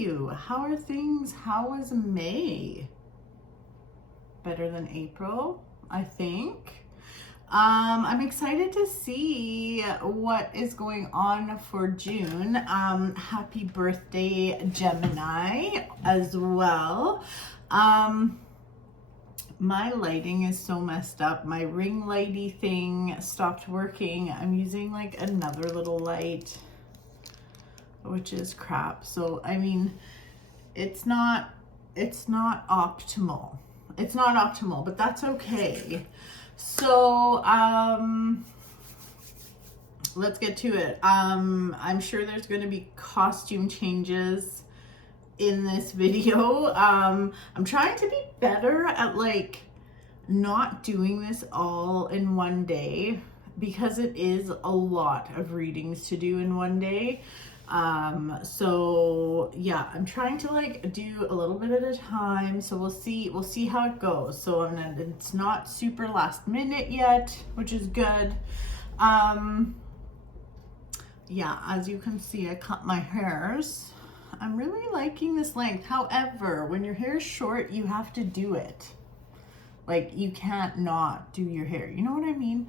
you? How are things? How was May? Better than April, I think. I'm excited to see what is going on for June. Happy birthday, Gemini, as well. My lighting is so messed up. My ring lighty thing stopped working. I'm using like another little light, which is crap. So, I mean, it's not optimal. It's not optimal, but that's okay. So, let's get to it. I'm sure there's going to be costume changes in this video. I'm trying to be better at like not doing this all in one day, because it is a lot of readings to do in one day. So yeah, I'm trying to like do a little bit at a time. So we'll see how it goes. So it's not super last minute yet, which is good. Yeah, as you can see, I cut my hairs. I'm really liking this length. However, when your hair is short, you have to do it. Like, you can't not do your hair. You know what I mean?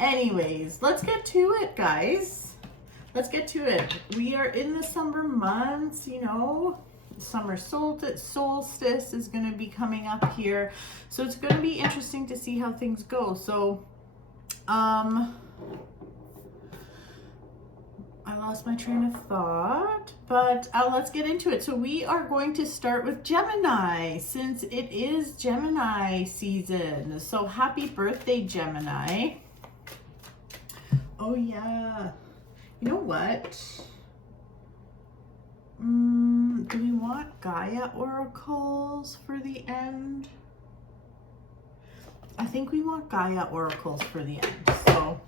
Anyways, let's get to it, guys. Let's get to it. We are in the summer months, you know. Summer solstice is going to be coming up here. So it's going to be interesting to see how things go. So, I lost my train of thought, but let's get into it. So we are going to start with Gemini, since it is Gemini season. So happy birthday, Gemini. Oh yeah. You know what? Do we want Gaia oracles for the end? I think we want Gaia oracles for the end. So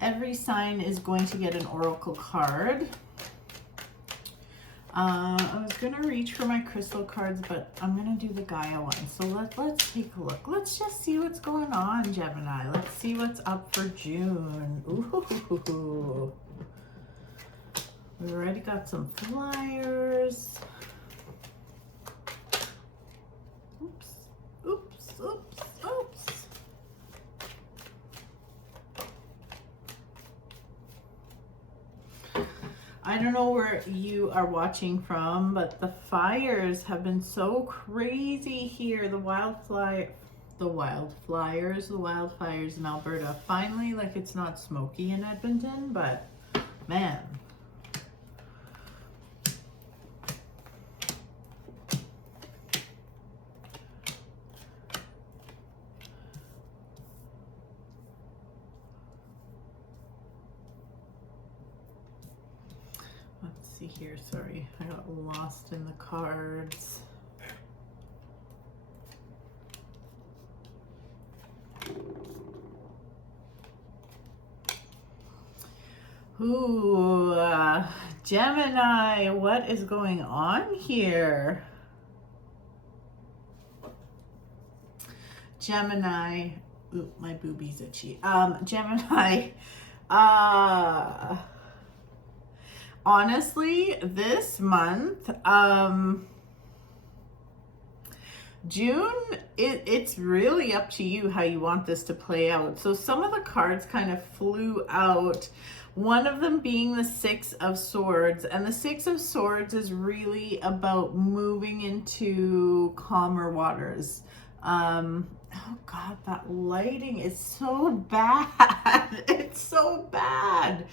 every sign is going to get an oracle card. I was gonna reach for my crystal cards, but I'm gonna do the Gaia one. So let's take a look. Let's just see what's going on, Gemini. Let's see what's up for June. Ooh. We've already got some flyers. Oops. I don't know where you are watching from, but the fires have been so crazy here. The wildfires in Alberta. Finally, like, it's not smoky in Edmonton, but man. See here, sorry, I got lost in the cards. Ooh, Gemini, what is going on here? Gemini, ooh, my boobie's itchy. Gemini, honestly, this month, June, it's really up to you how you want this to play out. So some of the cards kind of flew out, one of them being the Six of Swords. And the Six of Swords is really about moving into calmer waters. Oh God, that lighting is so bad. It's so bad.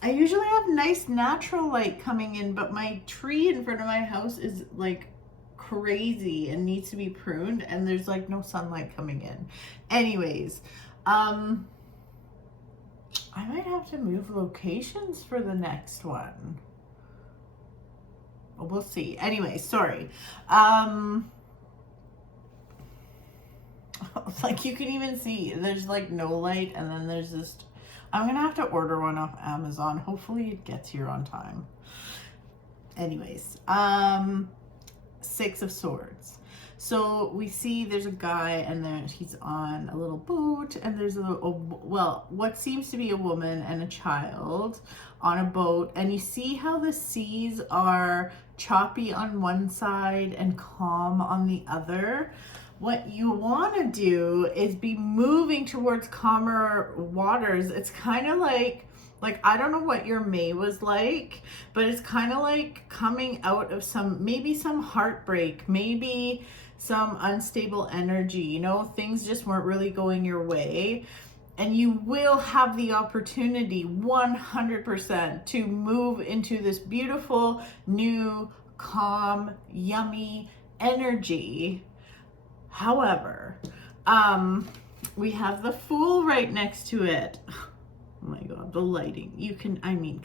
I usually have nice natural light coming in, but my tree in front of my house is like crazy and needs to be pruned, and there's like no sunlight coming in. Anyways, I might have to move locations for the next one. We'll see. Anyway, sorry. Like, you can even see there's like no light, and then there's this. I'm gonna have to order one off Amazon. Hopefully it gets here on time. Anyways, Six of Swords. So we see there's a guy, and then he's on a little boat, and there's well, what seems to be a woman and a child. on a boat, and you see how the seas are choppy on one side and calm on the other. What you want to do is be moving towards calmer waters. It's kind of like I don't know what your May was like, but it's kind of like coming out of maybe some heartbreak, maybe some unstable energy, you know, things just weren't really going your way. And you will have the opportunity 100% to move into this beautiful, new, calm, yummy energy. However, we have the Fool right next to it. Oh my God, the lighting.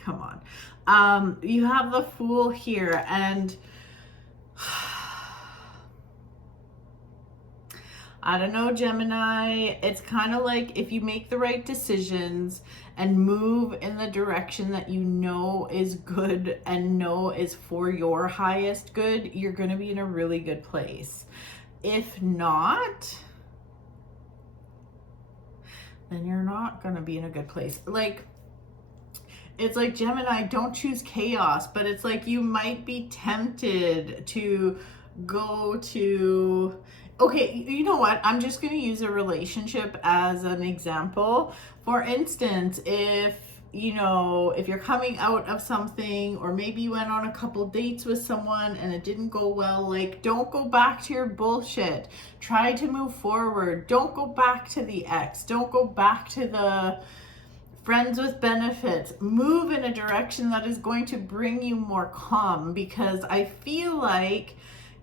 Come on. You have the Fool here, and I don't know, Gemini, it's kind of like if you make the right decisions and move in the direction that you know is good and know is for your highest good, you're going to be in a really good place. If not, then you're not going to be in a good place. Like, it's like, Gemini, don't choose chaos, but it's like you might be tempted to go to, okay, you know what? I'm just going to use a relationship as an example. For instance, if you're coming out of something, or maybe you went on a couple dates with someone and it didn't go well, like, don't go back to your bullshit. Try to move forward. Don't go back to the ex. Don't go back to the friends with benefits. Move in a direction that is going to bring you more calm, because I feel like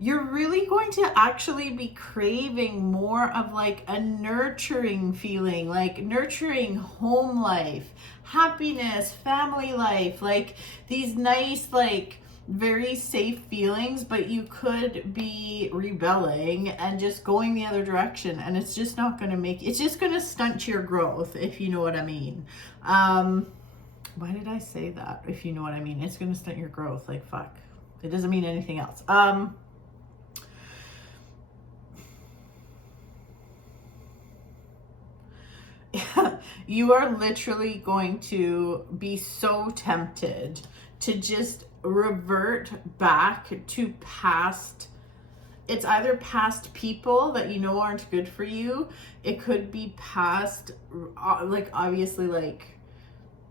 you're really going to actually be craving more of like a nurturing feeling, like nurturing home life, happiness, family life, like these nice, like very safe feelings, but you could be rebelling and just going the other direction, and it's just not going to it's just going to stunt your growth, if you know what I mean. Why did I say that? If you know what I mean, it's going to stunt your growth. Like, fuck. It doesn't mean anything else. You are literally going to be so tempted to just revert back to past. It's either past people that you know aren't good for you. It could be past, like, obviously, like,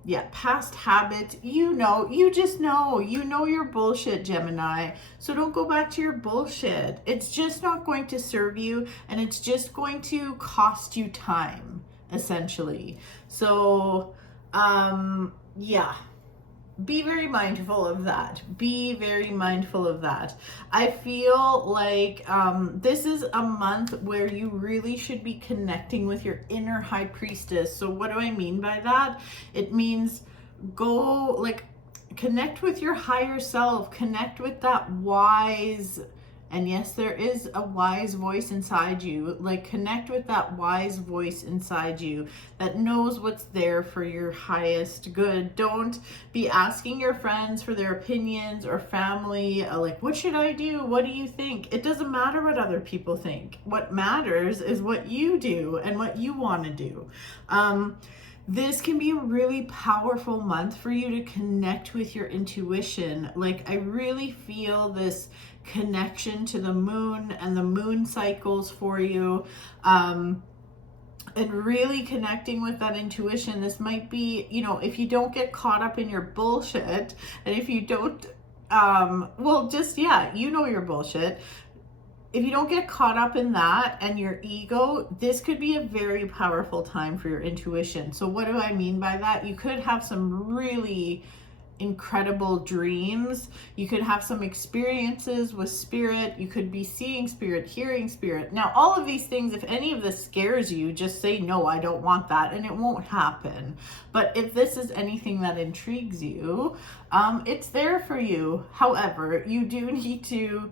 yeah, past habits. You know your bullshit, Gemini. So don't go back to your bullshit. It's just not going to serve you, and it's just going to cost you time, essentially. So, yeah, be very mindful of that. Be very mindful of that. I feel like this is a month where you really should be connecting with your inner high priestess. So what do I mean by that? It means go, like, connect with your higher self, connect with that wise, and yes, there is a wise voice inside you. Like, connect with that wise voice inside you that knows what's there for your highest good. Don't be asking your friends for their opinions, or family, like, what should I do? What do you think? It doesn't matter what other people think. What matters is what you do and what you want to do. This can be a really powerful month for you to connect with your intuition. Like, I really feel this connection to the moon and the moon cycles for you, and really connecting with that intuition. This might be, if you don't get caught up in your bullshit, and if you don't, your bullshit. If you don't get caught up in that and your ego, this could be a very powerful time for your intuition. So what do I mean by that? You could have some really incredible dreams. You could have some experiences with spirit. You could be seeing spirit, hearing spirit. Now, all of these things, if any of this scares you, just say, no, I don't want that, and it won't happen. But if this is anything that intrigues you, it's there for you. However, you do need to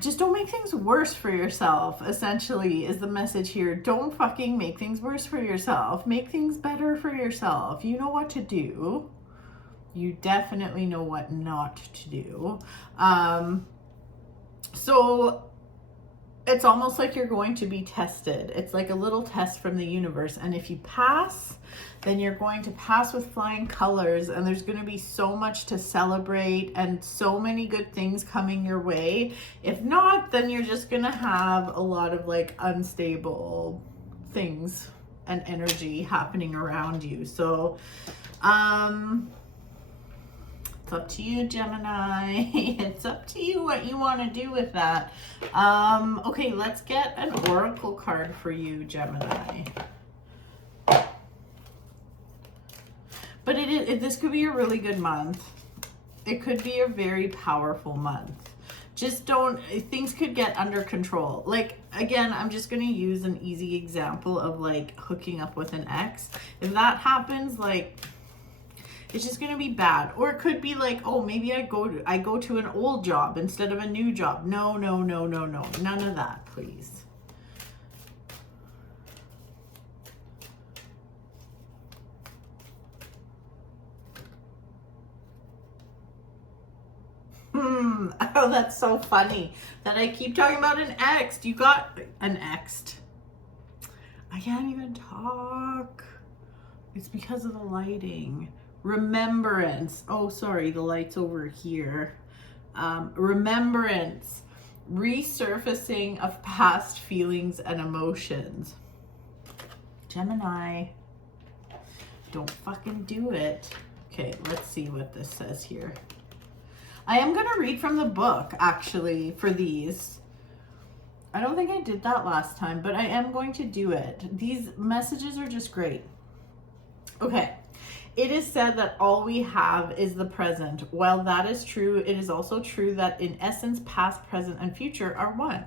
just don't make things worse for yourself, essentially, is the message here. Don't fucking make things worse for yourself. Make things better for yourself. You know what to do. You definitely know what not to do. So it's almost like you're going to be tested. It's like a little test from the universe. And if you pass, then you're going to pass with flying colors, and there's going to be so much to celebrate and so many good things coming your way. If not, then you're just going to have a lot of like unstable things and energy happening around you. So, it's up to you, Gemini. It's up to you what you want to do with that. Okay, let's get an oracle card for you, Gemini. But this could be a really good month. It could be a very powerful month. Just don't, things could get under control. Like, again, I'm just going to use an easy example of like hooking up with an ex. If that happens, like, it's just going to be bad. Or it could be like, oh, maybe I go to an old job instead of a new job. No, no, no, no, no. None of that, please. Oh, that's so funny that I keep talking about an ex. You got an ex. I can't even talk. It's because of the lighting. Remembrance. Oh, sorry, the light's over here. Remembrance. Resurfacing of past feelings and emotions. Gemini, don't fucking do it. Okay, let's see what this says here. I am going to read from the book, actually, for these. I don't think I did that last time, but I am going to do it. These messages are just great. Okay. It is said that all we have is the present. While that is true, it is also true that in essence, past, present, and future are one.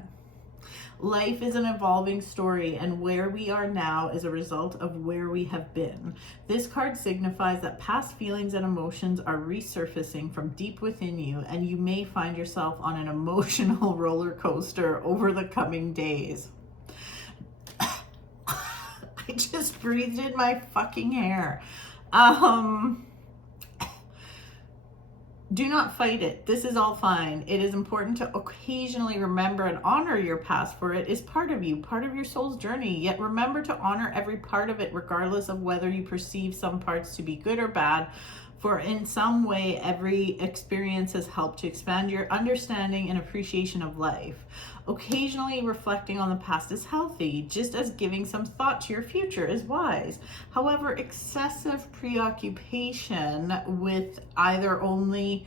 Life is an evolving story, and where we are now is a result of where we have been. This card signifies that past feelings and emotions are resurfacing from deep within you, and you may find yourself on an emotional roller coaster over the coming days. I just breathed in my fucking hair. Do not fight it. This is all fine. It is important to occasionally remember and honor your past, for it is part of you, part of your soul's journey. Yet remember to honor every part of it, regardless of whether you perceive some parts to be good or bad, for in some way, every experience has helped to expand your understanding and appreciation of life. Occasionally reflecting on the past is healthy, just as giving some thought to your future is wise. However, excessive preoccupation with either only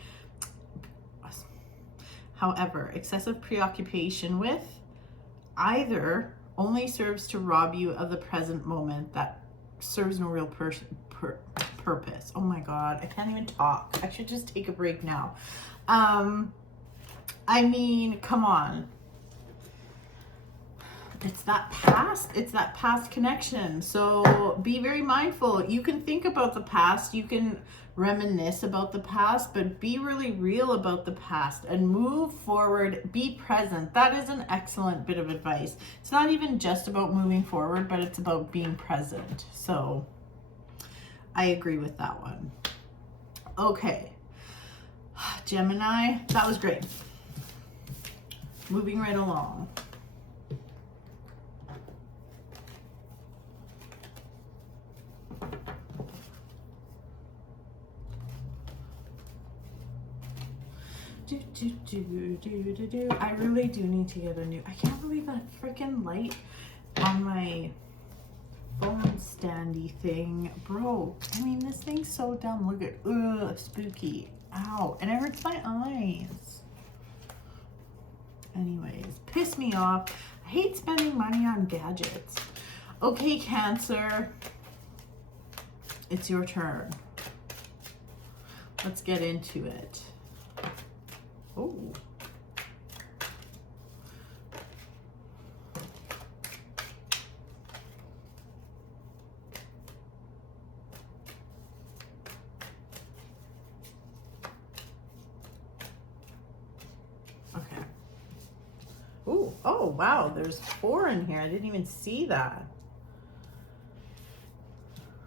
serves to rob you of the present moment that serves no real purpose. Oh my God, I can't even talk. I should just take a break now. I mean, come on. It's that past connection. So be very mindful. You can think about the past, you can reminisce about the past, but be really real about the past and move forward. Be present. That is an excellent bit of advice. It's not even just about moving forward, but it's about being present. So I agree with that one. Okay, Gemini, that was great. Moving right along. I really do need to get a new, I can't believe that freaking light on my phone standy thing broke. I mean, this thing's so dumb. Look at, spooky. Ow, and it hurts my eyes. Anyways, piss me off. I hate spending money on gadgets. Okay, Cancer, it's your turn. Let's get into it. Oh. Okay. Ooh, oh wow, there's 4 in here. I didn't even see that.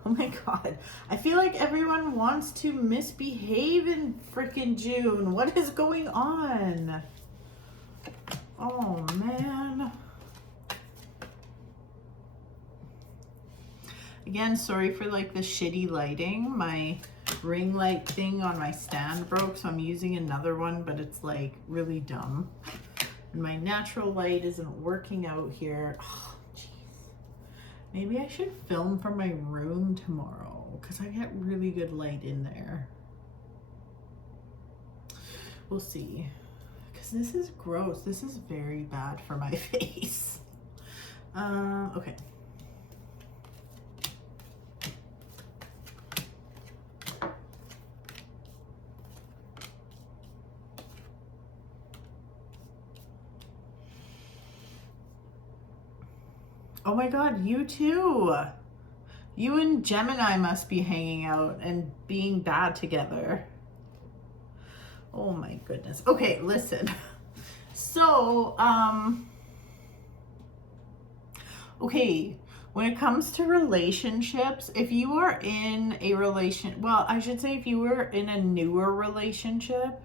Oh my God. I feel like everyone wants to misbehave in frickin' June. What is going on? Oh man. Again, sorry for like the shitty lighting. My ring light thing on my stand broke, so I'm using another one, but it's like really dumb. And my natural light isn't working out here. Oh, jeez. Maybe I should film from my room tomorrow because I get really good light in there. We'll see. Because this is gross. This is very bad for my face. Okay. Oh my God, you too. You and Gemini must be hanging out and being bad together. Oh my goodness. Okay, listen. So, okay, when it comes to relationships, if you are in a well, I should say if you were in a newer relationship,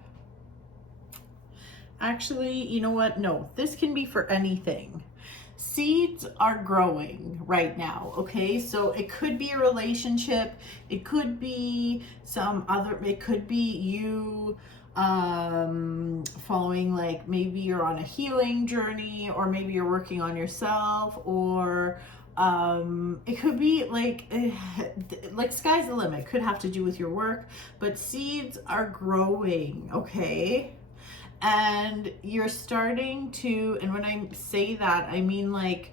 actually, you know what? No, this can be for anything. Seeds are growing right now, okay? So it could be a relationship, it could be some other, it could be you following, like maybe you're on a healing journey, or maybe you're working on yourself, or it could be like sky's the limit. Could have to do with your work, but seeds are growing, okay? And you're starting to, and when I say that, I mean like,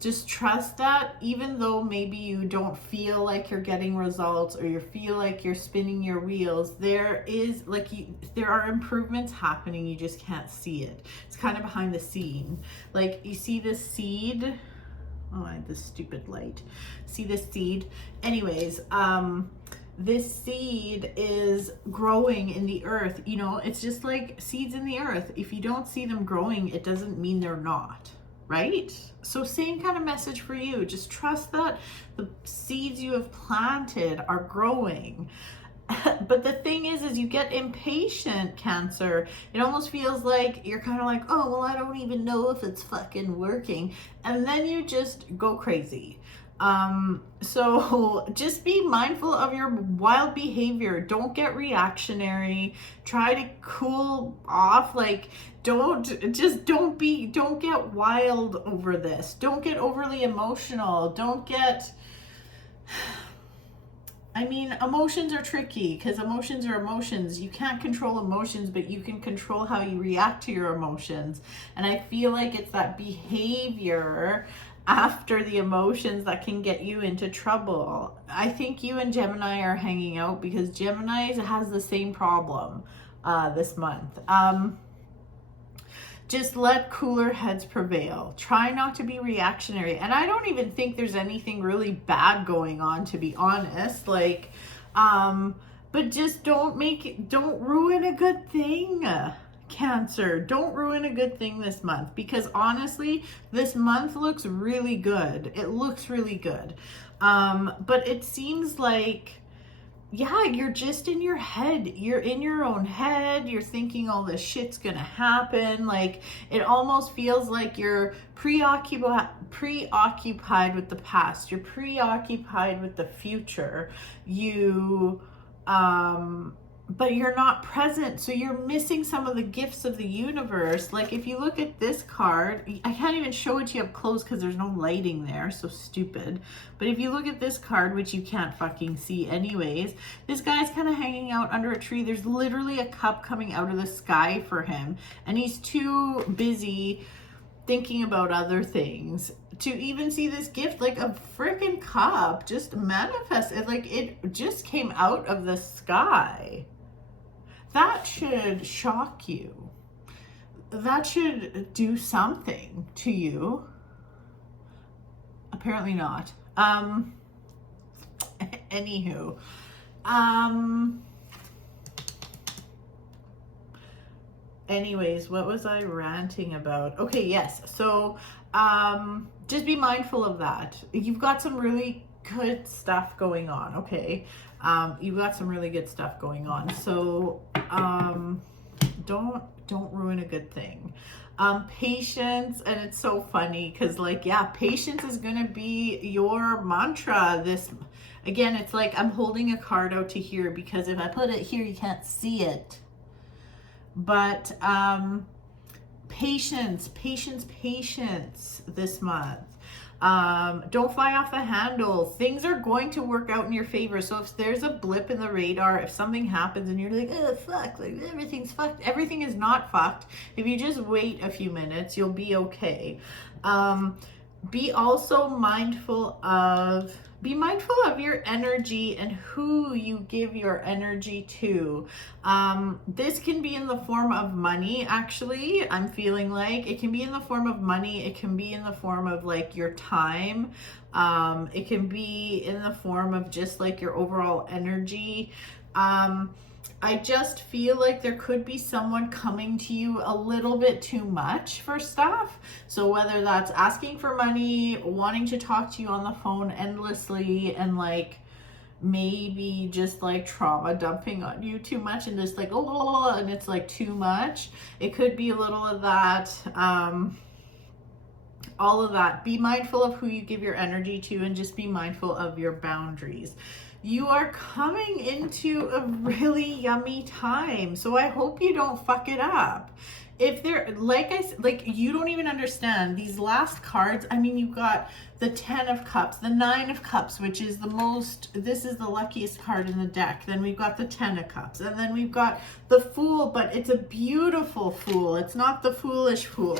just trust that even though maybe you don't feel like you're getting results, or you feel like you're spinning your wheels, there is like, there are improvements happening. You just can't see it. It's kind of behind the scene. Like you see this seed. Oh, I had this stupid light. See this seed? Anyways, this seed is growing in the earth. You know, it's just like seeds in the earth. If you don't see them growing, it doesn't mean they're not, right? So same kind of message for you. Just trust that the seeds you have planted are growing. But the thing is you get impatient, Cancer. It almost feels like you're kind of like, oh, well, I don't even know if it's fucking working. And then you just go crazy. So just be mindful of your wild behavior. Don't get reactionary. Try to cool off. Like, don't get wild over this. Don't get overly emotional. Don't get, I mean, emotions are tricky because emotions are emotions. You can't control emotions, but you can control how you react to your emotions. And I feel like it's that behavior after the emotions that can get you into trouble. I think you and Gemini are hanging out because Gemini has the same problem this month. Just let cooler heads prevail. Try not to be reactionary. And I don't even think there's anything really bad going on, to be honest. Like, but just don't ruin a good thing. Cancer, don't ruin a good thing this month, because honestly, this month looks really good. It looks really good. But it seems like, yeah, you're just in your head. You're in your own head. You're thinking all this shit's gonna happen. Like, it almost feels like you're preoccupied with the past. You're preoccupied with the future. But you're not present, so you're missing some of the gifts of the universe. Like if you look at this card, I can't even show it to you up close because there's no lighting there, so stupid. But if you look at this card, which you can't fucking see anyways, this guy's kind of hanging out under a tree. There's literally a cup coming out of the sky for him, and he's too busy thinking about other things to even see this gift. Like a freaking cup just manifest it, like it just came out of the sky. That should shock you. That should do something to you. Apparently not. Anywho. Anyways, what was I ranting about? Okay, yes. So, just be mindful of that. You've got some really good stuff going on, okay? You've got some really good stuff going on. So, don't don't ruin a good thing. Patience, and it's so funny because like, yeah, patience is gonna be your mantra this. Again, it's like I'm holding a card out to here because if I put it here, you can't see it. But patience, patience, patience this month. Don't fly off the handle. Things are going to work out in your favor. So if there's a blip in the radar, if something happens and you're like, oh fuck, like everything's fucked, everything is not fucked. If you just wait a few minutes, you'll be okay. Be also mindful of your energy and who you give your energy to. This can be in the form of money, actually. I'm feeling like it can be in the form of money. It can be in the form of like your time. It can be in the form of just like your overall energy. I just feel like there could be someone coming to you a little bit too much for stuff. So whether that's asking for money, wanting to talk to you on the phone endlessly, and like maybe just like trauma dumping on you too much and just like, oh, and it's like too much. It could be a little of that. All of that. Be mindful of who you give your energy to and just be mindful of your boundaries. You are coming into a really yummy time. So I hope you don't fuck it up. If they're, like I said, like you don't even understand these last cards. I mean, you've got the 10 of Cups, the 9 of Cups, which is the most, this is the luckiest card in the deck. Then we've got the 10 of Cups, and then we've got the Fool, but it's a beautiful Fool. It's not the foolish Fool.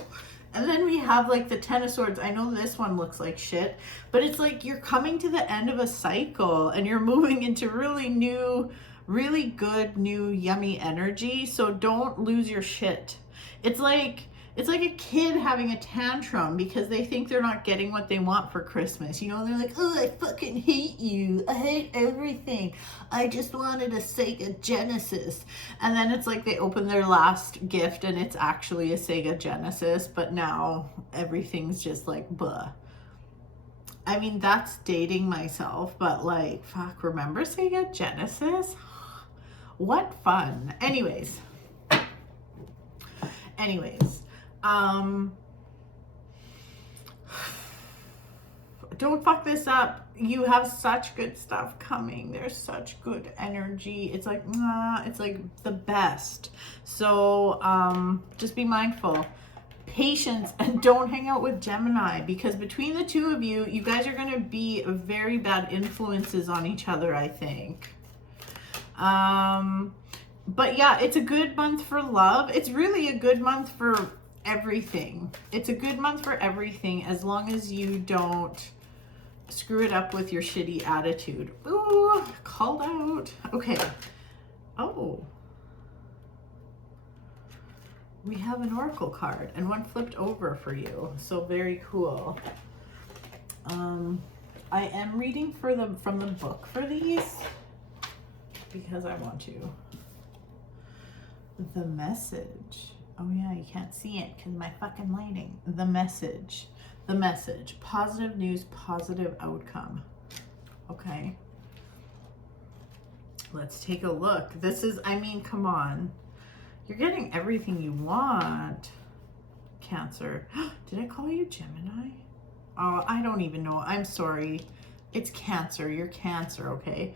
And then we have like the 10 of Swords. I know this one looks like shit, but it's like you're coming to the end of a cycle and you're moving into really new, really good, new, yummy energy. So don't lose your shit. It's like a kid having a tantrum because they think they're not getting what they want for Christmas. You know, they're like, oh, I fucking hate you. I hate everything. I just wanted a Sega Genesis. And then it's like they open their last gift and it's actually a Sega Genesis, but now everything's just like, buh. I mean, that's dating myself, but like, fuck, remember Sega Genesis? What fun. Anyways. Don't fuck this up. You have such good stuff coming. There's such good energy. It's like, it's like the best. So just be mindful. Patience, and don't hang out with Gemini, because between the two of you, you guys are going to be very bad influences on each other, I think. But yeah, it's a good month for love. It's really a good month for everything. It's a good month for everything as long as you don't screw it up with your shitty attitude. Ooh, called out. Okay. Oh. We have an oracle card and one flipped over for you. So very cool. I am reading from the book for these because I want to. The message. Oh yeah, you can't see it because my fucking lighting. The message. The message. Positive news, positive outcome. Okay. Let's take a look. This is, I mean, come on. You're getting everything you want, Cancer. Did I call you Gemini? Oh, I don't even know. I'm sorry. It's Cancer. You're Cancer, okay?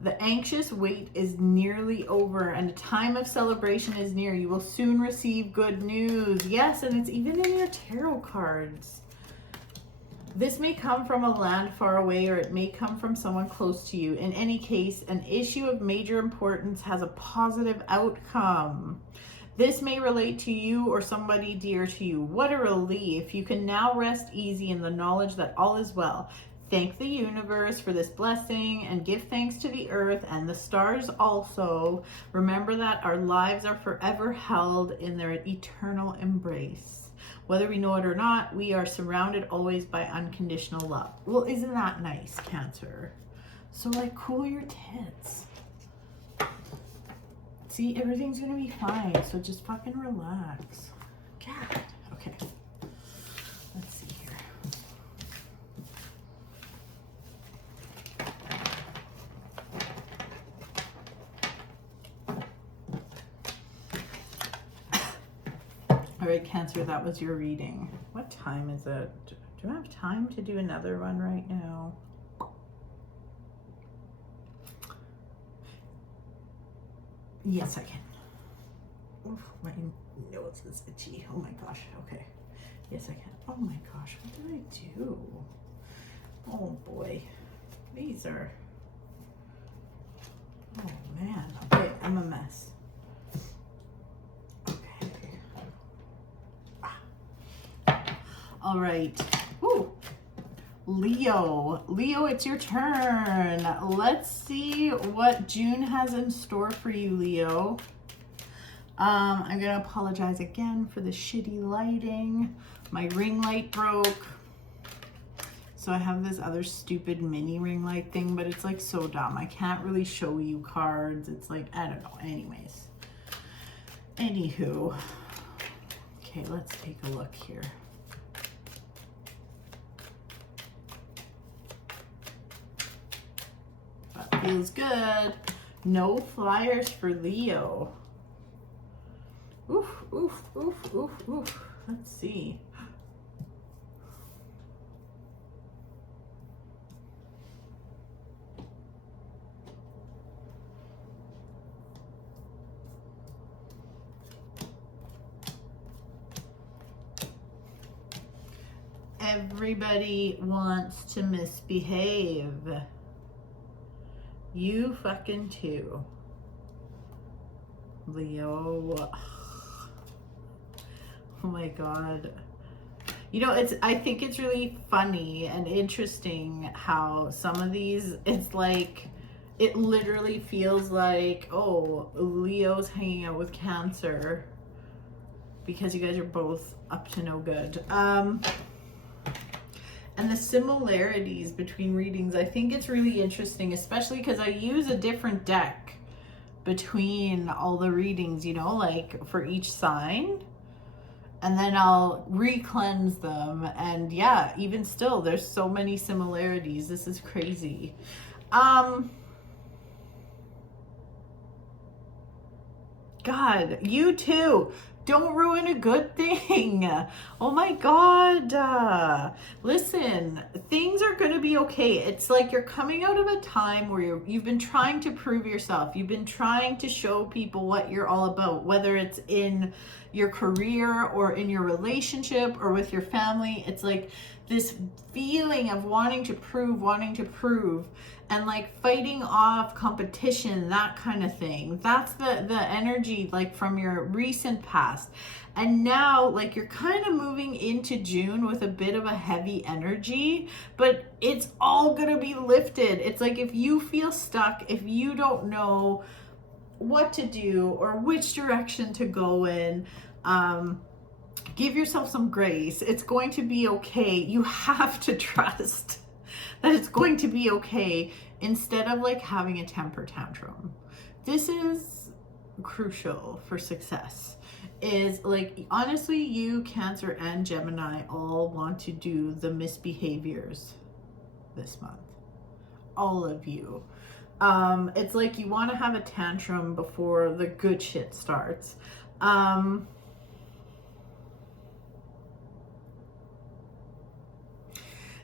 The anxious wait is nearly over and a time of celebration is near. You will soon receive good news. Yes, and it's even in your tarot cards. This may come from a land far away, or it may come from someone close to you. In any case, an issue of major importance has a positive outcome. This may relate to you or somebody dear to you. What a relief. You can now rest easy in the knowledge that all is well. Thank the universe for this blessing and give thanks to the earth and the stars also. Remember that our lives are forever held in their eternal embrace. Whether we know it or not, we are surrounded always by unconditional love. Well, isn't that nice, Cancer? So like, cool your tits. See, everything's gonna be fine. So just fucking relax. God. Okay. Let's see here. right, Cancer, that was your reading. What time is it? Do I have time to do another one right now? Yes, I can. Oof, my nose is itchy. Oh my gosh. Okay. Yes, I can. Oh my gosh. What did I do? Oh boy. These are... Oh man. Okay, I'm a mess. Okay. All right. Woo. Leo. Leo, it's your turn. Let's see what June has in store for you, Leo. I'm gonna apologize again for the shitty lighting. My ring light broke. So I have this other stupid mini ring light thing, but it's like so dumb. I can't really show you cards. It's like, I don't know. Anyways. Anywho. Okay, let's take a look here. That feels good. No flyers for Leo. Oof, oof, oof, oof, oof. Let's see. Everybody wants to misbehave. You fucking too, Leo. Oh my God. You know, I think it's really funny and interesting how some of these, it's like, it literally feels like, oh, Leo's hanging out with Cancer because you guys are both up to no good. And the similarities between readings, I think it's really interesting, especially because I use a different deck between all the readings, you know, like for each sign. And then I'll re-cleanse them. And yeah, even still, there's so many similarities. This is crazy. God, you too. Don't ruin a good thing. Oh my God. Listen, things are going to be okay. It's like you're coming out of a time where you've been trying to prove yourself. You've been trying to show people what you're all about, whether it's in your career or in your relationship or with your family. It's like this feeling of wanting to prove, and like fighting off competition, that kind of thing. That's the energy like from your recent past. And now like you're kind of moving into June with a bit of a heavy energy, but it's all gonna be lifted. It's like if you feel stuck, if you don't know what to do or which direction to go in, give yourself some grace. It's going to be okay. You have to trust that it's going to be okay instead of like having a temper tantrum. This is crucial for success. Is like, honestly, you, Cancer and Gemini all want to do the misbehaviors this month. All of you. It's like you want to have a tantrum before the good shit starts.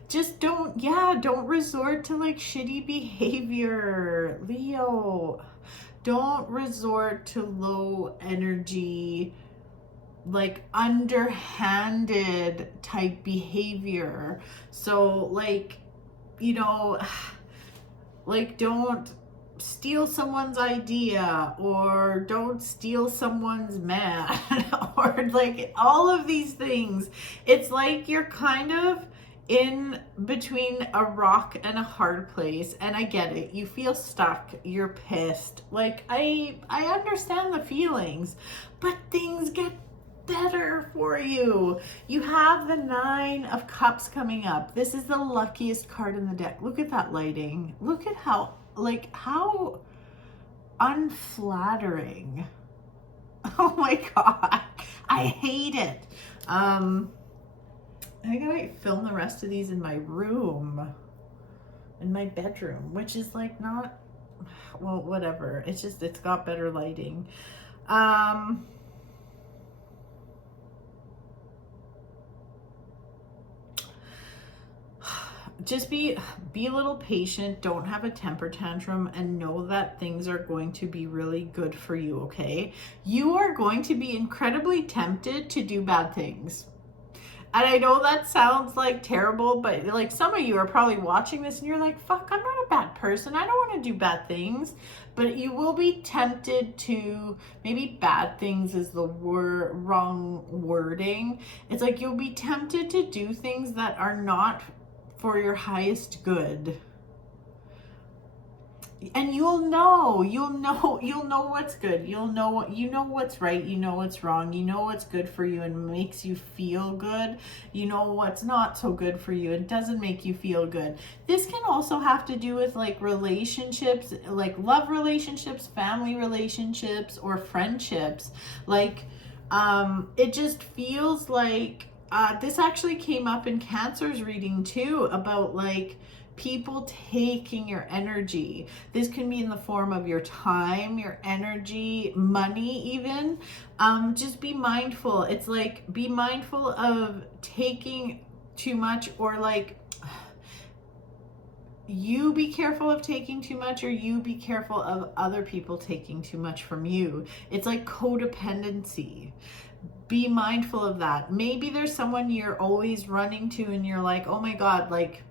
Just don't resort to like shitty behavior, Leo. Don't resort to low energy, like underhanded type behavior. So like, you know, like don't steal someone's idea or don't steal someone's man or like all of these things. It's like you're kind of in between a rock and a hard place, and I get it. You feel stuck, you're pissed. Like I understand the feelings, but things get better for you. You have the 9 of Cups coming up. This is the luckiest card in the deck. Look at that lighting. Look at how unflattering. Oh my God, I hate it. I gotta film the rest of these in my room, in my bedroom, which is like not, well, whatever. It's just, it's got better lighting. just be a little patient, don't have a temper tantrum, and know that things are going to be really good for you, okay? You are going to be incredibly tempted to do bad things. And I know that sounds like terrible, but like some of you are probably watching this and you're like, fuck, I'm not a bad person. I don't want to do bad things. But you will be tempted to, maybe bad things is the wrong wording. It's like you'll be tempted to do things that are not for your highest good. And you'll know what's good. You know what's right. You know what's wrong. You know what's good for you and makes you feel good. You know what's not so good for you and doesn't make you feel good. This can also have to do with like relationships, like love relationships, family relationships, or friendships. Like, it just feels like, this actually came up in Cancer's reading too, about like, people taking your energy. This can be in the form of your time, your energy, money even. Just be mindful. It's like, be mindful of taking too much, or like, you be careful of taking too much, or you be careful of other people taking too much from you. It's like codependency. Be mindful of that. Maybe there's someone you're always running to and you're like, oh my God, like,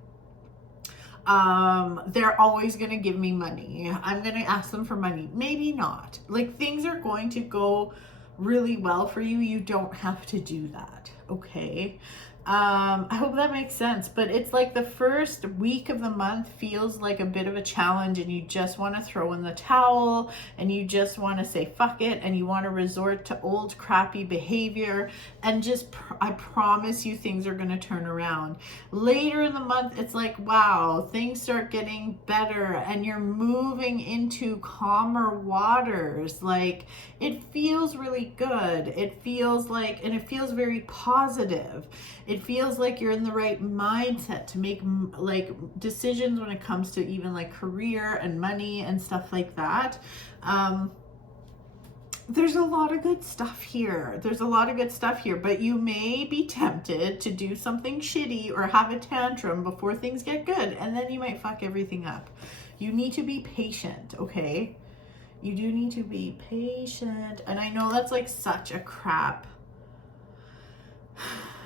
they're always going to give me money. I'm going to ask them for money. Maybe not. Like, things are going to go really well for you. You don't have to do that. Okay. I hope that makes sense, but it's like the first week of the month feels like a bit of a challenge, and you just want to throw in the towel, and you just want to say fuck it, and you want to resort to old crappy behavior, and just I promise you things are going to turn around. Later in the month, it's like, wow, things start getting better and you're moving into calmer waters. Like, it feels really good. It feels like, and it feels very positive. It feels like you're in the right mindset to make like decisions when it comes to even like career and money and stuff like that. There's a lot of good stuff here. There's a lot of good stuff here, but you may be tempted to do something shitty or have a tantrum before things get good, and then you might fuck everything up. You need to be patient, okay? You do need to be patient. And I know that's like such a crap,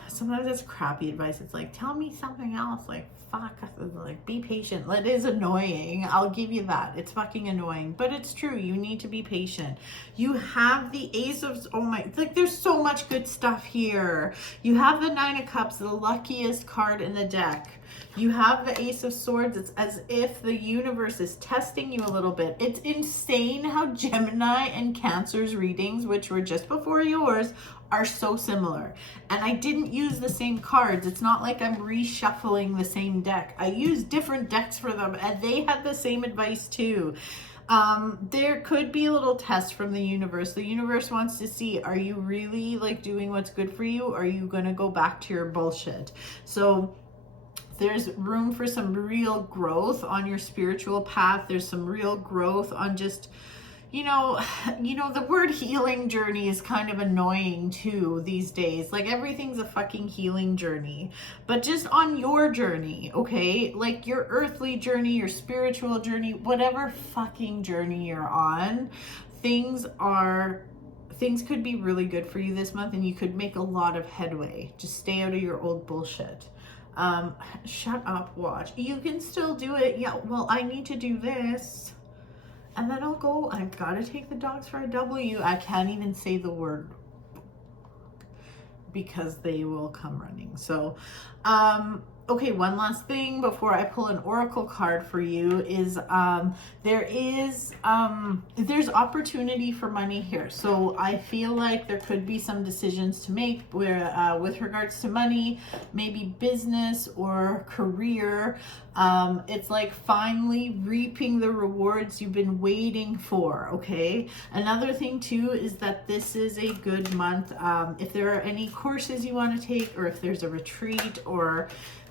sometimes that's crappy advice. It's like, tell me something else. Like, fuck, like, be patient. It is annoying. I'll give you that. It's fucking annoying, but it's true. You need to be patient. You have the Ace of, oh my, like, there's so much good stuff here. You have the Nine of Cups, the luckiest card in the deck. You have the Ace of Swords. It's as if the universe is testing you a little bit. It's insane how Gemini and Cancer's readings, which were just before yours, are so similar. And I didn't use the same cards. It's not like I'm reshuffling the same deck. I used different decks for them, and they had the same advice too. There could be a little test from the universe. The universe wants to see, are you really like doing what's good for you? Or are you going to go back to your bullshit? So there's room for some real growth on your spiritual path. There's some real growth on just, you know, the word healing journey is kind of annoying too these days. Like, everything's a fucking healing journey, but just on your journey, okay? Like your earthly journey, your spiritual journey, whatever fucking journey you're on, things could be really good for you this month, and you could make a lot of headway. Just stay out of your old bullshit. Shut up, watch. You can still do it. Yeah, well, I need to do this. And then I'll go, I've got to take the dogs for a W. I can't even say the word because they will come running. So, okay, one last thing before I pull an oracle card for you is there's opportunity for money here. So I feel like there could be some decisions to make where with regards to money, maybe business or career. It's like finally reaping the rewards you've been waiting for, okay? Another thing too is that this is a good month. If there are any courses you want to take, or if there's a retreat, or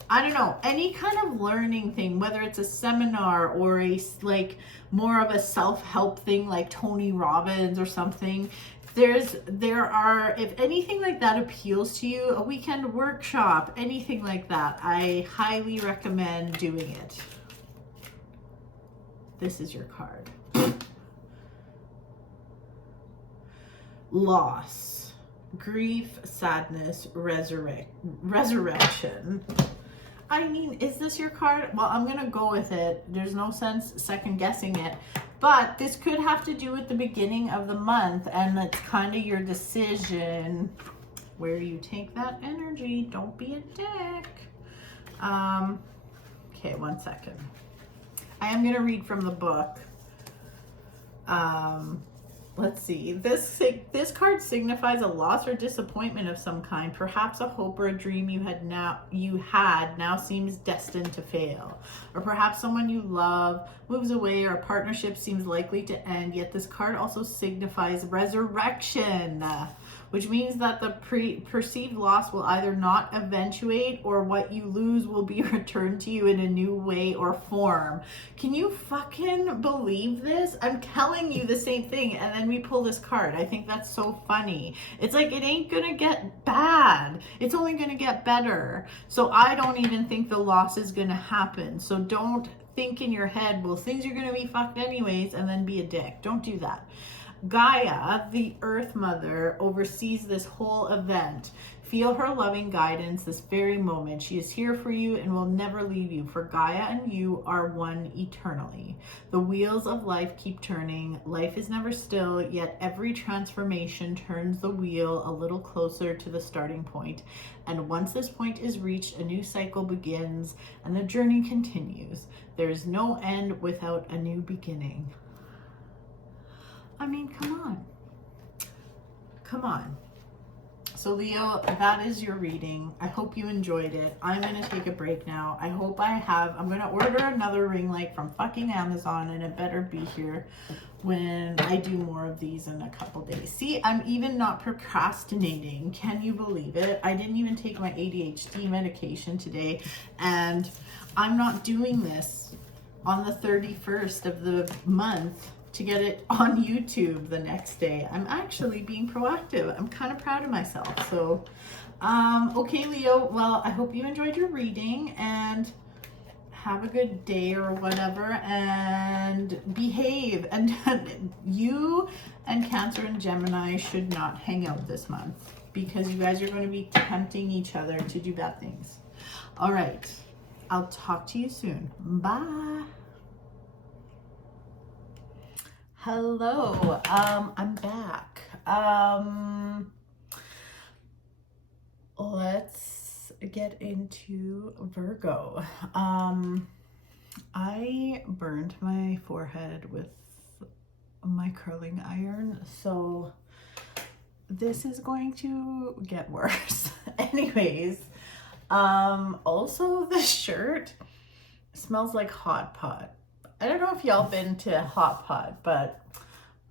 I don't know, any kind of learning thing, whether it's a seminar or a like more of a self-help thing like Tony Robbins or something, there are, if anything like that appeals to you, a weekend workshop, anything like that, I highly recommend doing it. This is your card. Loss, grief, sadness, resurrection. I mean, is this your card? Well, I'm going to go with it. There's no sense second guessing it. But this could have to do with the beginning of the month, and it's kind of your decision where you take that energy. Don't be a dick. Okay, 1 second. I am going to read from the book. Let's see. This card signifies a loss or disappointment of some kind. Perhaps a hope or a dream you had now seems destined to fail. Or perhaps someone you love moves away, or a partnership seems likely to end. Yet this card also signifies resurrection, which means that the perceived loss will either not eventuate, or what you lose will be returned to you in a new way or form. Can you fucking believe this? I'm telling you the same thing, and then we pull this card. I think that's so funny. It's like, it ain't gonna get bad. It's only gonna get better. So I don't even think the loss is gonna happen. So don't think in your head, well, things are gonna be fucked anyways, and then be a dick. Don't do that. Gaia, the Earth Mother, oversees this whole event. Feel her loving guidance this very moment. She is here for you and will never leave you, for Gaia and you are one eternally. The wheels of life keep turning. Life is never still, yet every transformation turns the wheel a little closer to the starting point. And once this point is reached, a new cycle begins and the journey continues. There is no end without a new beginning. I mean, come on. Come on. So Leo, that is your reading. I hope you enjoyed it. I'm going to take a break now. I hope I'm going to order another ring light from fucking Amazon, and it better be here when I do more of these in a couple days. See, I'm even not procrastinating. Can you believe it? I didn't even take my ADHD medication today, and I'm not doing this on the 31st of the month to get it on YouTube the next day. I'm actually being proactive. I'm kind of proud of myself. So, okay, Leo, well, I hope you enjoyed your reading, and have a good day or whatever, and behave. And you and Cancer and Gemini should not hang out this month, because you guys are going to be tempting each other to do bad things. All right. I'll talk to you soon. Bye. Hello, I'm back. Let's get into Virgo. I burned my forehead with my curling iron, so this is going to get worse. Anyways, also the shirt smells like hot pot. I don't know if y'all been to Hot Pot, but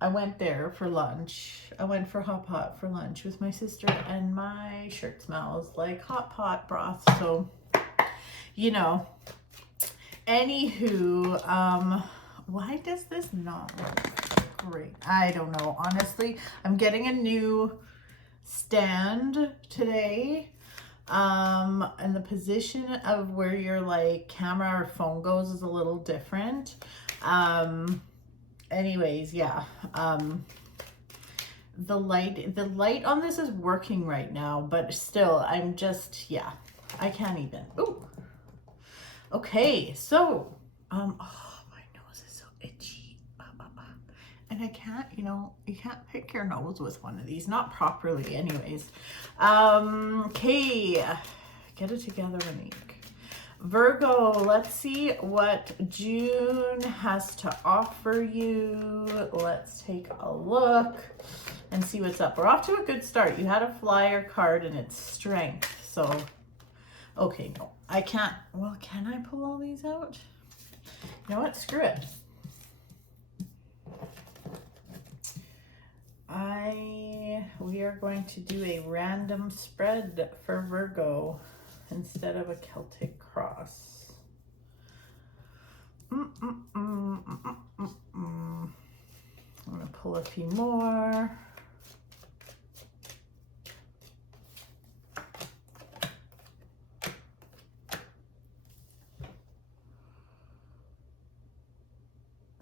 I went there for lunch. I went for Hot Pot for lunch with my sister, and my shirt smells like hot pot broth. So, you know, anywho, why does this not look great? I don't know, honestly. I'm getting a new stand today. And the position of where your like camera or phone goes is a little different. Anyways, yeah. The light on this is working right now, but still, I'm just, yeah, I can't even. Ooh. Okay, so, oh, my nose is so itchy. And I can't, you can't pick your nose with one of these, not properly anyways. Okay, get it together, Monique. Virgo, let's see what June has to offer you. Let's take a look and see what's up. We're off to a good start. You had a flyer card and it's strength. So, okay, no, I can't. Well, can I pull all these out? You know what? Screw it. We are going to do a random spread for Virgo instead of a Celtic cross. I'm going to pull a few more.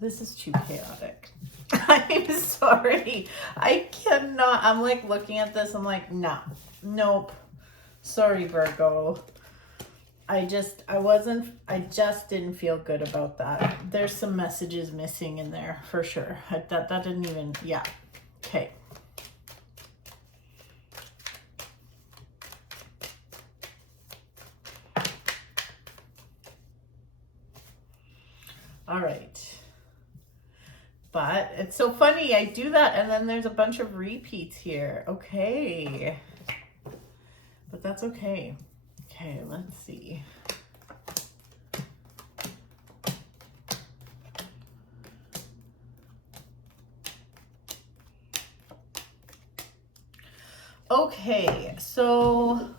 This is too chaotic. I'm sorry. I cannot. I'm like looking at this. I'm like, nah, nope. Sorry, Virgo. I just didn't feel good about that. There's some messages missing in there for sure. That didn't even, yeah. Okay. All right. But it's so funny. I do that and then there's a bunch of repeats here. Okay. But that's okay. Okay, let's see. Okay, so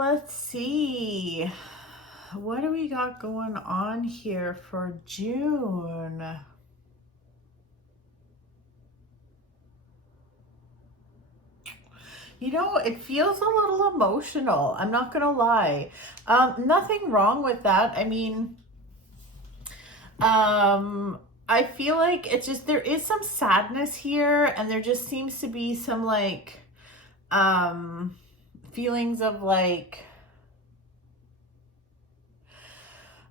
let's see. What do we got going on here for June? You know, it feels a little emotional. I'm not going to lie. Nothing wrong with that. I mean, I feel like it's just, there is some sadness here and there just seems to be some like, feelings of like,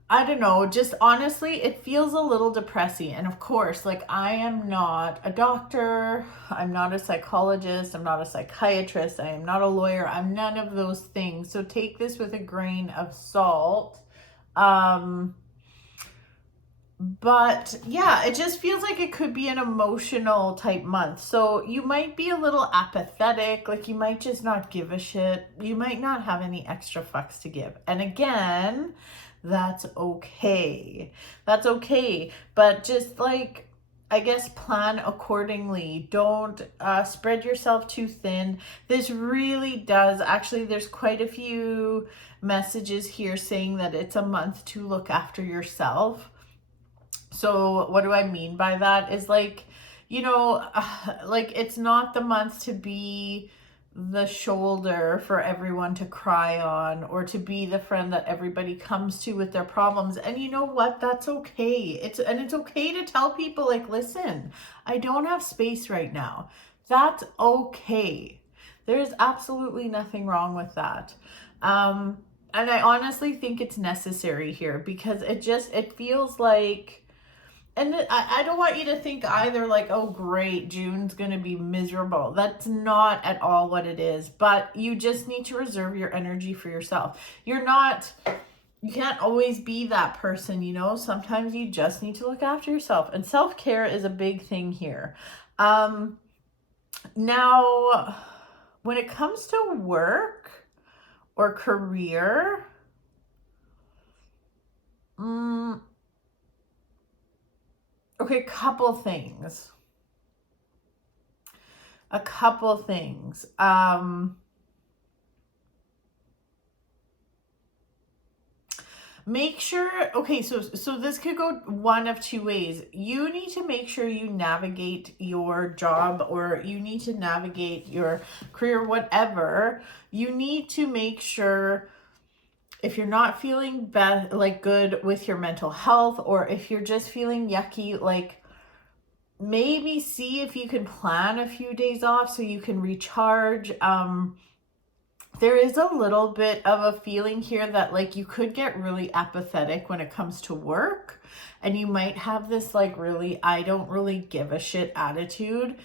I don't know, just honestly, it feels a little depressing. And of course, like I am not a doctor, I'm not a psychologist, I'm not a psychiatrist, I am not a lawyer, I'm none of those things. So take this with a grain of salt. But yeah, it just feels like it could be an emotional type month. So you might be a little apathetic, like you might just not give a shit. You might not have any extra fucks to give. And again, that's okay. That's okay. But just like, I guess, plan accordingly. Don't spread yourself too thin. This really does, actually, there's quite a few messages here saying that it's a month to look after yourself. So what do I mean by that is like, you know, like it's not the month to be the shoulder for everyone to cry on or to be the friend that everybody comes to with their problems. And you know what? That's okay. It's okay to tell people like, listen, I don't have space right now. That's okay. There's absolutely nothing wrong with that. And I honestly think it's necessary here because it feels like, and I don't want you to think either like, oh great, June's going to be miserable. That's not at all what it is. But you just need to reserve your energy for yourself. You can't always be that person, you know? Sometimes you just need to look after yourself. And self-care is a big thing here. Now, when it comes to work or career, okay, a couple things. Make sure, okay, so this could go one of two ways. You need to make sure you navigate your job or you need to navigate your career, whatever. You need to make sure if you're not feeling like good with your mental health, or if you're just feeling yucky, like maybe see if you can plan a few days off so you can recharge. There is a little bit of a feeling here that like you could get really apathetic when it comes to work, and you might have this like really, I don't really give a shit attitude.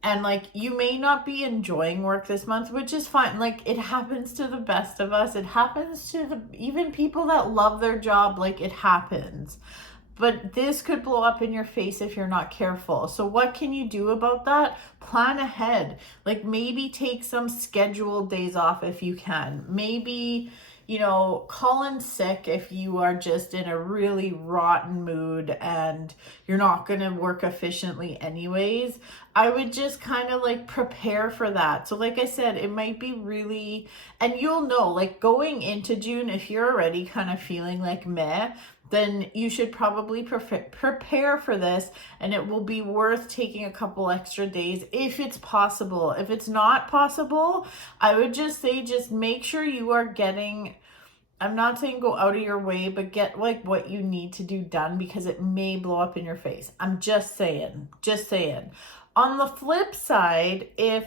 And like, you may not be enjoying work this month, which is fine. Like, it happens to the best of us. It happens to even people that love their job. Like, it happens. But this could blow up in your face if you're not careful. So what can you do about that? Plan ahead. Like, maybe take some scheduled days off if you can. Maybe, you know, call in sick if you are just in a really rotten mood and you're not going to work efficiently anyways. I would just kind of like prepare for that. So like I said, it might be really, and you'll know like going into June, if you're already kind of feeling like meh, then you should probably prepare for this, and it will be worth taking a couple extra days if it's possible. If it's not possible, I would just say just make sure you are getting, I'm not saying go out of your way, but get like what you need to do done, because it may blow up in your face. I'm just saying, just saying. On the flip side, if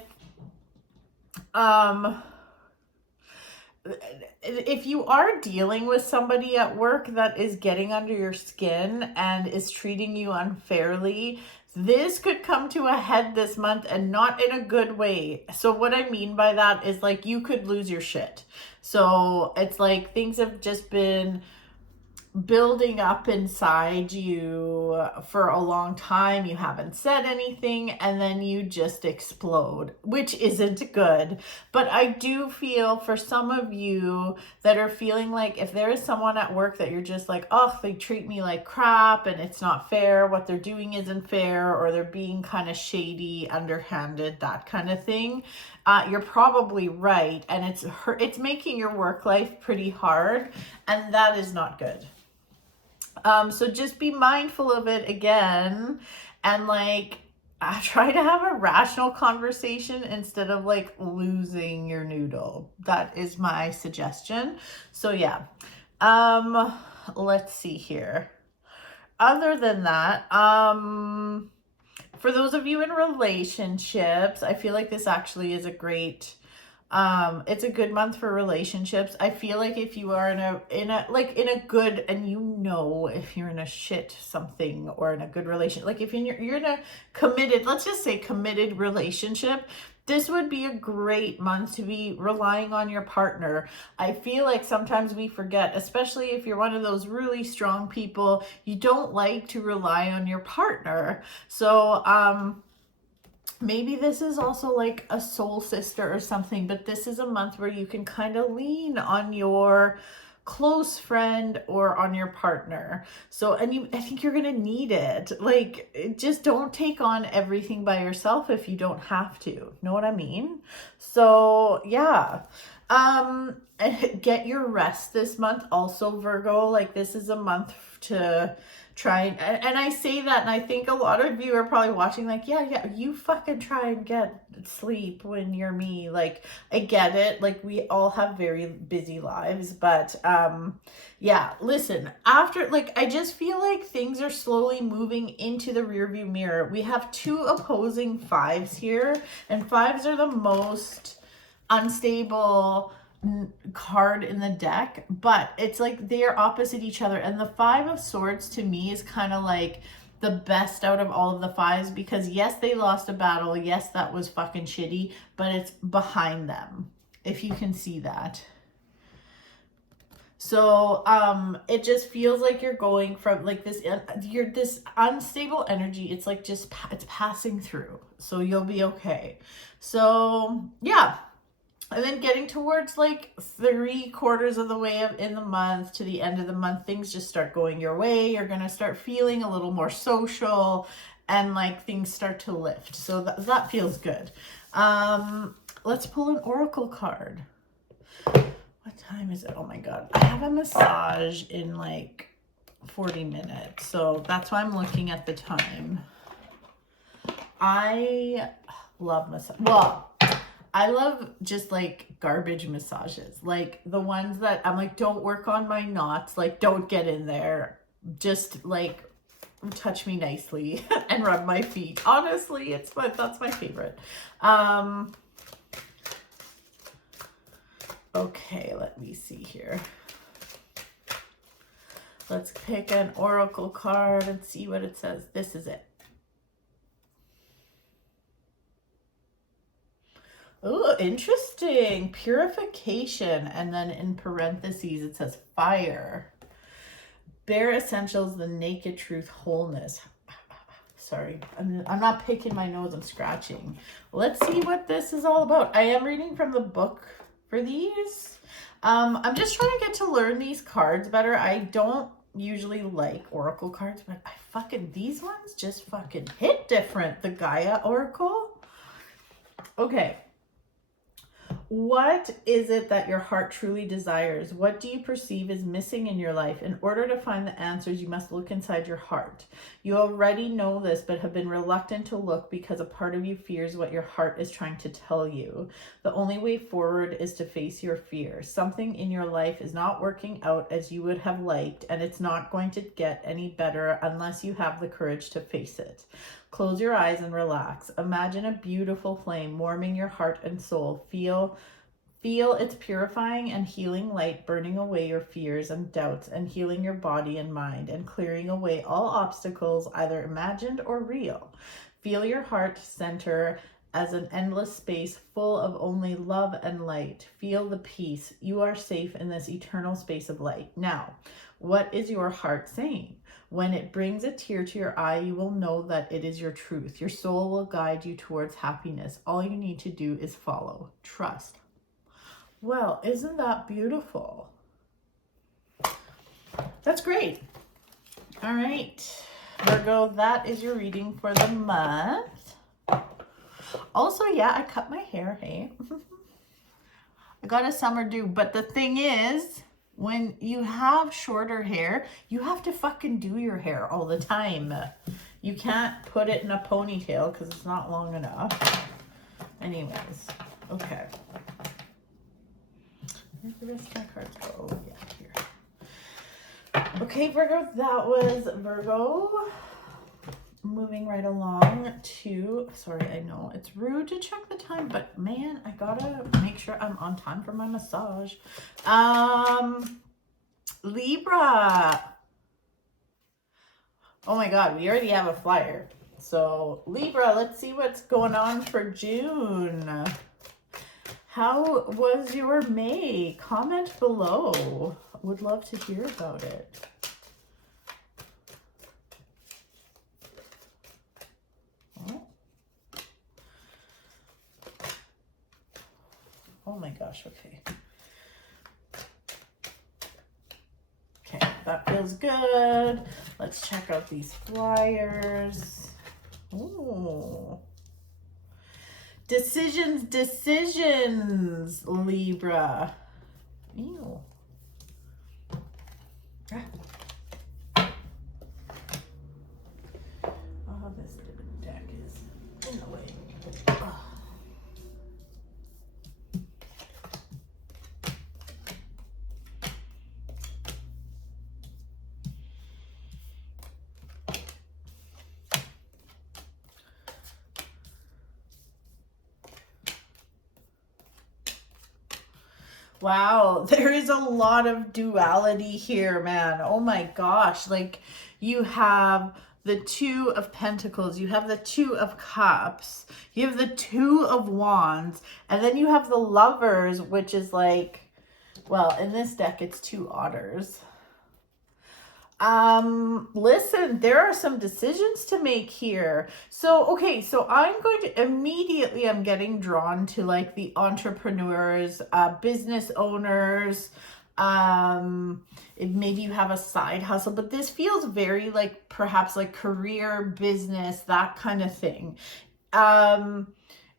you are dealing with somebody at work that is getting under your skin and is treating you unfairly, this could come to a head this month, and not in a good way. So what I mean by that is like you could lose your shit. So it's like things have just been building up inside you for a long time. You haven't said anything, and then you just explode, which isn't good. But I do feel for some of you that are feeling like if there is someone at work that you're just like, oh, they treat me like crap and it's not fair, what they're doing isn't fair, or they're being kind of shady, underhanded, that kind of thing, you're probably right, and it's making your work life pretty hard, and that is not good. So just be mindful of it again, and like try to have a rational conversation instead of like losing your noodle. That is my suggestion. So yeah, let's see here. Other than that, for those of you in relationships, I feel like this actually is a great, it's a good month for relationships. I feel like if you are in a good, and you know if you're in a shit something or in a good relation, like if you're in a committed, let's just say committed relationship, this would be a great month to be relying on your partner. I feel like sometimes we forget, especially if you're one of those really strong people, you don't like to rely on your partner. So, maybe this is also like a soul sister or something, but this is a month where you can kind of lean on your close friend or on your partner. So, I think you're going to need it. Like, just don't take on everything by yourself if you don't have to. Know what I mean? So, yeah. Get your rest this month also, Virgo. Like, this is a month to try and I say that, and I think a lot of you are probably watching like, yeah, you fucking try and get sleep when you're me. Like, I get it. Like, we all have very busy lives, but yeah, listen, after, like, I just feel like things are slowly moving into the rearview mirror. We have two opposing fives here, and fives are the most unstable card in the deck, but it's like they are opposite each other, and the Five of Swords to me is kind of like the best out of all of the fives, because yes, they lost a battle, yes, that was fucking shitty, but it's behind them, if you can see that. So it just feels like you're going from like this, this unstable energy, it's like just it's passing through, so you'll be okay. So yeah. And then getting towards like 3/4 of the way in the month to the end of the month, things just start going your way. You're going to start feeling a little more social, and like things start to lift. So that feels good. Let's pull an oracle card. What time is it? Oh my God. I have a massage in like 40 minutes. So that's why I'm looking at the time. I love massage. Well, I love just like garbage massages, like the ones that I'm like, don't work on my knots, like don't get in there, just like touch me nicely and rub my feet. Honestly, it's fun. That's my favorite. Okay, let me see here. Let's pick an oracle card and see what it says. This is it. Oh, interesting. Purification. And then in parentheses, it says fire. Bare essentials, the naked truth, wholeness. Sorry, I'm not picking my nose, I'm scratching. Let's see what this is all about. I am reading from the book for these. I'm just trying to get to learn these cards better. I don't usually like oracle cards, but these ones just fucking hit different. The GAIA oracle. Okay. What is it that your heart truly desires? What do you perceive is missing in your life? In order to find the answers, you must look inside your heart. You already know this, but have been reluctant to look because a part of you fears what your heart is trying to tell you. The only way forward is to face your fear. Something in your life is not working out as you would have liked, and it's not going to get any better unless you have the courage to face it. Close your eyes and relax. Imagine a beautiful flame warming your heart and soul. Feel its purifying and healing light burning away your fears and doubts and healing your body and mind and clearing away all obstacles, either imagined or real. Feel your heart center as an endless space full of only love and light. Feel the peace. You are safe in this eternal space of light. Now, what is your heart saying? When it brings a tear to your eye, you will know that it is your truth. Your soul will guide you towards happiness. All you need to do is follow. Trust. Well, isn't that beautiful? That's great. All right, Virgo, that is your reading for the month. Also, yeah, I cut my hair, hey? I got a summer do, but the thing is, when you have shorter hair, you have to fucking do your hair all the time. You can't put it in a ponytail because it's not long enough. Anyways, okay. Where'd the rest of my cards go? Oh, yeah, here. Okay, Virgo, that was Virgo. Moving right along to, sorry, I know it's rude to check the time, but man, I gotta make sure I'm on time for my massage. Libra. Oh my God, we already have a flyer. So Libra, let's see what's going on for June. How was your May? Comment below. Would love to hear about it. Oh my gosh, okay. Okay, that feels good. Let's check out these flyers. Ooh. Decisions, Libra. Ew. Oh, this deck is in the way. Oh. Wow, there is a lot of duality here, man. Oh my gosh. Like, you have the Two of Pentacles, you have the Two of Cups, you have the Two of Wands, and then you have the Lovers, which is like, well, in this deck, it's two otters. Listen, there are some decisions to make here. So, okay, so I'm going to immediately, I'm getting drawn to like the entrepreneurs, business owners, maybe you have a side hustle, but this feels very like perhaps like career, business, that kind of thing.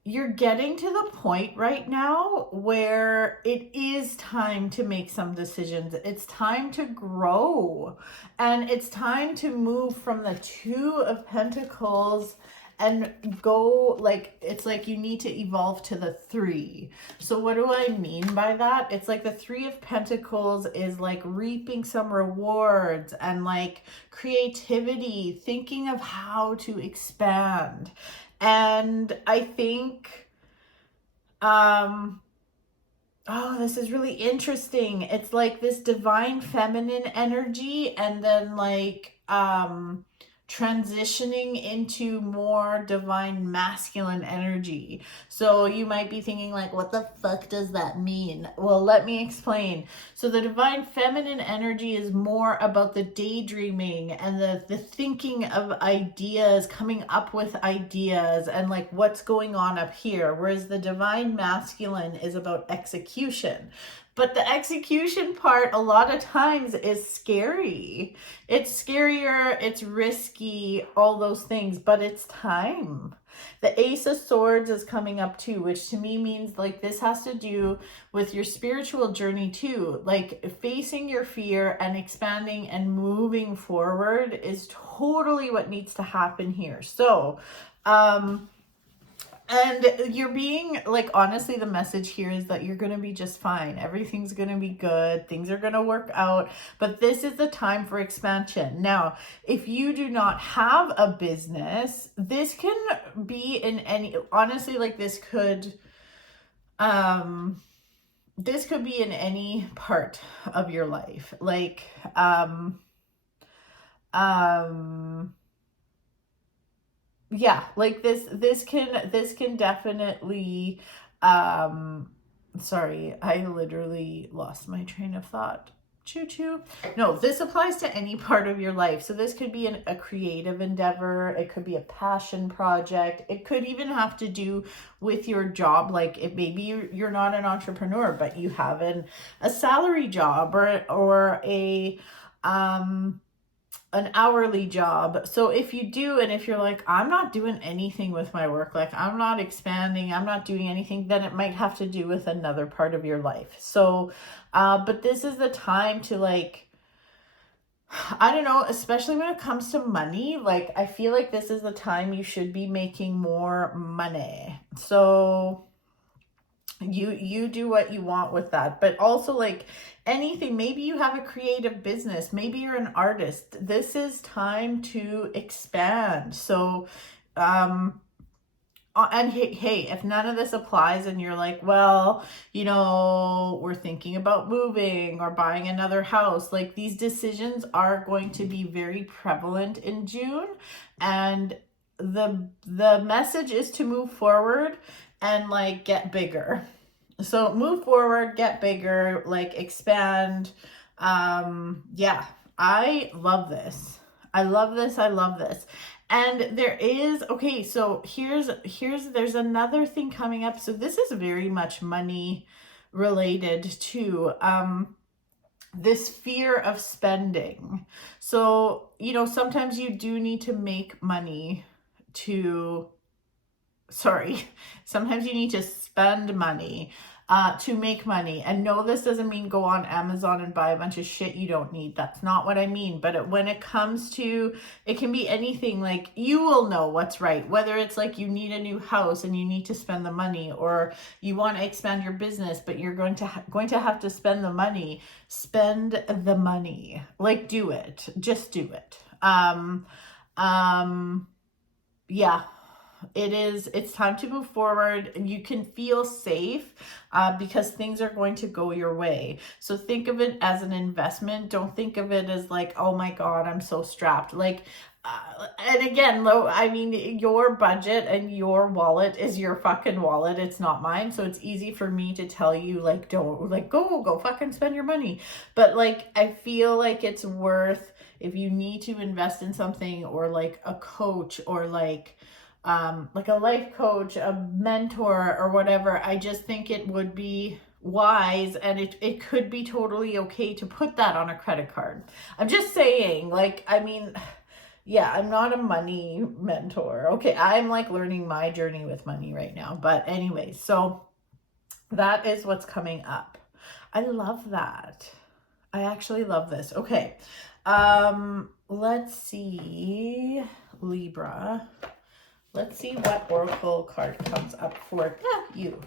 You're getting to the point right now where it is time to make some decisions. It's time to grow, and it's time to move from the Two of Pentacles and go, like, it's like you need to evolve to the Three. So what do I mean by that? It's like the Three of Pentacles is like reaping some rewards and like creativity, thinking of how to expand. And I think, oh, this is really interesting. It's like this divine feminine energy and then like, transitioning into more divine masculine energy. So you might be thinking like, what the fuck does that mean? Well, let me explain. So the divine feminine energy is more about the daydreaming and the thinking of ideas, coming up with ideas and like what's going on up here. Whereas the divine masculine is about execution. But the execution part, a lot of times, is scary. It's scarier, it's risky, all those things, but it's time. The Ace of Swords is coming up too, which to me means like this has to do with your spiritual journey too. Like facing your fear and expanding and moving forward is totally what needs to happen here. So, and you're being like, honestly, the message here is that you're going to be just fine. Everything's going to be good. Things are going to work out. But this is the time for expansion. Now, if you do not have a business, this can be in any, honestly, like this could be in any part of your life. Like, yeah, like this can definitely, sorry, I literally lost my train of thought. Choo choo. No, this applies to any part of your life. So this could be a creative endeavor. It could be a passion project. It could even have to do with your job. Like if maybe you're not an entrepreneur, but you have a salary job or an hourly job. So if you do, and if you're like, I'm not doing anything with my work, like I'm not expanding, I'm not doing anything, then it might have to do with another part of your life. So, but this is the time to like, I don't know, especially when it comes to money, like I feel like this is the time you should be making more money. So you do what you want with that. But also like anything, maybe you have a creative business, maybe you're an artist, this is time to expand. So and hey, if none of this applies and you're like, well, you know, we're thinking about moving or buying another house, like these decisions are going to be very prevalent in June, and the message is to move forward and like get bigger. So move forward, get bigger, like expand. Yeah, I love this. I love this. I love this. And there is, okay, so there's another thing coming up. So this is very much money related to this fear of spending. So, you know, sometimes you do need to make money sometimes you need to spend money to make money. And no, this doesn't mean go on Amazon and buy a bunch of shit you don't need. That's not what I mean. But when it comes to, it can be anything. Like you will know what's right, whether it's like you need a new house and you need to spend the money, or you want to expand your business but you're going to have to spend the money. Spend the money. Like do it. Just do it. Yeah. It's time to move forward, and you can feel safe because things are going to go your way. So think of it as an investment. Don't think of it as like, oh my God, I'm so strapped. Like, and again, I mean, your budget and your wallet is your fucking wallet. It's not mine. So it's easy for me to tell you, like, don't, like, go fucking spend your money. But like, I feel like it's worth, if you need to invest in something, or like a coach, or like a life coach, a mentor, or whatever, I just think it would be wise, and it could be totally okay to put that on a credit card. I'm just saying, like, I mean, yeah, I'm not a money mentor. Okay, I'm like learning my journey with money right now. But anyways, so that is what's coming up. I love that. I actually love this. Okay. Let's see, Libra. Let's see what oracle card comes up for you.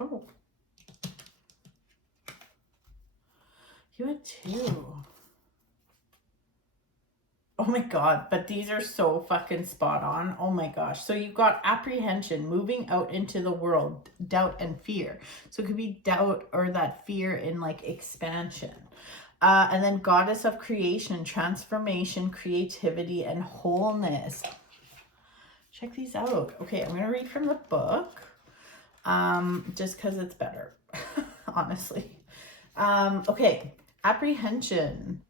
Oh. You had two. Oh my God, but these are so fucking spot on. Oh my gosh. So you've got apprehension, moving out into the world, doubt and fear. So it could be doubt or that fear in like expansion. And then goddess of creation, transformation, creativity, and wholeness. Check these out. Okay, I'm going to read from the book just because it's better, honestly. Okay, apprehension.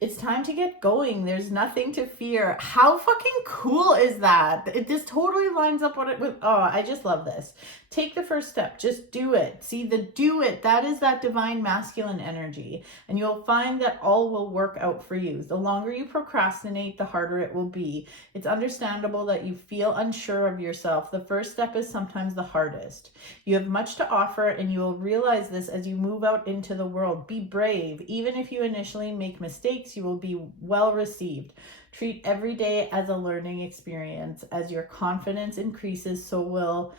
It's time to get going. There's nothing to fear. How fucking cool is that? This totally lines up with, oh, I just love this. Take the first step. Just do it. See, the do it, that is that divine masculine energy. And you'll find that all will work out for you. The longer you procrastinate, the harder it will be. It's understandable that you feel unsure of yourself. The first step is sometimes the hardest. You have much to offer, and you will realize this as you move out into the world. Be brave. Even if you initially make mistakes, you will be well received. Treat every day as a learning experience. As your confidence increases, so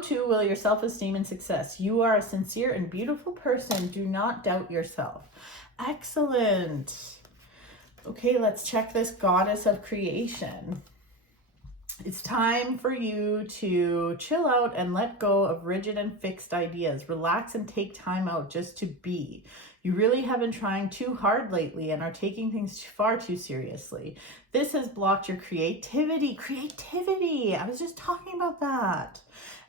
too will your self-esteem and success. You are a sincere and beautiful person. Do not doubt yourself. Excellent. Okay, let's check this goddess of creation. It's time for you to chill out and let go of rigid and fixed ideas. Relax and take time out just to be. You really have been trying too hard lately and are taking things far too seriously. This has blocked your creativity. I was just talking about that.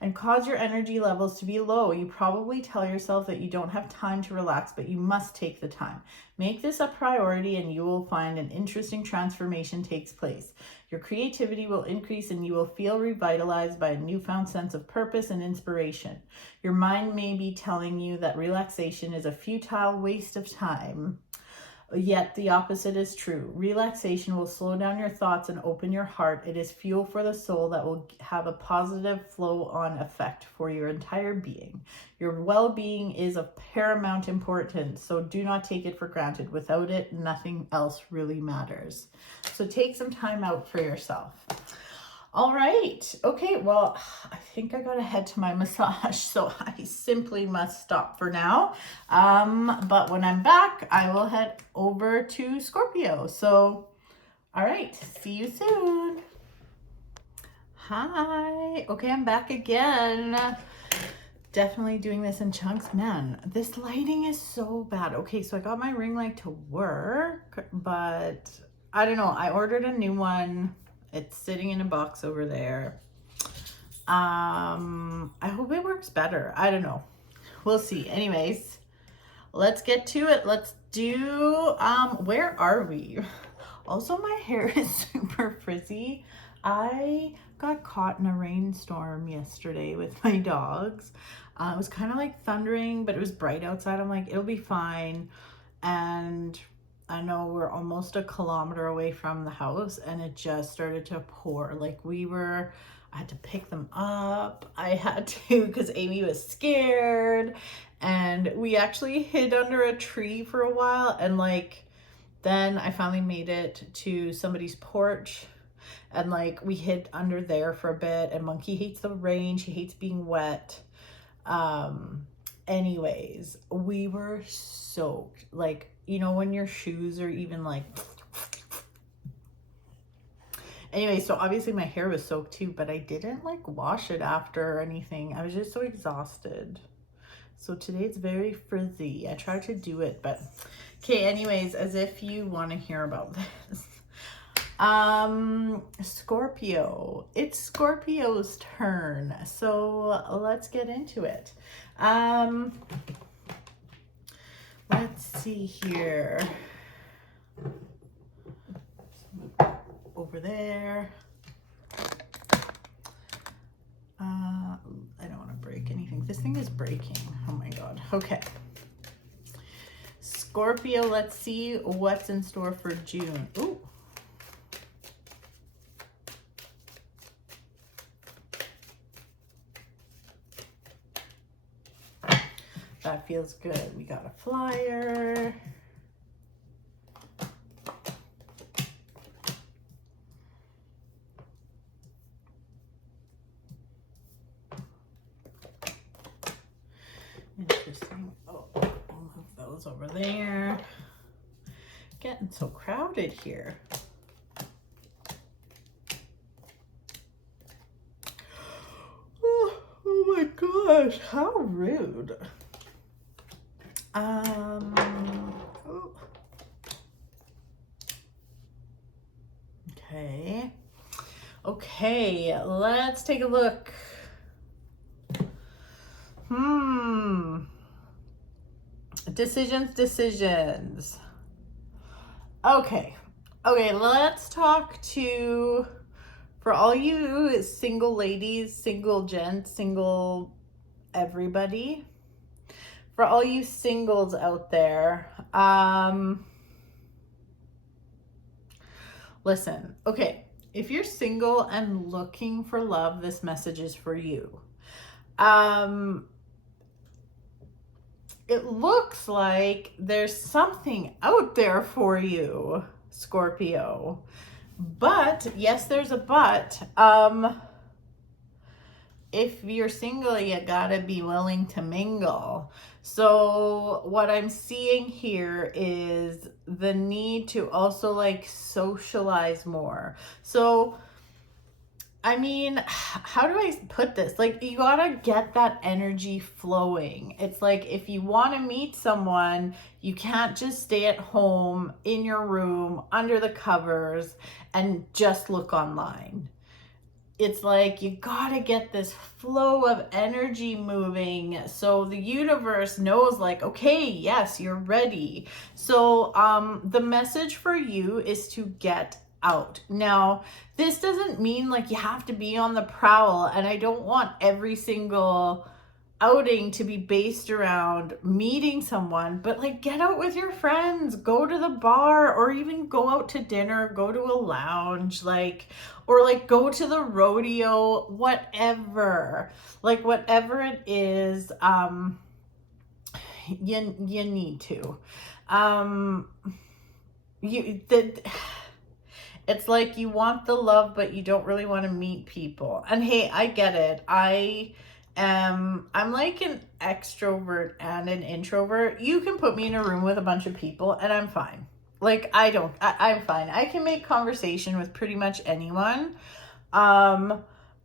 And caused your energy levels to be low. You probably tell yourself that you don't have time to relax, but you must take the time. Make this a priority and you will find an interesting transformation takes place. Your creativity will increase and you will feel revitalized by a newfound sense of purpose and inspiration. Your mind may be telling you that relaxation is a futile waste of time. Yet the opposite is true. Relaxation will slow down your thoughts and open your heart. It is fuel for the soul that will have a positive flow-on effect for your entire being. Your well-being is of paramount importance, so do not take it for granted. Without it, nothing else really matters. So take some time out for yourself. All right. Okay, well, I think I gotta head to my massage, so I simply must stop for now. But when I'm back, I will head over to Scorpio. So, all right, see you soon. Hi. Okay, I'm back again. Definitely doing this in chunks. Man, this lighting is so bad. Okay, so I got my ring light to work, but I don't know. I ordered a new one. It's sitting in a box over there. I hope it works better. I don't know. We'll see. Anyways, let's get to it. Let's do, where are we? Also, my hair is super frizzy. I got caught in a rainstorm yesterday with my dogs. It was kind of like thundering, but it was bright outside. I'm like, it'll be fine. And I know we're almost a kilometer away from the house and it just started to pour. Like I had to pick them up. I had to, because Amy was scared, and we actually hid under a tree for a while, and like then I finally made it to somebody's porch, and like we hid under there for a bit. And Monkey hates the rain. She hates being wet. Anyways, we were soaked. Like, you know, when your shoes are even like, anyway, so obviously my hair was soaked too, but I didn't like wash it after or anything. I was just so exhausted. So today it's very frizzy. I tried to do it, but okay, anyways, as if you want to hear about this. Scorpio. It's Scorpio's turn. So let's get into it. Let's see here. Over there. I don't want to break anything. This thing is breaking. Oh my God. Okay. Scorpio, let's see what's in store for June. Ooh. That feels good. We got a flyer. Interesting. Oh, I'll move those over there. Getting so crowded here. Oh my gosh, how rude. Oh. Okay, let's take a look. Decisions. Okay, let's talk to, for all you single ladies, single gents, single everybody, for all you singles out there, listen, okay, if you're single and looking for love, this message is for you. It looks like there's something out there for you, Scorpio. But, yes, there's a but. If you're single, you gotta be willing to mingle. So what I'm seeing here is the need to also like socialize more. So I mean, how do I put this? Like, you gotta get that energy flowing. It's like, if you want to meet someone, you can't just stay at home in your room under the covers and just look online. It's like, you gotta get this flow of energy moving so the universe knows, like, okay, yes, you're ready. So the message for you is to get out. Now, this doesn't mean like you have to be on the prowl, and I don't want every single outing to be based around meeting someone, but like, get out with your friends, go to the bar, or even go out to dinner, go to a lounge, like, or like go to the rodeo, whatever, like whatever it is, you need to, it's like you want the love, but you don't really want to meet people. And hey, I get it. I'm like an extrovert and an introvert. You can put me in a room with a bunch of people and I'm fine. Like, I'm fine. I can make conversation with pretty much anyone.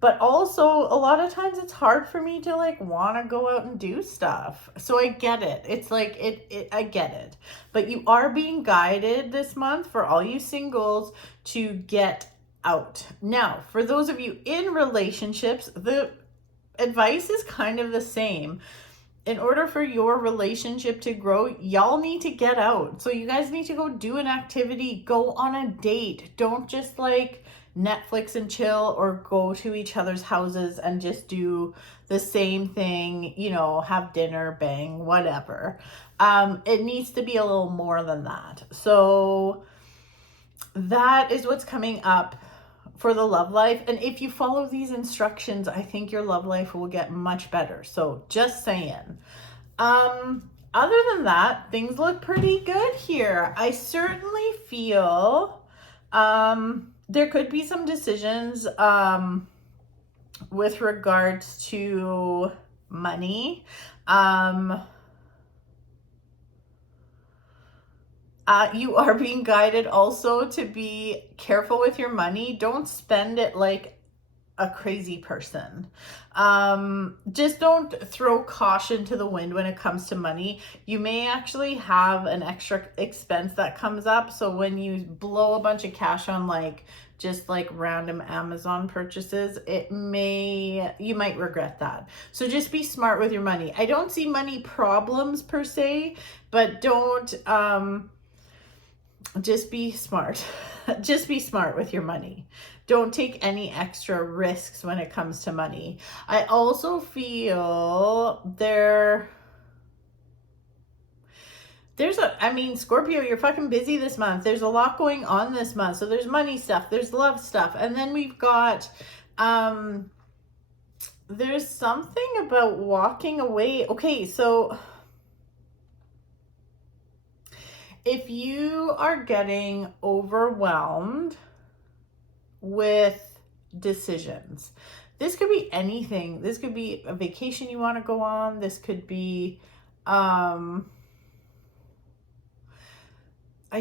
But also a lot of times it's hard for me to like want to go out and do stuff. So I get it. It's like, I get it. But you are being guided this month, for all you singles, to get out. Now, for those of you in relationships, the advice is kind of the same. In order for your relationship to grow, y'all need to get out. So you guys need to go do an activity, go on a date. Don't just like Netflix and chill, or go to each other's houses and just do the same thing, you know, have dinner, bang, whatever. It needs to be a little more than that. So that is what's coming up for the love life. And if you follow these instructions, I think your love life will get much better. So just saying. Other than that, things look pretty good here. I certainly feel there could be some decisions with regards to money. You are being guided also to be careful with your money. Don't spend it like a crazy person. Just don't throw caution to the wind when it comes to money. You may actually have an extra expense that comes up. So when you blow a bunch of cash on like just like random Amazon purchases, you might regret that. So just be smart with your money. I don't see money problems per se, but don't, just be smart. Just be smart with your money. Don't take any extra risks when it comes to money. I also feel Scorpio, you're fucking busy this month. There's a lot going on this month. So there's money stuff, there's love stuff. And then we've got, there's something about walking away. Okay, so if you are getting overwhelmed with decisions, this could be anything. This could be a vacation you want to go on. This could be, I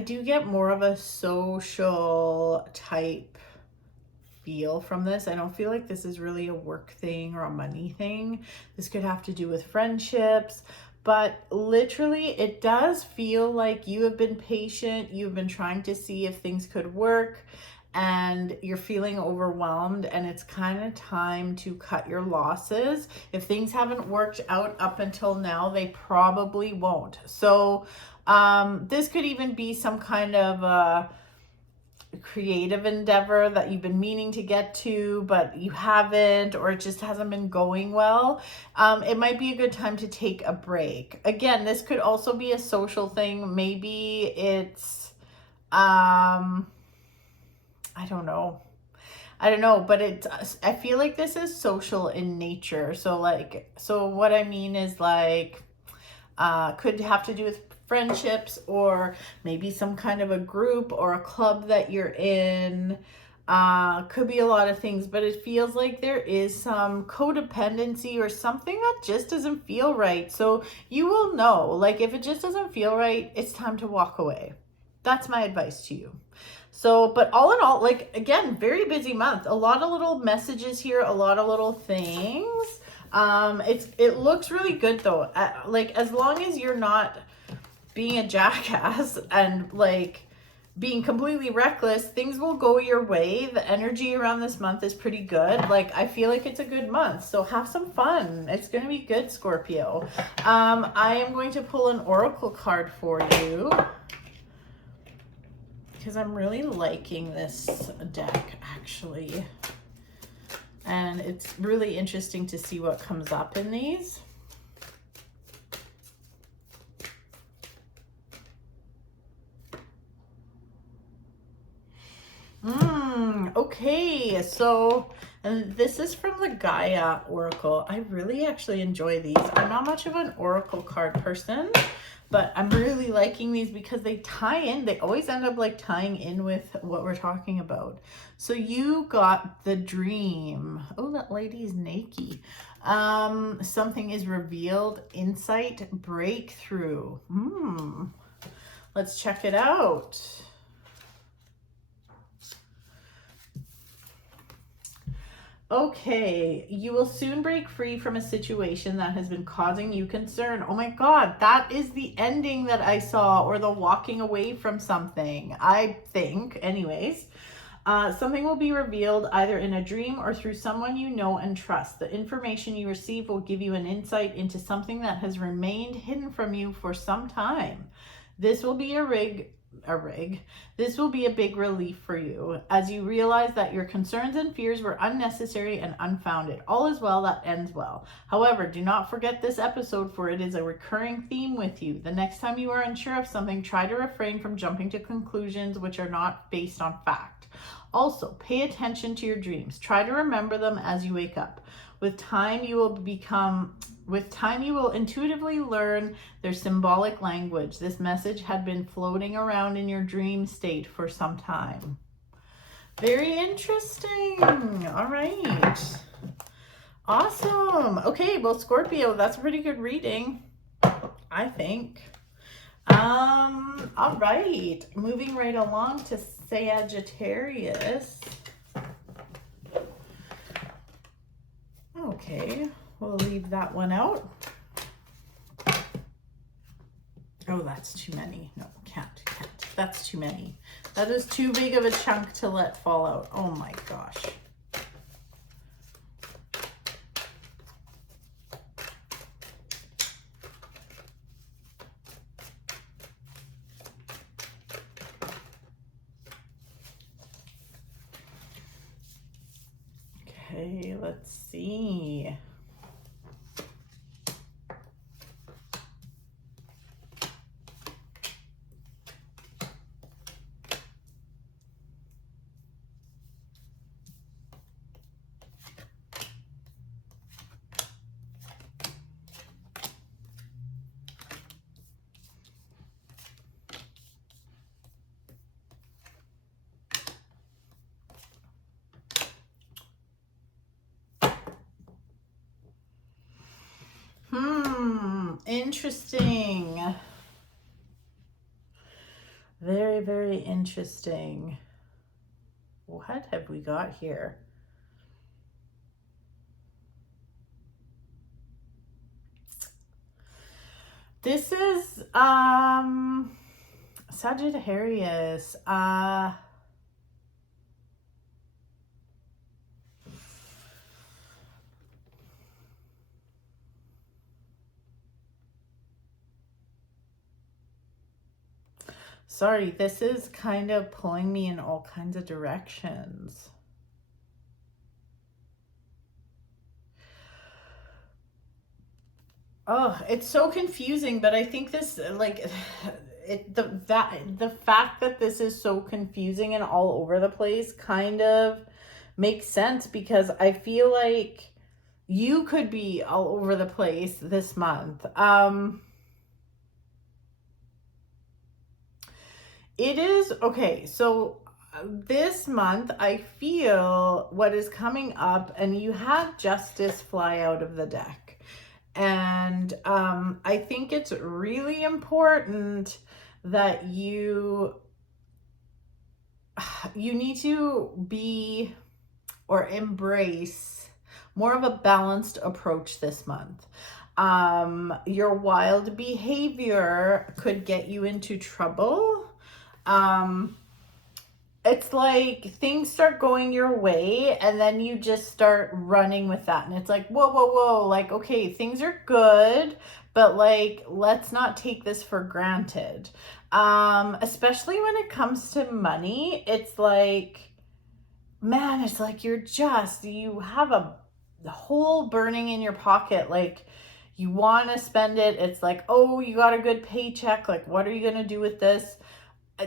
do get more of a social type feel from this. I don't feel like this is really a work thing or a money thing. This could have to do with friendships. But literally, it does feel like you have been patient. You've been trying to see if things could work. and you're feeling overwhelmed, and it's kind of time to cut your losses. If things haven't worked out up until now, they probably won't. So this could even be some kind of creative endeavor that you've been meaning to get to, but you haven't, or it just hasn't been going well. It might be a good time to take a break. Again, this could also be a social thing. Maybe it's, I don't know, but I feel like this is social in nature. So what I mean is like, could have to do with friendships, or maybe some kind of a group or a club that you're in. Could be a lot of things, but it feels like there is some codependency or something that just doesn't feel right. So you will know, like, if it just doesn't feel right, it's time to walk away. That's my advice to you. So, but all in all, like, again, very busy month. A lot of little messages here, a lot of little things. It looks really good though. Like, as long as you're not being a jackass and like being completely reckless, things will go your way. The energy around this month is pretty good. Like, I feel like it's a good month. So have some fun. It's going to be good, Scorpio. I am going to pull an oracle card for you, because I'm really liking this deck, actually. And it's really interesting to see what comes up in these. Okay, so this is from the GAIA Oracle. I really actually enjoy these. I'm not much of an oracle card person, but I'm really liking these because they tie in. They always end up like tying in with what we're talking about. So you got the dream. Oh, that lady's naked. Something is revealed. Insight, breakthrough. Let's check it out. Okay, you will soon break free from a situation that has been causing you concern. Oh my God, that is the ending that I saw, or the walking away from something, I think. Anyways, something will be revealed either in a dream or through someone you know and trust. The information you receive will give you an insight into something that has remained hidden from you for some time. This will be This will be a big relief for you as you realize that your concerns and fears were unnecessary and unfounded. All is well that ends well. However, do not forget this episode, for it is a recurring theme with you. The next time you are unsure of something, try to refrain from jumping to conclusions which are not based on fact. Also, pay attention to your dreams. Try to remember them as you wake up. With time, you will intuitively learn their symbolic language. This message had been floating around in your dream state for some time. Very interesting. All right. Awesome. Okay, well, Scorpio, that's a pretty good reading, I think. All right. Moving right along to Sagittarius. Okay, we'll leave that one out. Oh, that's too many. No, can't. That's too many. That is too big of a chunk to let fall out. Oh my gosh. Okay, let's see. Interesting. Very, very interesting. What have we got here? This is Sagittarius. Sorry, this is kind of pulling me in all kinds of directions. Oh, it's so confusing, but I think this, like, the fact that this is so confusing and all over the place kind of makes sense, because I feel like you could be all over the place this month. It is okay. So this month, I feel what is coming up, and you have Justice fly out of the deck. And I think it's really important that you need to be or embrace more of a balanced approach this month. Your wild behavior could get you into trouble. It's like things start going your way and then you just start running with that. And it's like, whoa, whoa, whoa. Like, okay, things are good, but like, let's not take this for granted. Especially when it comes to money, it's like, man, it's like you have a hole burning in your pocket. Like, you want to spend it. It's like, oh, you got a good paycheck. Like, what are you going to do with this?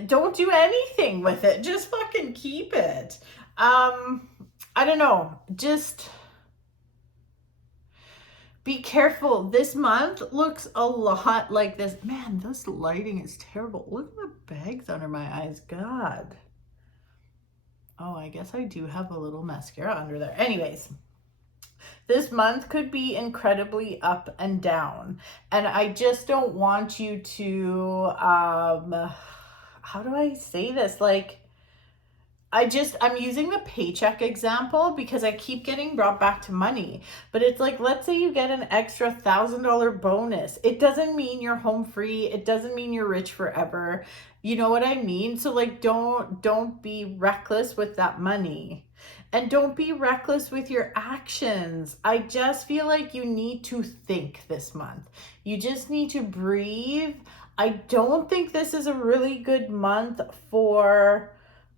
Don't do anything with it. Just fucking keep it. I don't know. Just be careful. This month looks a lot like this. Man, this lighting is terrible. Look at the bags under my eyes. God. Oh, I guess I do have a little mascara under there. Anyways, this month could be incredibly up and down. And I just don't want you to, how do I say this? Like, I'm using the paycheck example because I keep getting brought back to money. But it's like, let's say you get an extra $1,000 bonus. It doesn't mean you're home free. It doesn't mean you're rich forever. You know what I mean? So like, don't be reckless with that money. And don't be reckless with your actions. I just feel like you need to think this month. You just need to breathe. I don't think this is a really good month for,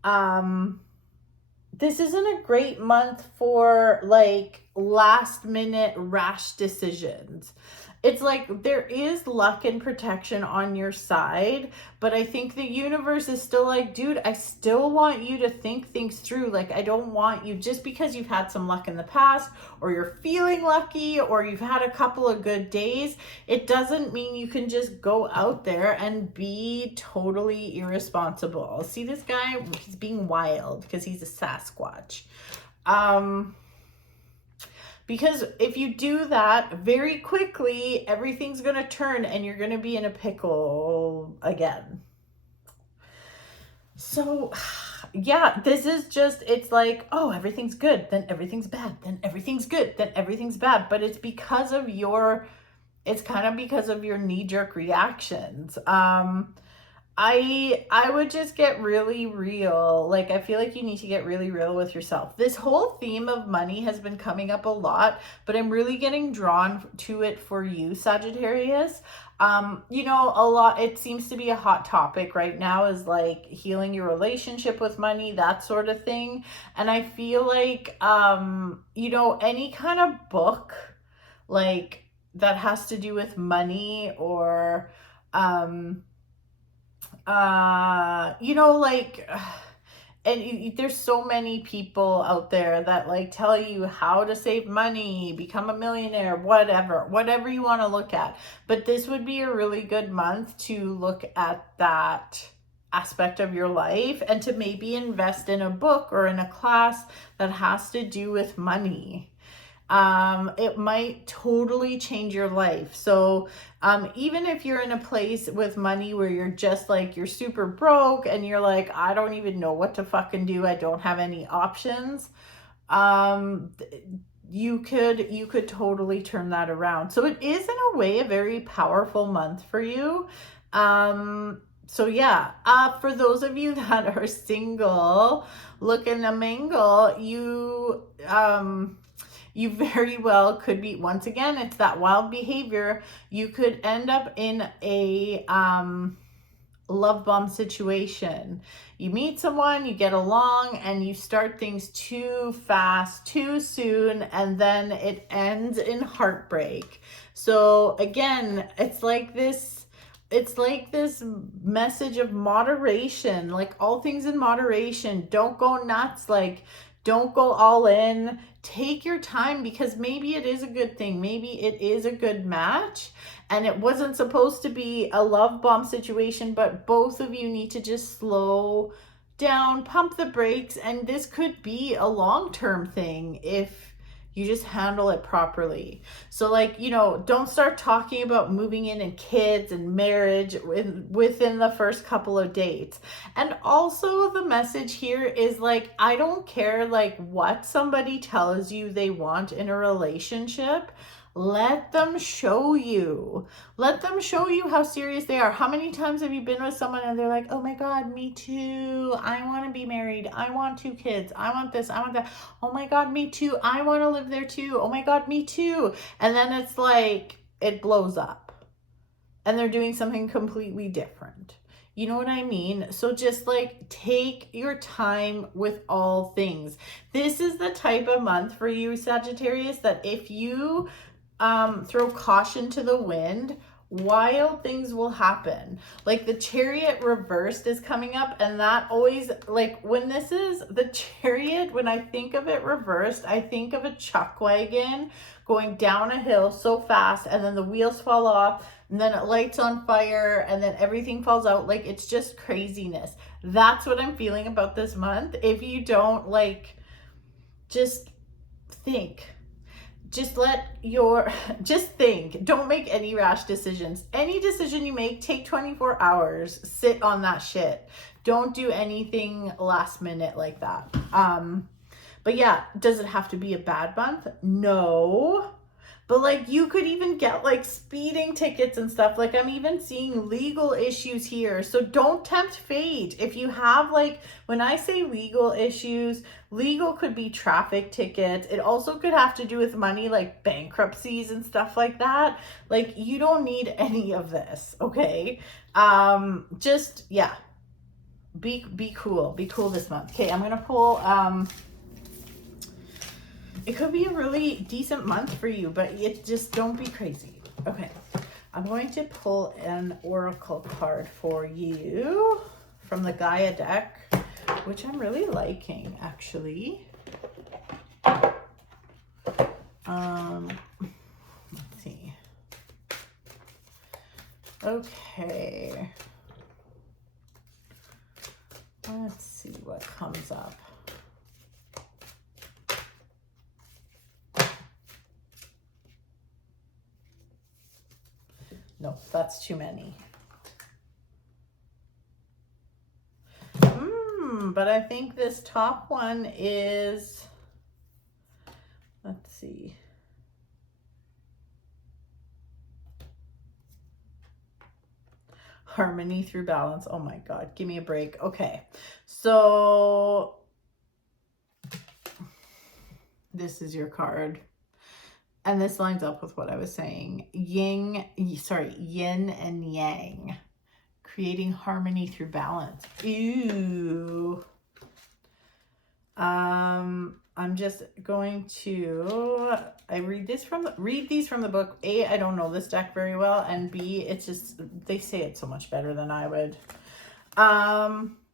this isn't a great month for like last minute rash decisions. It's like there is luck and protection on your side, but I think the universe is still like, dude, I still want you to think things through. Like, I don't want you, just because you've had some luck in the past or you're feeling lucky or you've had a couple of good days, it doesn't mean you can just go out there and be totally irresponsible. See this guy? He's being wild because he's a Sasquatch. Because if you do that very quickly, everything's going to turn and you're going to be in a pickle again. So, yeah, this is just, it's like, oh, everything's good, then everything's bad, then everything's good, then everything's bad. But it's because of it's kind of because of your knee-jerk reactions. I would just get really real. Like, I feel like you need to get really real with yourself. This whole theme of money has been coming up a lot, but I'm really getting drawn to it for you, Sagittarius. You know, a lot, it seems to be a hot topic right now, is like healing your relationship with money, that sort of thing. And I feel like, you know, any kind of book like that has to do with money, or, you know, like, and there's so many people out there that like tell you how to save money, become a millionaire, whatever you want to look at. But this would be a really good month to look at that aspect of your life and to maybe invest in a book or in a class that has to do with money. It might totally change your life. So even if you're in a place with money where you're just like, you're super broke and you're like, I don't even know what to fucking do, I don't have any options, you could totally turn that around. So it is in a way a very powerful month for you. So yeah, for those of you that are single, looking to mingle, you very well could be, once again, it's that wild behavior. You could end up in a love bomb situation. You meet someone, you get along, and you start things too fast, too soon, and then it ends in heartbreak. So again, it's like this message of moderation, like all things in moderation. Don't go nuts, like don't go all in. Take your time, because maybe it is a good thing. Maybe it is a good match and it wasn't supposed to be a love bomb situation, but both of you need to just slow down, pump the brakes, and this could be a long-term thing if you just handle it properly. So like, you know, don't start talking about moving in and kids and marriage within the first couple of dates. And also the message here is like, I don't care like what somebody tells you they want in a relationship. Let them show you. Let them show you how serious they are. How many times have you been with someone and they're like, oh my God, me too. I want to be married. I want 2 kids. I want this. I want that. Oh my God, me too. I want to live there too. Oh my God, me too. And then it's like, it blows up and they're doing something completely different. You know what I mean? So just like take your time with all things. This is the type of month for you, Sagittarius, that if you throw caution to the wind, wild things will happen. Like the Chariot reversed is coming up, and that always, like when this is the Chariot, when I think of it reversed, I think of a chuck wagon going down a hill so fast, and then the wheels fall off, and then it lights on fire, and then everything falls out. Like it's just craziness. That's what I'm feeling about this month. If you don't like, just think. Just think. Don't make any rash decisions. Any decision you make, take 24 hours, sit on that shit. Don't do anything last minute like that. But yeah, does it have to be a bad month? No. But like you could even get like speeding tickets and stuff. Like I'm even seeing legal issues here. So don't tempt fate. If you have like, when I say legal issues, legal could be traffic tickets. It also could have to do with money, like bankruptcies and stuff like that. Like you don't need any of this, okay? Just, yeah, be cool. Be cool this month. Okay, I'm going to pull, it could be a really decent month for you, but it just don't be crazy. Okay, I'm going to pull an oracle card for you from the GAIA deck, which I'm really liking, actually. Let's see. Okay. Let's see what comes up. No, that's too many. But I think this top one is, let's see. Harmony through balance. Oh my God, give me a break. Okay, so this is your card. And this lines up with what I was saying. Yin and yang. Creating harmony through balance. Ooh. I'm just going to, I read these from the book. A, I don't know this deck very well, and B, it's just, they say it so much better than I would.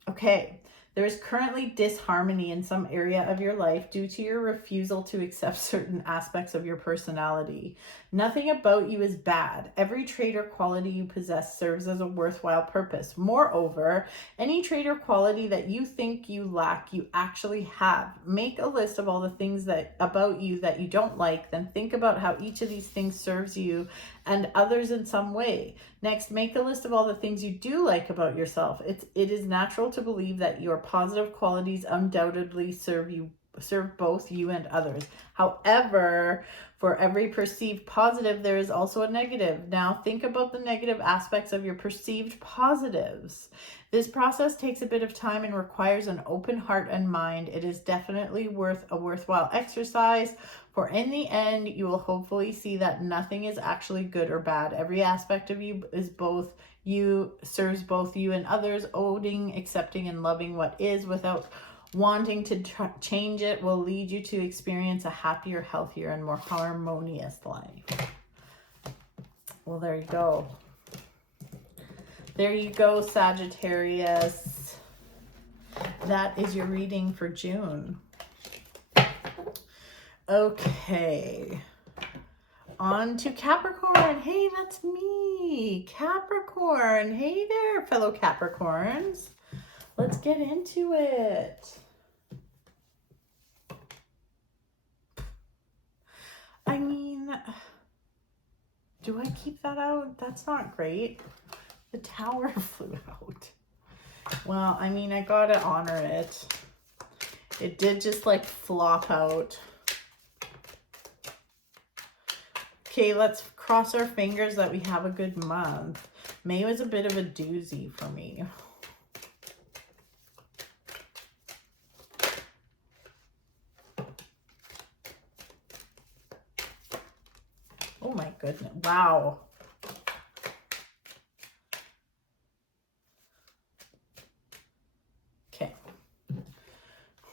Okay. There is currently disharmony in some area of your life due to your refusal to accept certain aspects of your personality. Nothing about you is bad. Every trait or quality you possess serves as a worthwhile purpose. Moreover, any trait or quality that you think you lack, you actually have. Make a list of all the things about you that you don't like, then think about how each of these things serves you and others in some way. Next, make a list of all the things you do like about yourself. It is natural to believe that your positive qualities undoubtedly serve you both you and others. However, for every perceived positive, there is also a negative. Now, think about the negative aspects of your perceived positives. This process takes a bit of time and requires an open heart and mind. It is definitely a worthwhile exercise, for in the end, you will hopefully see that nothing is actually good or bad. Every aspect of you is serves both you and others. Owning, accepting, and loving what is without wanting to change it will lead you to experience a happier, healthier, and more harmonious life. Well, there you go. There you go, Sagittarius. That is your reading for June. Okay. On to Capricorn. Hey, that's me. Capricorn. Hey there, fellow Capricorns. Let's get into it. I mean, do I keep that out? That's not great. The tower flew out. Well, I mean, I gotta honor it. It did just like flop out. Okay, let's cross our fingers that we have a good month. May was a bit of a doozy for me. Oh my goodness. Wow. Okay.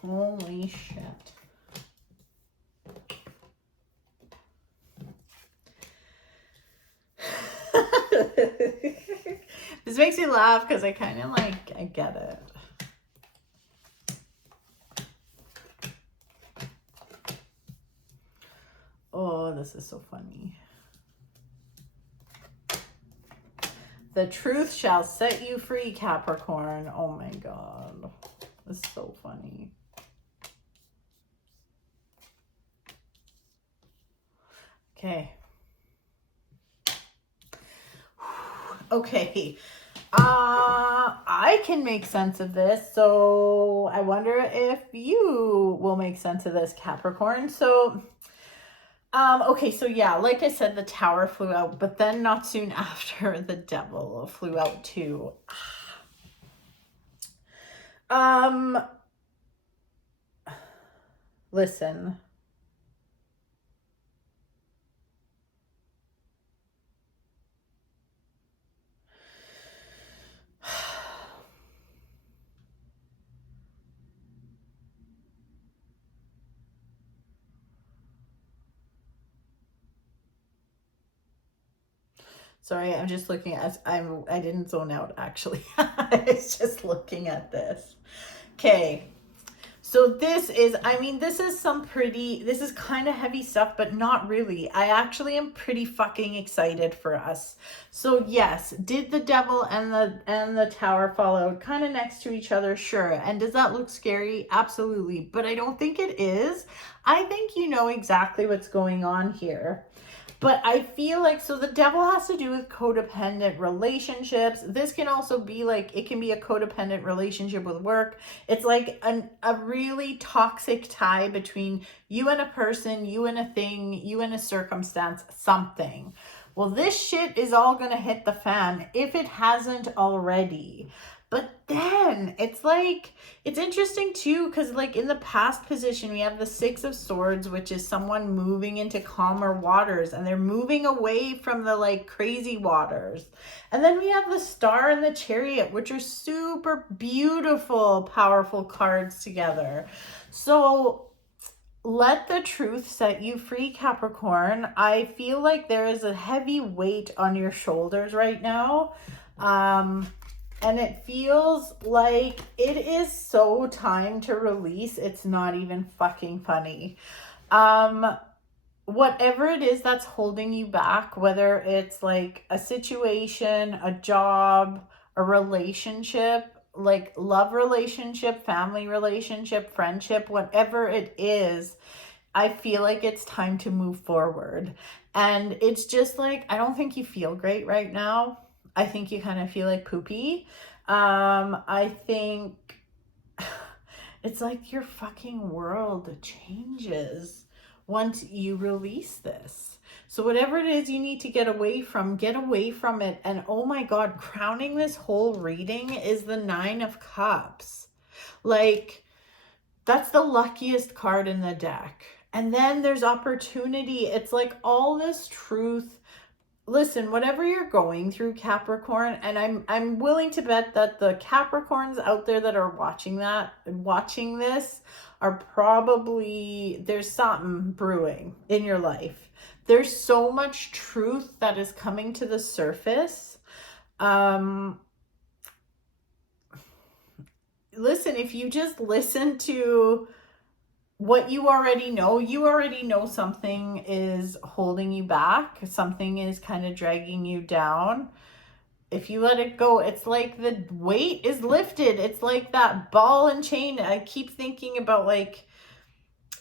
Holy shit. This makes me laugh because I kind of I get it. Oh, this is so funny. The truth shall set you free, Capricorn. Oh my God. This is so funny. Okay. Okay. I can make sense of this. So I wonder if you will make sense of this, Capricorn. So okay, so yeah, like I said, the tower flew out, but then not soon after, the devil flew out too. Listen. Sorry, I'm just looking at, I didn't zone out actually. I was just looking at this. Okay. So this is, I mean, this is kind of heavy stuff, but not really. I actually am pretty fucking excited for us. So yes, did the devil and the tower fall out kind of next to each other? Sure. And does that look scary? Absolutely. But I don't think it is. I think you know exactly what's going on here. But I feel like, so the devil has to do with codependent relationships. This can also be like, it can be a codependent relationship with work. It's like a really toxic tie between you and a person, you and a thing, you and a circumstance, something. Well, this shit is all going to hit the fan if it hasn't already. But then it's like, it's interesting too, because like in the past position, we have the Six of Swords, which is someone moving into calmer waters, and they're moving away from the like crazy waters. And then we have the Star and the Chariot, which are super beautiful, powerful cards together. So let the truth set you free, Capricorn. I feel like there is a heavy weight on your shoulders right now. And it feels like it is so time to release. It's not even fucking funny. Whatever it is that's holding you back, whether it's like a situation, a job, a relationship, like love relationship, family relationship, friendship, whatever it is, I feel like it's time to move forward. And it's just like, I don't think you feel great right now. I think you kind of feel like poopy. I think It's like your fucking world changes once you release this. So whatever it is you need to get away from it. And oh my God, crowning this whole reading is the 9 of Cups. Like, that's the luckiest card in the deck. And then there's opportunity. It's like all this truth. Listen, whatever you're going through, Capricorn, and I'm willing to bet that the Capricorns out there that are watching this are probably, there's something brewing in your life. There's so much truth that is coming to the surface. Listen, if you just listen to what you already know something is holding you back, something is kind of dragging you down. If you let it go, it's like the weight is lifted. It's like that ball and chain. I keep thinking about, like,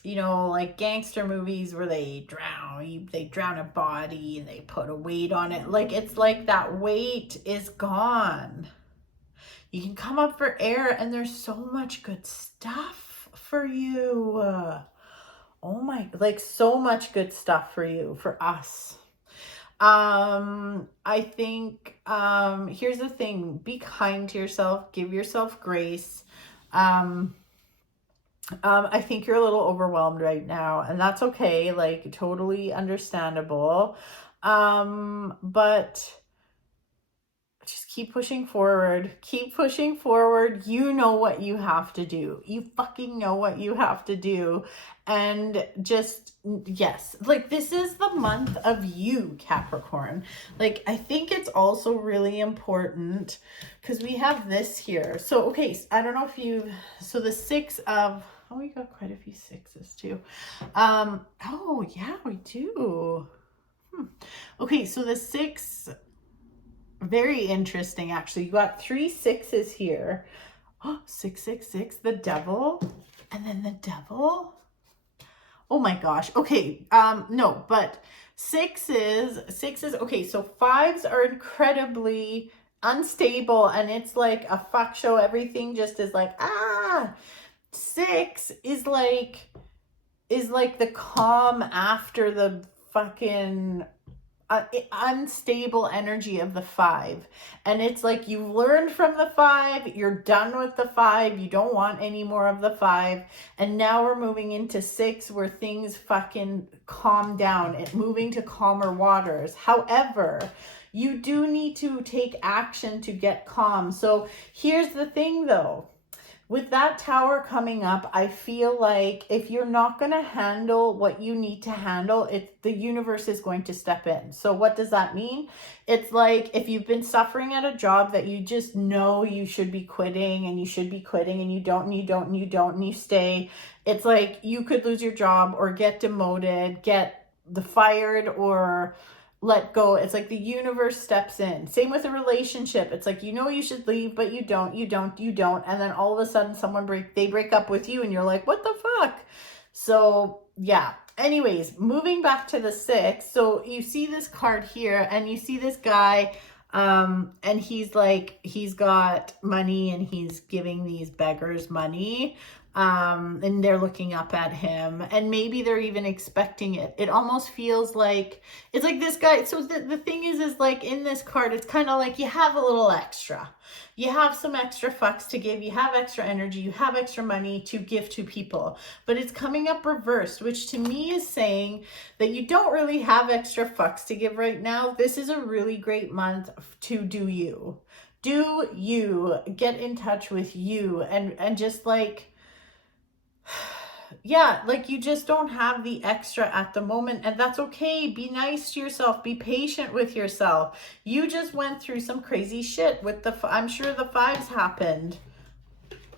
you know, like gangster movies where they drown a body and they put a weight on it. Like, it's like that weight is gone. You can come up for air, and there's so much good stuff for you. Oh my, like so much good stuff for you, for us. I think, here's the thing, be kind to yourself, give yourself grace. I think you're a little overwhelmed right now, and that's okay, like totally understandable. But just keep pushing forward. Keep pushing forward. You know what you have to do. You fucking know what you have to do. And just, yes, like this is the month of you, Capricorn. Like, I think it's also really important because we have this here. So, okay, I don't know if you, so the 6 of, oh, we got quite a few 6s too. Oh yeah, we do. Okay, so the 6, very interesting, actually. You got 3 6s here. Oh, 6, 6, 6, the devil, and then the devil. Oh my gosh. Okay, no, but 6s, okay, so 5s are incredibly unstable, and it's like a fuck show. Everything just is like, 6 is like the calm after the fucking unstable energy of the 5. And it's like you've learned from the 5, you're done with the 5, you don't want any more of the 5, and now we're moving into 6 where things fucking calm down and moving to calmer waters. However, you do need to take action to get calm. So here's the thing though. With that Tower coming up, I feel like if you're not going to handle what you need to handle, the universe is going to step in. So what does that mean? It's like if you've been suffering at a job that you just know you should be quitting, and you should be quitting, and you don't, and you stay. It's like you could lose your job or get demoted, get fired, or let go. It's like the universe steps in. Same with a relationship. It's like, you know, you should leave, but you don't. And then all of a sudden they break up with you and you're like, what the fuck? So yeah. Anyways, moving back to the 6. So you see this card here and you see this guy, and he's like, he's got money and he's giving these beggars money. And they're looking up at him, and maybe they're even expecting it. It almost feels like, it's like this guy. So the thing is like in this card, it's kind of like you have a little extra. You have some extra fucks to give. You have extra energy. You have extra money to give to people. But it's coming up reversed, which to me is saying that you don't really have extra fucks to give right now. This is a really great month to do you. Do you. Get in touch with you and just like, yeah, like you just don't have the extra at the moment, and that's okay. Be nice to yourself. Be patient with yourself. You just went through some crazy shit with I'm sure the 5s happened.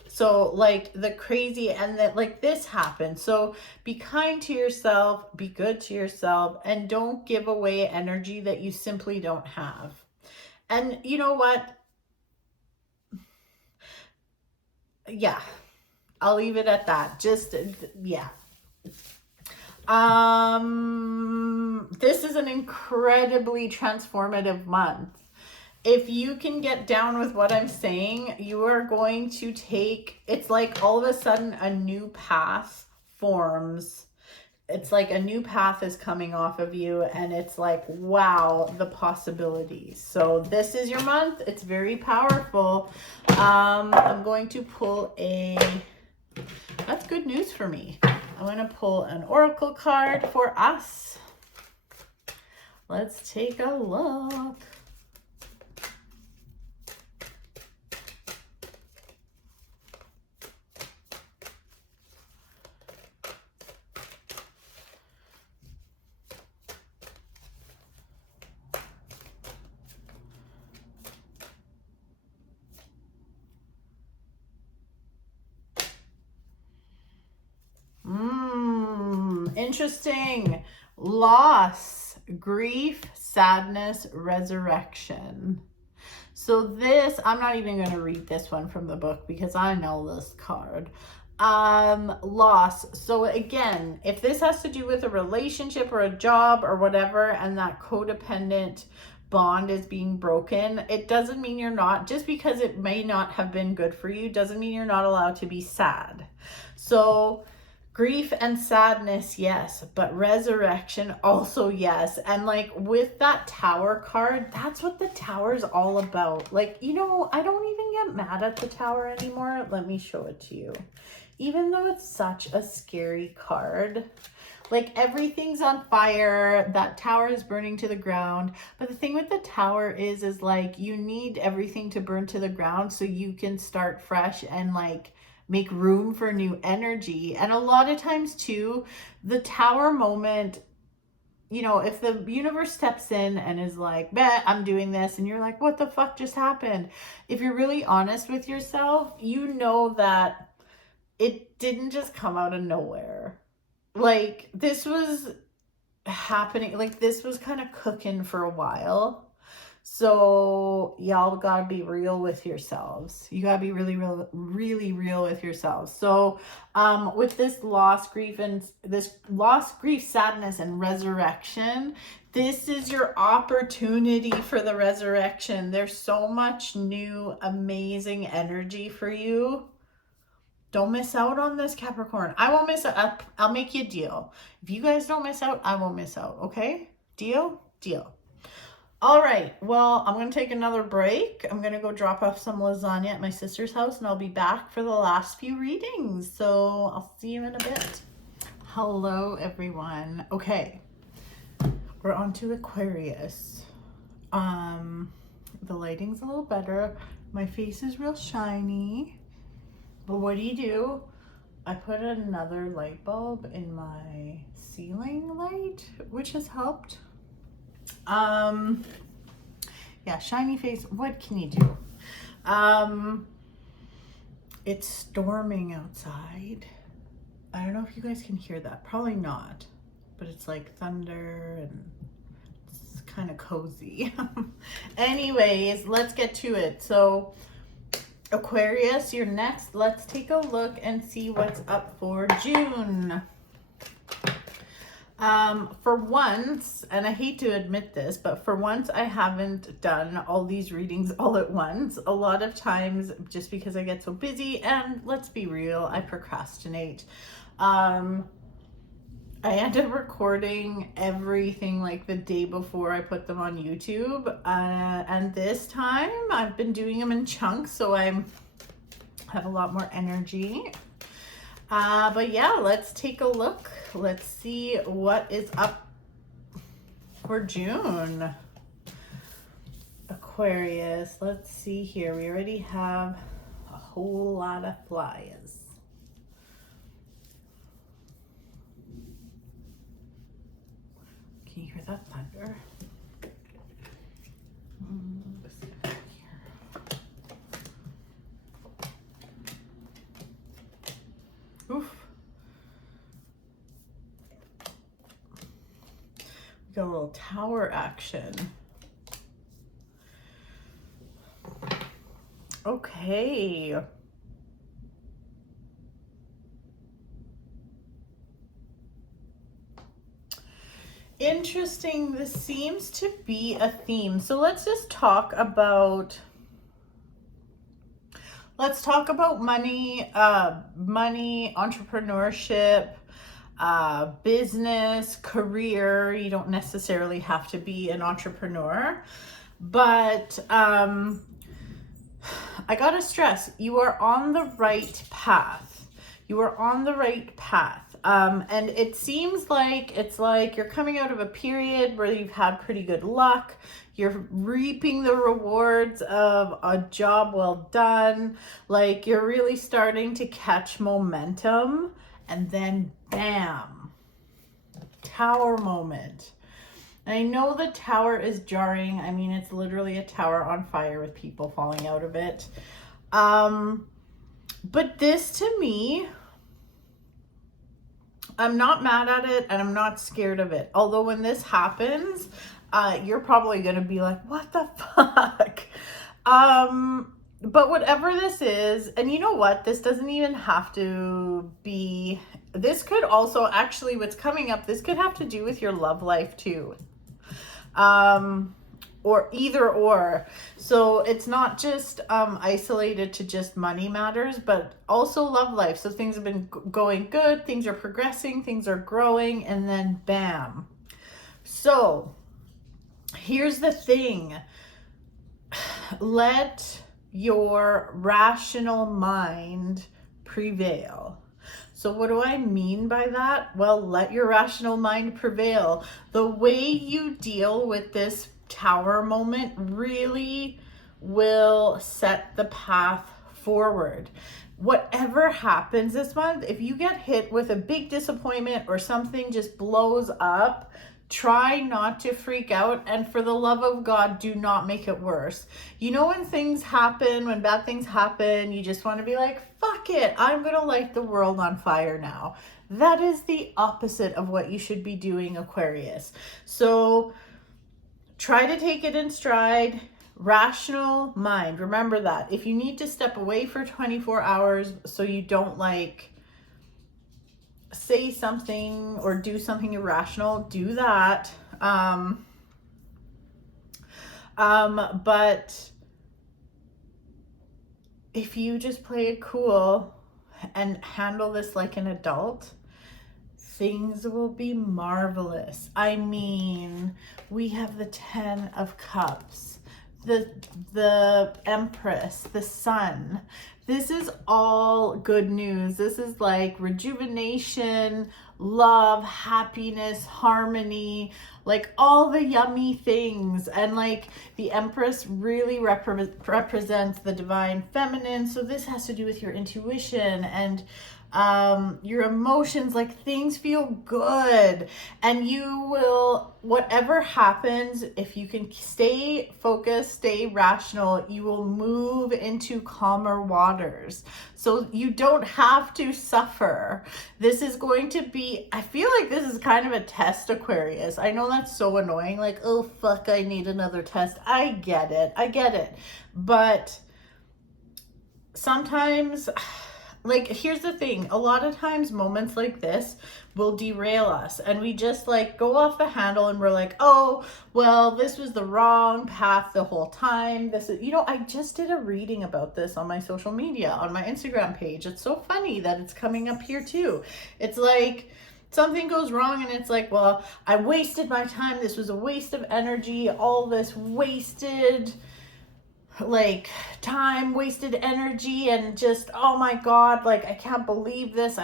So like the crazy, and that like this happened. So be kind to yourself, be good to yourself, and don't give away energy that you simply don't have. And you know what? Yeah. I'll leave it at that. Just, yeah. This is an incredibly transformative month. if you can get down with what I'm saying, you are going to take, it's like all of a sudden a new path forms. It's like a new path is coming off of you, and it's like, wow, the possibilities. So this is your month. It's very powerful. I'm going to pull that's good news for me. I'm going to pull an oracle card for us. Let's take a look. Interesting. Loss, grief, sadness, resurrection. So this, I'm not even going to read this one from the book because I know this card. Loss. So again, if this has to do with a relationship or a job or whatever, and that codependent bond is being broken, it doesn't mean you're not, just because it may not have been good for you, doesn't mean you're not allowed to be sad. So grief and sadness, yes, but resurrection also, yes. And like with that Tower card, that's what the Tower is all about. Like, you know, I don't even get mad at the Tower anymore. Let me show it to you. Even though it's such a scary card, like everything's on fire, that Tower is burning to the ground. But the thing with the Tower is like you need everything to burn to the ground so you can start fresh and like make room for new energy. And a lot of times too, the Tower moment, you know, if the universe steps in and is like, bet I'm doing this, and you're like, what the fuck just happened? If you're really honest with yourself, you know that it didn't just come out of nowhere. Like this was happening, like this was kind of cooking for a while. So y'all gotta be real with yourselves. You gotta be really real with yourselves. So with this loss, grief, sadness, and resurrection, this is your opportunity for the resurrection. There's so much new, amazing energy for you. Don't miss out on this, Capricorn. I won't miss out. I'll make you a deal. If you guys don't miss out, I won't miss out. Okay? Deal? Deal. All right, well, I'm going to take another break. I'm going to go drop off some lasagna at my sister's house, and I'll be back for the last few readings. So I'll see you in a bit. Hello, everyone. Okay, we're on to Aquarius. The lighting's a little better. My face is real shiny. But what do? I put another light bulb in my ceiling light, which has helped. Yeah, shiny face. What can you do? It's storming outside. I don't know if you guys can hear that. Probably not, but it's like thunder and it's kind of cozy. Anyways, let's get to it. So Aquarius, you're next. Let's take a look and see what's up for June. For once, and I hate to admit this, but for once I haven't done all these readings all at once. A lot of times, just because I get so busy, and let's be real, I procrastinate. I end up recording everything like the day before I put them on YouTube. And this time I've been doing them in chunks, so I have a lot more energy. But yeah, let's take a look. Let's see what is up for June. Aquarius, let's see here. We already have a whole lot of flyers. Can you hear that thunder? Oof. We got a little tower action. Okay. Interesting. This seems to be a theme. So let's just talk about money, money, entrepreneurship, business, career. You don't necessarily have to be an entrepreneur, but I gotta stress, you are on the right path. You are on the right path. And it seems like it's like you're coming out of a period where you've had pretty good luck. You're reaping the rewards of a job well done. Like you're really starting to catch momentum, and then bam, tower moment. And I know the tower is jarring. I mean, it's literally a tower on fire with people falling out of it. But this to me, I'm not mad at it and I'm not scared of it. Although when this happens, you're probably going to be like, what the fuck? But whatever this is, and you know what? This doesn't even have to be, this could also actually, what's coming up, this could have to do with your love life too. Or either or. So it's not just isolated to just money matters, but also love life. So things have been going good, things are progressing, things are growing, and then bam. So here's the thing. Let your rational mind prevail. So what do I mean by that? Well, let your rational mind prevail. The way you deal with this tower moment really will set the path forward. Whatever happens this month, if you get hit with a big disappointment or something just blows up, try not to freak out, and for the love of God, do not make it worse. You know, when things happen, when bad things happen, you just want to be like, fuck it, I'm gonna light the world on fire now. That is the opposite of what you should be doing, Aquarius. So try to take it in stride. Rational mind, remember that. If you need to step away for 24 hours so you don't like say something or do something irrational, do that. But if you just play it cool and handle this like an adult, things will be marvelous. I mean, we have the 10 of Cups, the Empress, the Sun. This is all good news. This is like rejuvenation, love, happiness, harmony, like all the yummy things. And like the Empress really represents the divine feminine. So this has to do with your intuition and your emotions. Like things feel good, and you will, whatever happens, if you can stay focused, stay rational, you will move into calmer waters. So you don't have to suffer. This is going to be, I feel like this is kind of a test, Aquarius. I know that's so annoying, like, oh fuck, I need another test. I get it, but sometimes, like, here's the thing, a lot of times moments like this will derail us and we just like go off the handle and we're like, oh, well, this was the wrong path the whole time. This is, you know, I just did a reading about this on my social media, on my Instagram page. It's so funny that it's coming up here too. It's like something goes wrong and it's like, well, I wasted my time. This was a waste of energy, all this wasted like time, wasted energy, and just, oh my God, like I can't believe this.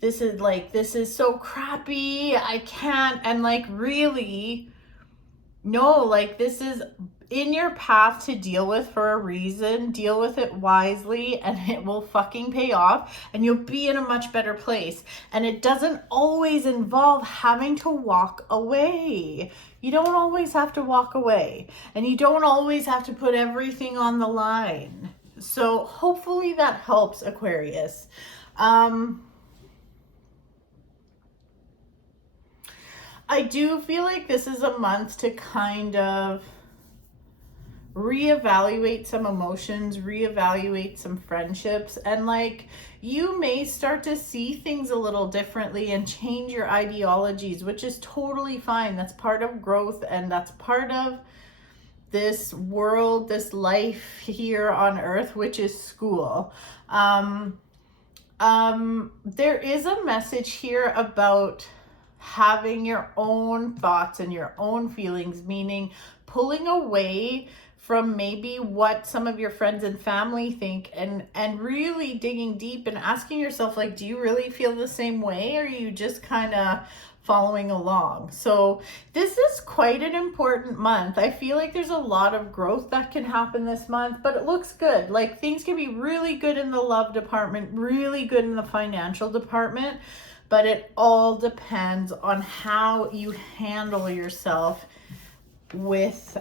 This is so crappy. I can't. And like, really, no, like this is in your path to deal with for a reason. Deal with it wisely and it will fucking pay off and you'll be in a much better place. And it doesn't always involve having to walk away. You don't always have to walk away, and you don't always have to put everything on the line. So hopefully that helps, Aquarius. I do feel like this is a month to kind of reevaluate some emotions, reevaluate some friendships, and like you may start to see things a little differently and change your ideologies, which is totally fine. That's part of growth, and that's part of this world, this life here on earth, which is school. There is a message here about having your own thoughts and your own feelings, meaning pulling away from maybe what some of your friends and family think, and really digging deep and asking yourself, like, do you really feel the same way, or are you just kind of following along? So this is quite an important month. I feel like there's a lot of growth that can happen this month, but it looks good. Like things can be really good in the love department, really good in the financial department, but it all depends on how you handle yourself with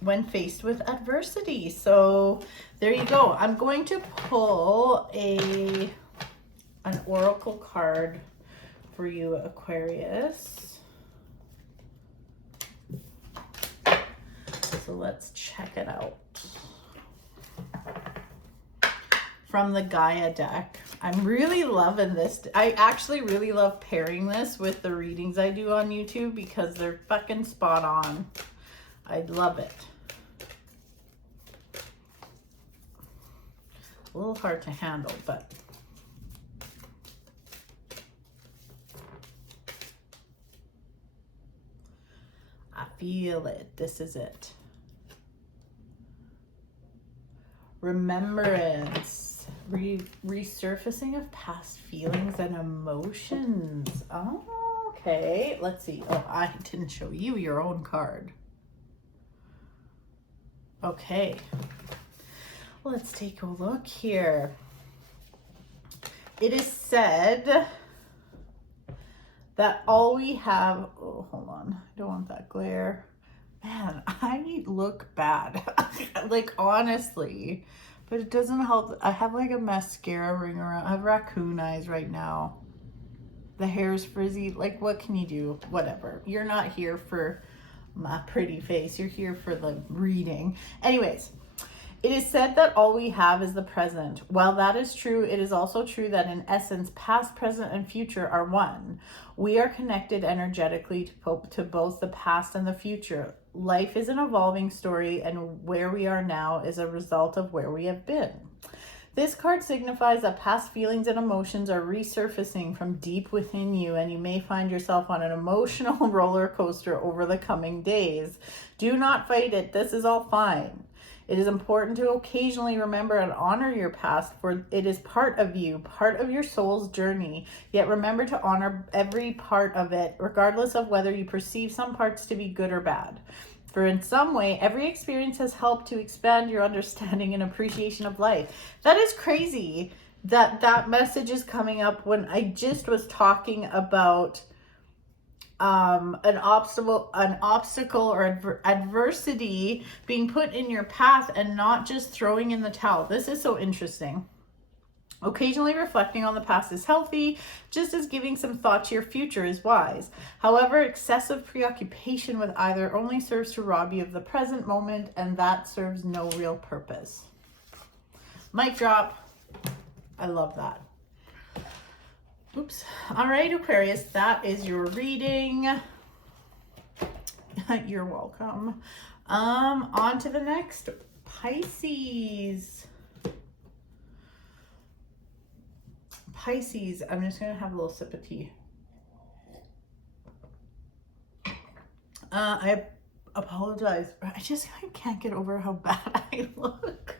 when faced with adversity. So there you go. I'm going to pull an oracle card for you, Aquarius. So let's check it out. From the GAIA deck. I'm really loving this. I actually really love pairing this with the readings I do on YouTube because they're fucking spot on. I love it. A little hard to handle, but I feel it. This is it. Remembrance. Resurfacing of past feelings and emotions. Oh, okay. Let's see. Oh, I didn't show you your own card. Okay. Let's take a look here. It is said that all we have, oh, hold on, I don't want that glare. Man, I look bad, like honestly, but it doesn't help. I have like a mascara ring around. I have raccoon eyes right now. The hair's frizzy. Like, what can you do? Whatever. You're not here for my pretty face. You're here for the reading. Anyways, it is said that all we have is the present. While that is true, it is also true that in essence, past, present, and future are one. We are connected energetically to both the past and the future. Life is an evolving story, and where we are now is a result of where we have been. This card signifies that past feelings and emotions are resurfacing from deep within you, and you may find yourself on an emotional roller coaster over the coming days. Do not fight it. This is all fine. It is important to occasionally remember and honor your past, for it is part of you, part of your soul's journey. Yet remember to honor every part of it, regardless of whether you perceive some parts to be good or bad. For in some way, every experience has helped to expand your understanding and appreciation of life. That is crazy that that message is coming up when I just was talking about an obstacle or adversity being put in your path and not just throwing in the towel. This is so interesting. Occasionally reflecting on the past is healthy, just as giving some thought to your future is wise. However, excessive preoccupation with either only serves to rob you of the present moment, and that serves no real purpose. Mic drop. I love that. Oops. All right, Aquarius, that is your reading. You're welcome. On to the next, Pisces. Pisces, I'm just going to have a little sip of tea. I apologize. I can't get over how bad I look.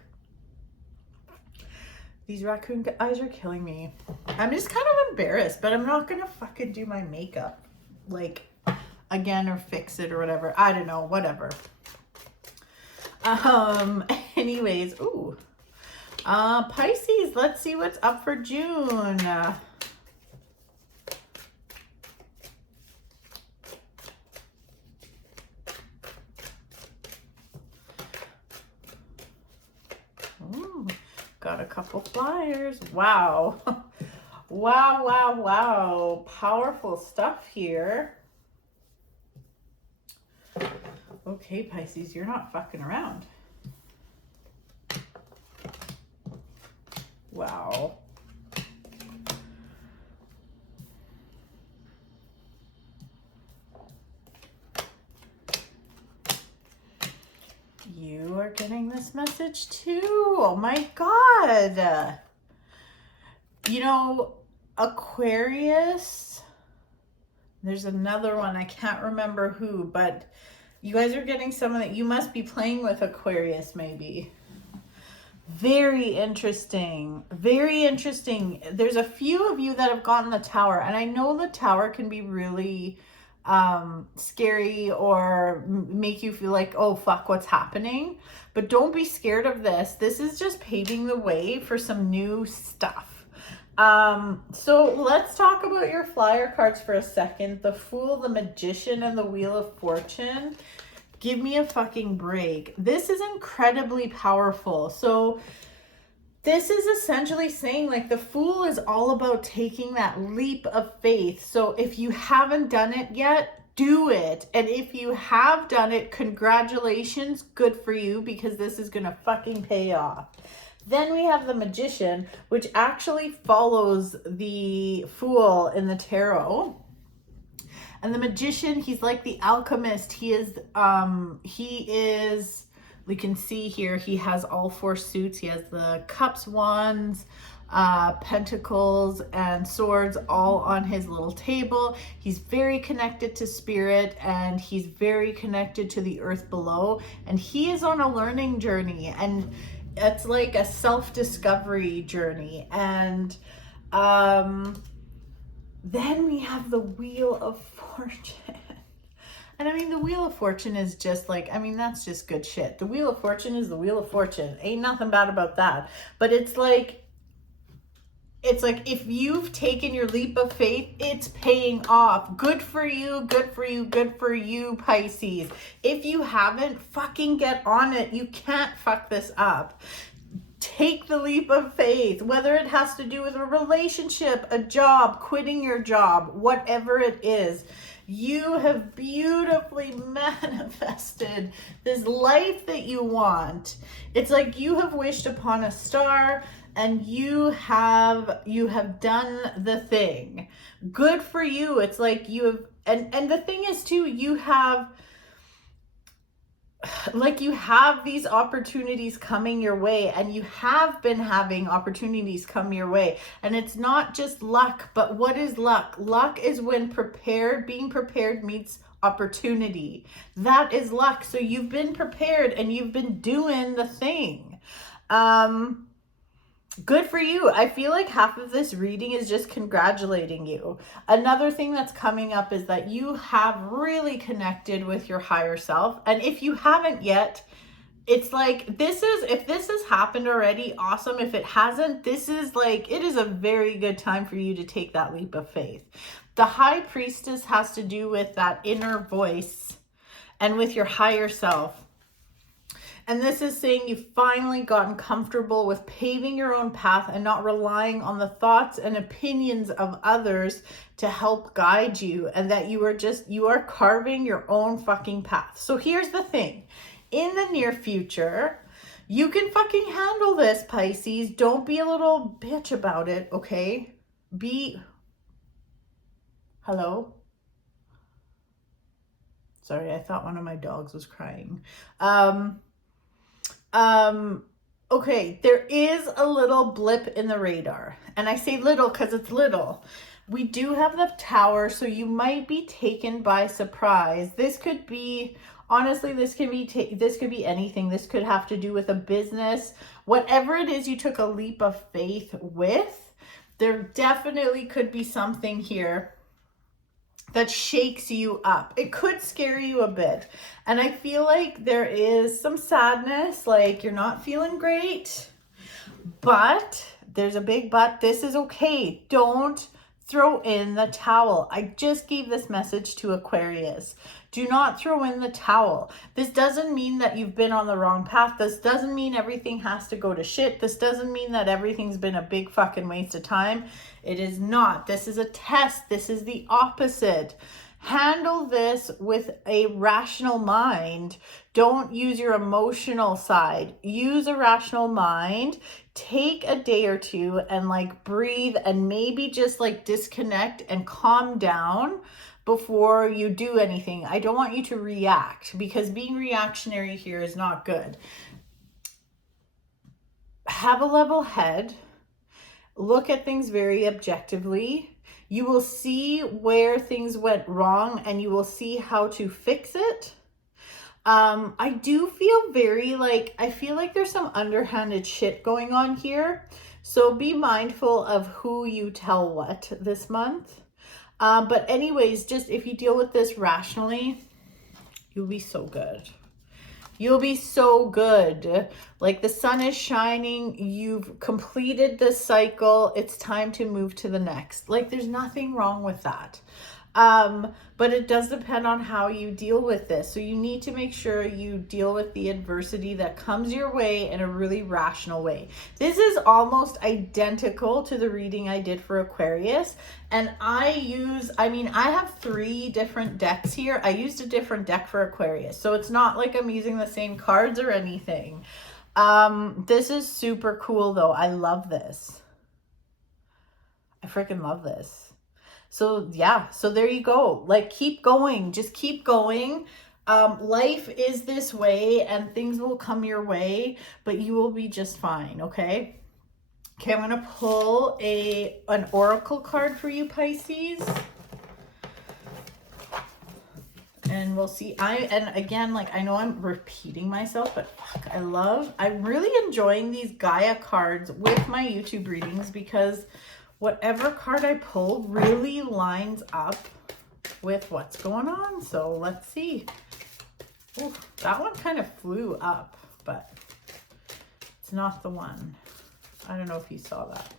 These raccoon eyes are killing me. I'm just kind of embarrassed, but I'm not going to fucking do my makeup like again or fix it or whatever. I don't know, whatever. Anyways, ooh. Pisces, let's see what's up for June. Ooh, got a couple flyers. Wow. Wow, wow, wow. Powerful stuff here. Okay, Pisces, you're not fucking around. Wow. You are getting this message too. Oh my God. You know, Aquarius, there's another one, I can't remember who, but you guys are getting someone that you must be playing with Aquarius maybe. Very interesting. Very interesting. There's a few of you that have gotten the Tower, and I know the Tower can be really scary or make you feel like, oh fuck, what's happening? But don't be scared of this. This is just paving the way for some new stuff. So let's talk about your flyer cards for a second. The Fool, the Magician, and the Wheel of Fortune. Give me a fucking break. This is incredibly powerful. So this is essentially saying like the Fool is all about taking that leap of faith. So if you haven't done it yet, do it. And if you have done it, congratulations, good for you, because this is gonna fucking pay off. Then we have the Magician, which actually follows the Fool in the tarot. And the Magician, he's like the alchemist. He is, we can see here, he has all four suits. He has the cups, wands, pentacles, and swords all on his little table. He's very connected to spirit, and he's very connected to the earth below. And he is on a learning journey, and it's like a self-discovery journey. And then we have the Wheel of Fortune. And I mean, the Wheel of Fortune is just like, I mean, that's just good shit. The Wheel of Fortune is the Wheel of Fortune. Ain't nothing bad about that. But it's like if you've taken your leap of faith, it's paying off. Good for you, good for you, good for you, Pisces. If you haven't, fucking get on it. You can't fuck this up. Take the leap of faith, whether it has to do with a relationship, a job, quitting your job, whatever it is. You have beautifully manifested this life that you want. It's like you have wished upon a star, and you have done the thing. Good for you. It's like you have, and the thing is too, you have these opportunities coming your way, and you have been having opportunities come your way. And it's not just luck, but what is luck? Luck is when being prepared meets opportunity. That is luck. So you've been prepared and you've been doing the thing. Good for you. I feel like half of this reading is just congratulating you. Another thing that's coming up is that you have really connected with your higher self. And if you haven't yet, it's like, if this has happened already, awesome. If it hasn't, it is a very good time for you to take that leap of faith. The High Priestess has to do with that inner voice and with your higher self. And this is saying you've finally gotten comfortable with paving your own path and not relying on the thoughts and opinions of others to help guide you, and that you are carving your own fucking path. So here's the thing. In the near future, you can fucking handle this, Pisces. Don't be a little bitch about it, okay? Hello? Sorry, I thought one of my dogs was crying. Okay, there is a little blip in the radar, and I say little because it's little. We do have the Tower, so you might be taken by surprise. This could be, honestly, this could be anything. This could have to do with a business, whatever it is you took a leap of faith with. There definitely could be something here that shakes you up. It could scare you a bit. And I feel like there is some sadness, like you're not feeling great, but there's a big but. This is okay. Don't throw in the towel. I just gave this message to Aquarius. Do not throw in the towel. This doesn't mean that you've been on the wrong path. This doesn't mean everything has to go to shit. This doesn't mean that everything's been a big fucking waste of time. It is not. This is a test. This is the opposite. Handle this with a rational mind. Don't use your emotional side. Use a rational mind. Take a day or two and like breathe and maybe just like disconnect and calm down before you do anything. I don't want you to react, because being reactionary here is not good. Have a level head. Look at things very objectively. You will see where things went wrong and you will see how to fix it. I do feel very like, I feel like there's some underhanded shit going on here. So be mindful of who you tell what this month. But anyways, just if you deal with this rationally, you'll be so good. You'll be so good. Like the sun is shining. You've completed this cycle. It's time to move to the next. Like there's nothing wrong with that. But it does depend on how you deal with this. So you need to make sure you deal with the adversity that comes your way in a really rational way. This is almost identical to the reading I did for Aquarius. And I have 3 different decks here. I used a different deck for Aquarius. So it's not like I'm using the same cards or anything. This is super cool though. I love this. I freaking love this. So yeah, so there you go. Like keep going, just keep going. Life is this way and things will come your way, but you will be just fine, okay? Okay, I'm gonna pull an oracle card for you, Pisces. And we'll see. And again, like I know I'm repeating myself, but fuck, I'm really enjoying these Gaia cards with my YouTube readings, because whatever card I pull really lines up with what's going on. So let's see. Ooh, that one kind of flew up, but it's not the one. I don't know if you saw that.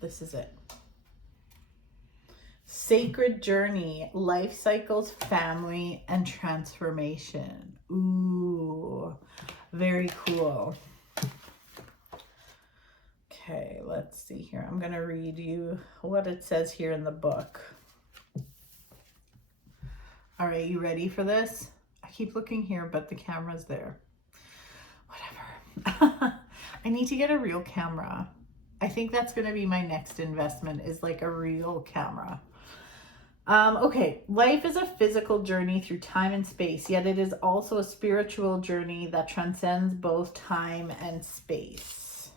This is it. Sacred journey, life cycles, family, and transformation. Ooh. Very cool. Okay, let's see here. I'm going to read you what it says here in the book. All right, you ready for this? I keep looking here, but the camera's there. Whatever. I need to get a real camera. I think that's going to be my next investment, is like a real camera. Okay, life is a physical journey through time and space, yet it is also a spiritual journey that transcends both time and space.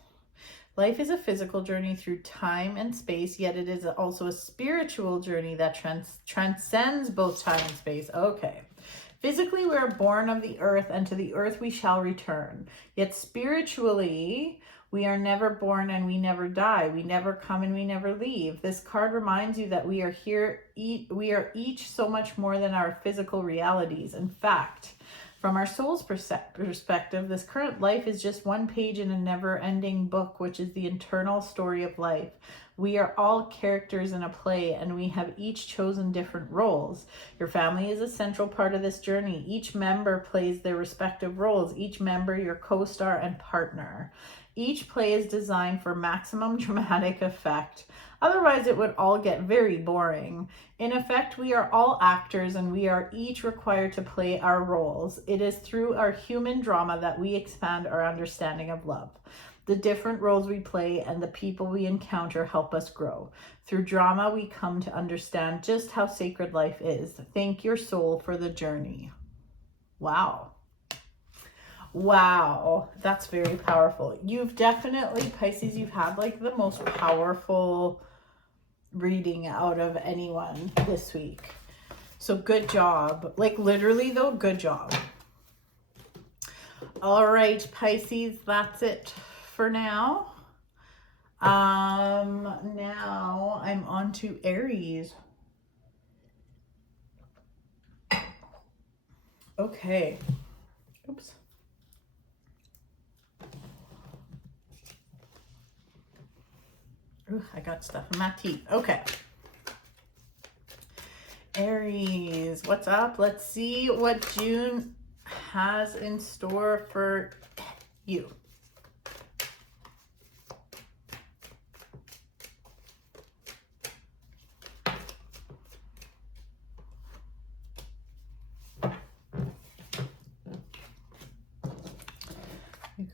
Life is a physical journey through time and space, yet it is also a spiritual journey that transcends both time and space. Okay. Physically, we are born of the earth, and to the earth we shall return. Yet spiritually, we are never born and we never die. We never come and we never leave. This card reminds you that we are here. We are each so much more than our physical realities. In fact, from our soul's perspective, this current life is just one page in a never-ending book, which is the internal story of life. We are all characters in a play, and we have each chosen different roles. Your family is a central part of this journey. Each member plays their respective roles. Each member, your co-star and partner. Each play is designed for maximum dramatic effect. Otherwise, it would all get very boring. In effect, we are all actors, and we are each required to play our roles. It is through our human drama that we expand our understanding of love. The different roles we play and the people we encounter help us grow. Through drama, we come to understand just how sacred life is. Thank your soul for the journey. Wow. Wow, that's very powerful. You've definitely, Pisces, you've had like the most powerful reading out of anyone this week. So good job. Like literally though, good job. All right, Pisces, that's it for now. Now I'm on to Aries. Okay. Oops. Ooh, I got stuff in my teeth. Okay. Aries, what's up? Let's see what June has in store for you.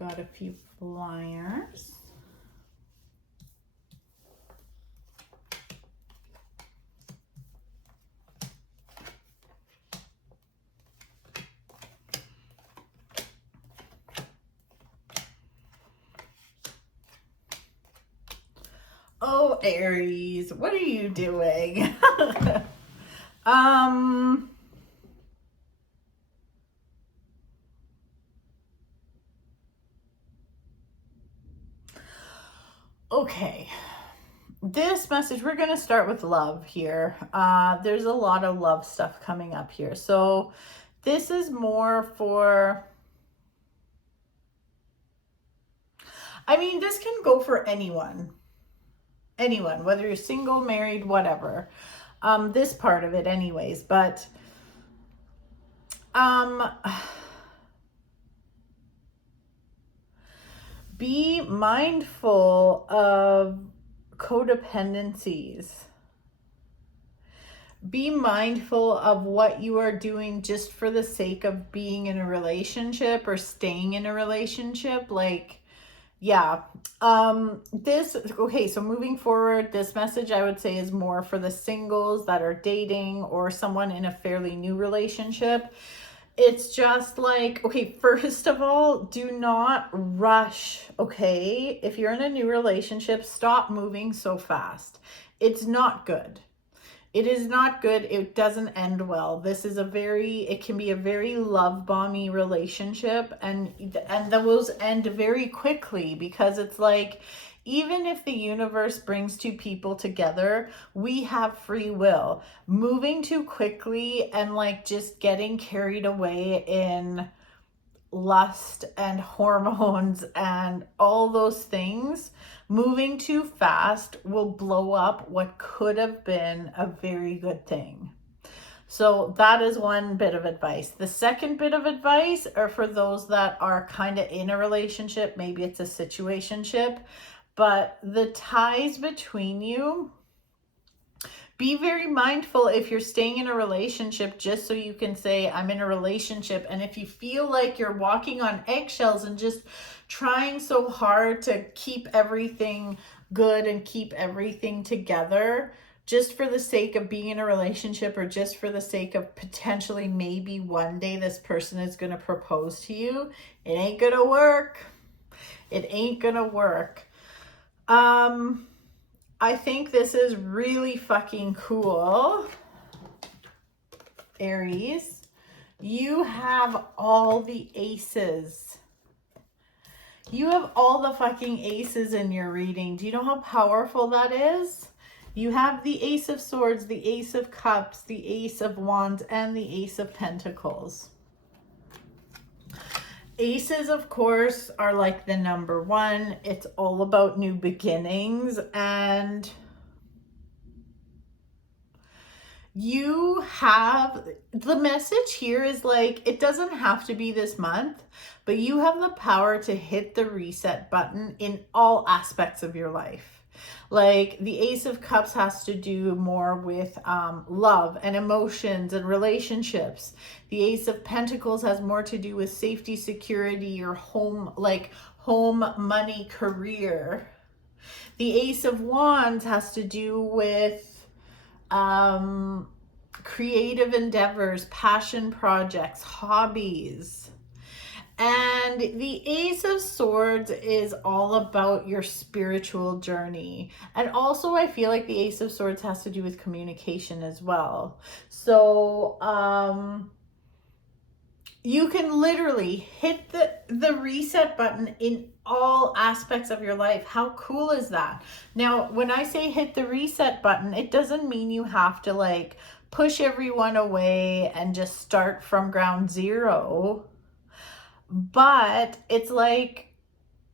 got a few flyers. Oh, Aries, what are you doing? Okay. This message, we're going to start with love here. There's a lot of love stuff coming up here. So this is more for, I mean, this can go for anyone, whether you're single, married, whatever. This part of it anyways, but, be mindful of codependencies. Be mindful of what you are doing just for the sake of being in a relationship or staying in a relationship. Like, yeah, okay, so moving forward, this message I would say is more for the singles that are dating or someone in a fairly new relationship. It's just like, okay, first of all, do not rush, okay? If you're in a new relationship, stop moving so fast. It's not good. It is not good. It doesn't end well. It can be a very love bomby relationship, and those end very quickly, because it's like, even if the universe brings two people together, we have free will. Moving too quickly and like just getting carried away in lust and hormones and all those things, moving too fast will blow up what could have been a very good thing. So that is one bit of advice. The second bit of advice are for those that are kind of in a relationship. Maybe it's a situationship, but the ties between you, be very mindful if you're staying in a relationship just so you can say, I'm in a relationship. And if you feel like you're walking on eggshells and just trying so hard to keep everything good and keep everything together, just for the sake of being in a relationship, or just for the sake of potentially maybe one day this person is going to propose to you, it ain't going to work. It ain't going to work. I think this is really fucking cool, Aries. You have all the aces. You have all the fucking aces in your reading. Do you know how powerful that is? You have the Ace of Swords, the Ace of Cups, the Ace of Wands, and the Ace of Pentacles. Aces, of course, are like the number one. It's all about new beginnings, and you have, the message here is like, it doesn't have to be this month, but you have the power to hit the reset button in all aspects of your life. Like the Ace of Cups has to do more with love and emotions and relationships. The Ace of Pentacles has more to do with safety, security, your home, like home, money, career. The Ace of Wands has to do with creative endeavors, passion projects, hobbies. And the Ace of Swords is all about your spiritual journey. And also I feel like the Ace of Swords has to do with communication as well. So you can literally hit the reset button in all aspects of your life. How cool is that? Now, when I say hit the reset button, it doesn't mean you have to like push everyone away and just start from ground zero. But it's like,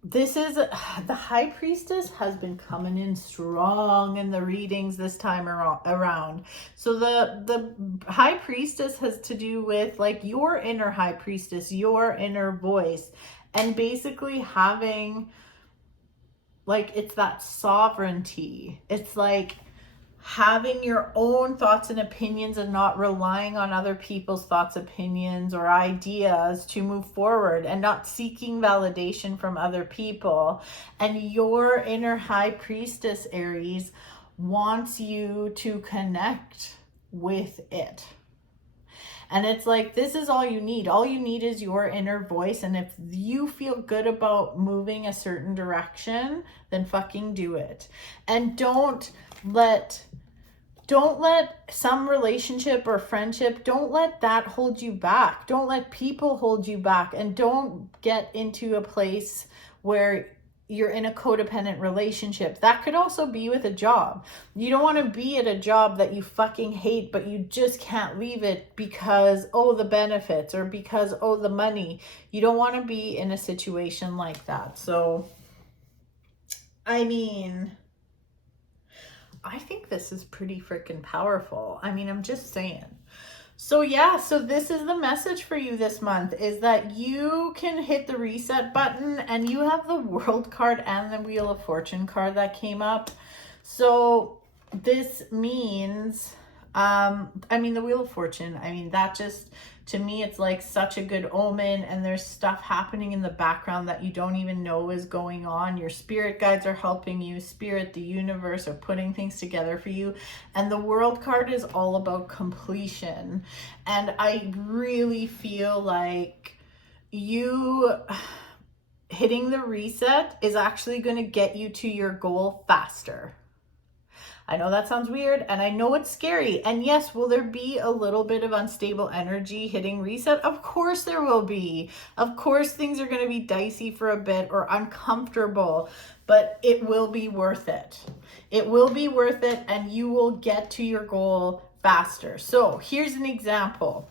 this is, the High Priestess has been coming in strong in the readings this time around. So the High Priestess has to do with like your inner High Priestess, your inner voice, and basically having, like, it's that sovereignty. It's like having your own thoughts and opinions and not relying on other people's thoughts, opinions, or ideas to move forward, and not seeking validation from other people. And your inner high priestess, Aries, wants you to connect with it. And it's like, this is all you need. All you need is your inner voice. And if you feel good about moving a certain direction, then fucking do it. And don't let some relationship or friendship, don't let that hold you back. Don't let people hold you back. And don't get into a place where you're in a codependent relationship. That could also be with a job. You don't want to be at a job that you fucking hate, but you just can't leave it because, oh, the benefits, or because, oh, the money. You don't want to be in a situation like that. So, I mean, I think this is pretty freaking powerful. I mean, I'm just saying. So yeah, so this is the message for you this month, is that you can hit the reset button, and you have the World card and the Wheel of Fortune card that came up. So this means, I mean, the Wheel of Fortune, I mean, that just, to me, it's like such a good omen, and there's stuff happening in the background that you don't even know is going on. Your spirit guides are helping you. Spirit, the universe are putting things together for you. And the World card is all about completion. And I really feel like you hitting the reset is actually going to get you to your goal faster. I know that sounds weird, and I know it's scary. And yes, will there be a little bit of unstable energy hitting reset? Of course there will be. Of course things are going to be dicey for a bit or uncomfortable, but it will be worth it. It will be worth it, and you will get to your goal faster. So here's an example.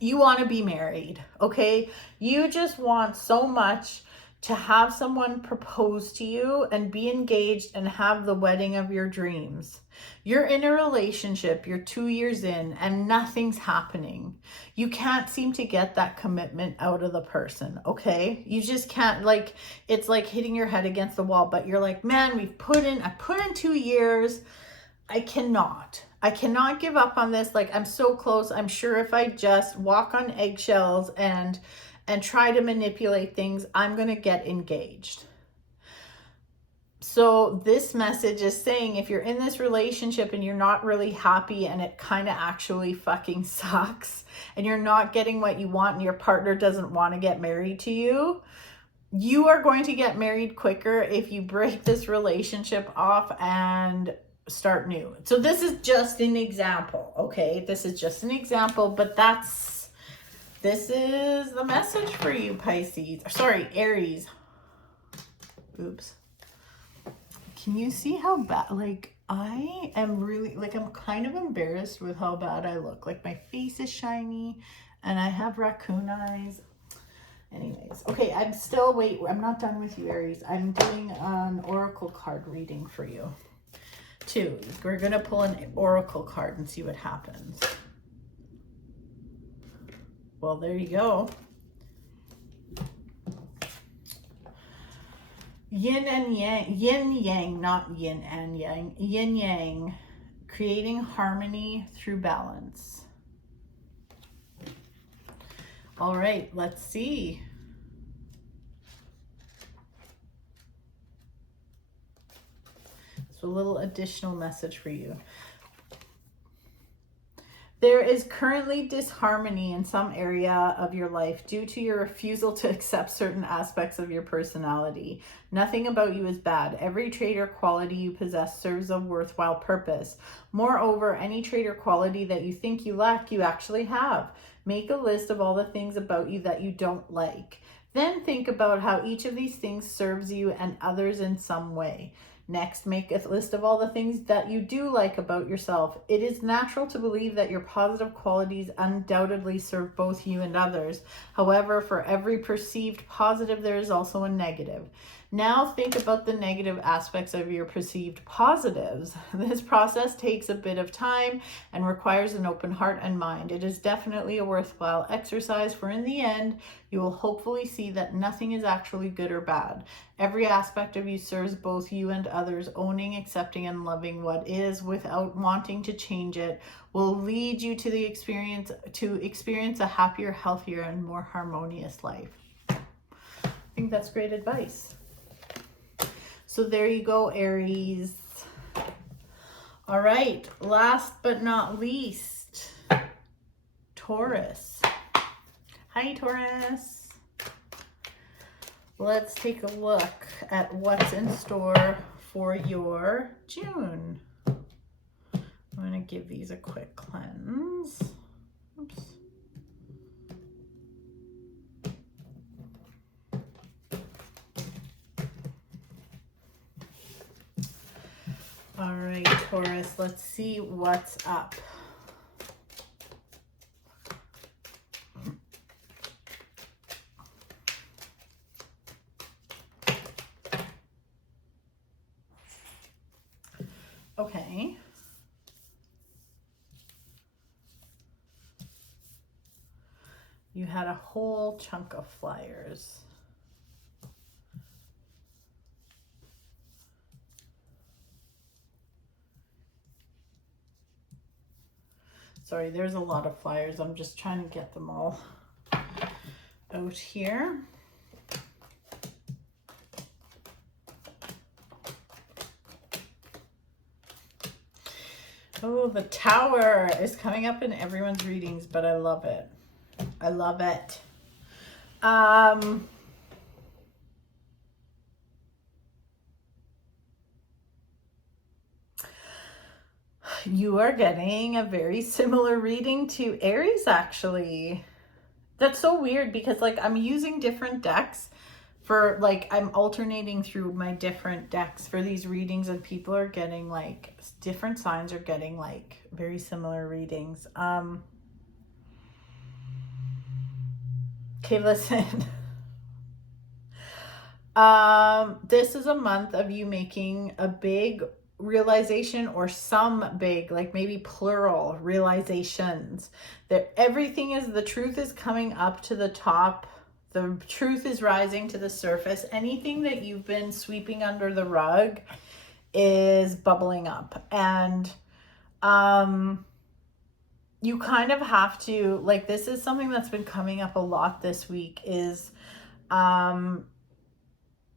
You want to be married, okay? You just want so much to have someone propose to you and be engaged and have the wedding of your dreams. You're in a relationship, you're 2 years in, and nothing's happening. You can't seem to get that commitment out of the person, okay? You just can't, like, it's like hitting your head against the wall, but you're like, man, I put in 2 years. I cannot give up on this. Like, I'm so close. I'm sure if I just walk on eggshells and try to manipulate things, I'm going to get engaged. So this message is saying, if you're in this relationship and you're not really happy, and it kind of actually fucking sucks, and you're not getting what you want, and your partner doesn't want to get married to you, you are going to get married quicker if you break this relationship off and start new. So this is just an example, okay? This is just an example, but this is the message for you, Pisces. Sorry, Aries. Oops. Can you see how bad, like, I am really, like, I'm kind of embarrassed with how bad I look. Like, my face is shiny, and I have raccoon eyes. Anyways, okay, I'm not done with you, Aries. I'm doing an oracle card reading for you, too. We're going to pull an oracle card and see what happens. Well, there you go. Yin and yang, yin yang, not yin and yang, yin yang, creating harmony through balance. All right, let's see. So a little additional message for you. There is currently disharmony in some area of your life due to your refusal to accept certain aspects of your personality. Nothing about you is bad. Every trait or quality you possess serves a worthwhile purpose. Moreover, any trait or quality that you think you lack, you actually have. Make a list of all the things about you that you don't like. Then think about how each of these things serves you and others in some way. Next, make a list of all the things that you do like about yourself. It is natural to believe that your positive qualities undoubtedly serve both you and others. However, for every perceived positive, there is also a negative. Now think about the negative aspects of your perceived positives. This process takes a bit of time and requires an open heart and mind. It is definitely a worthwhile exercise, for in the end, you will hopefully see that nothing is actually good or bad. Every aspect of you serves both you and others. Owning, accepting, and loving what is without wanting to change it will lead you to experience a happier, healthier, and more harmonious life. I think that's great advice. So there you go, Aries. All right, last but not least, Taurus. Hi, Taurus. Let's take a look at what's in store for your June. I'm going to give these a quick cleanse. Oops. All right, Taurus, let's see what's up. Okay. You had a whole chunk of flyers. Sorry, there's a lot of flyers. I'm just trying to get them all out here. Oh, the Tower is coming up in everyone's readings, but I love it. I love it. You are getting a very similar reading to Aries, actually. That's so weird because like I'm using different decks for like, I'm alternating through my different decks for these readings, and people are getting like different signs are getting like very similar readings. Okay, listen. This is a month of you making a big realization, or some big, like maybe plural realizations, that everything is, the truth is coming up to the top. The truth is rising to the surface. Anything that you've been sweeping under the rug is bubbling up. And you kind of have to, like, this is something that's been coming up a lot this week, is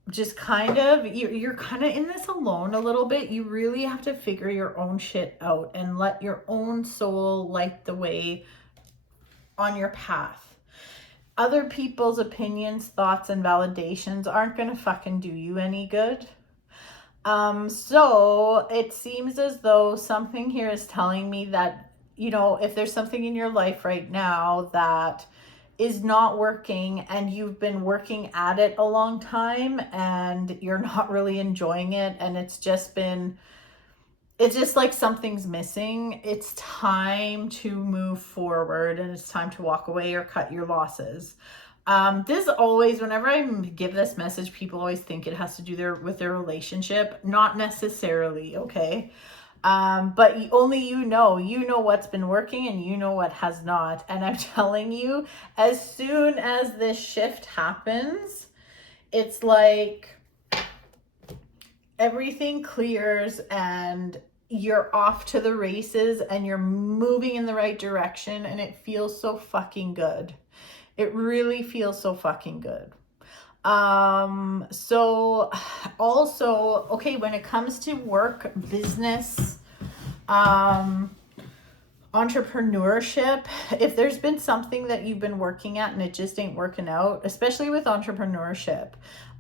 just kind of, you're kind of in this alone a little bit. You really have to figure your own shit out and let your own soul light the way on your path. Other people's opinions, thoughts, and validations aren't going to fucking do you any good. So it seems as though something here is telling me that, you know, if there's something in your life right now that is not working and you've been working at it a long time and you're not really enjoying it, and it's just like something's missing, it's time to move forward and it's time to walk away or cut your losses. This always, whenever I give this message, people always think it has to do with their relationship. Not necessarily, okay? But only you know what's been working and you know what has not. And I'm telling you, as soon as this shift happens, it's like everything clears and you're off to the races and you're moving in the right direction, and it feels so fucking good. It really feels so fucking good. So also, okay, when it comes to work, business, entrepreneurship, if there's been something that you've been working at and it just ain't working out, especially with entrepreneurship,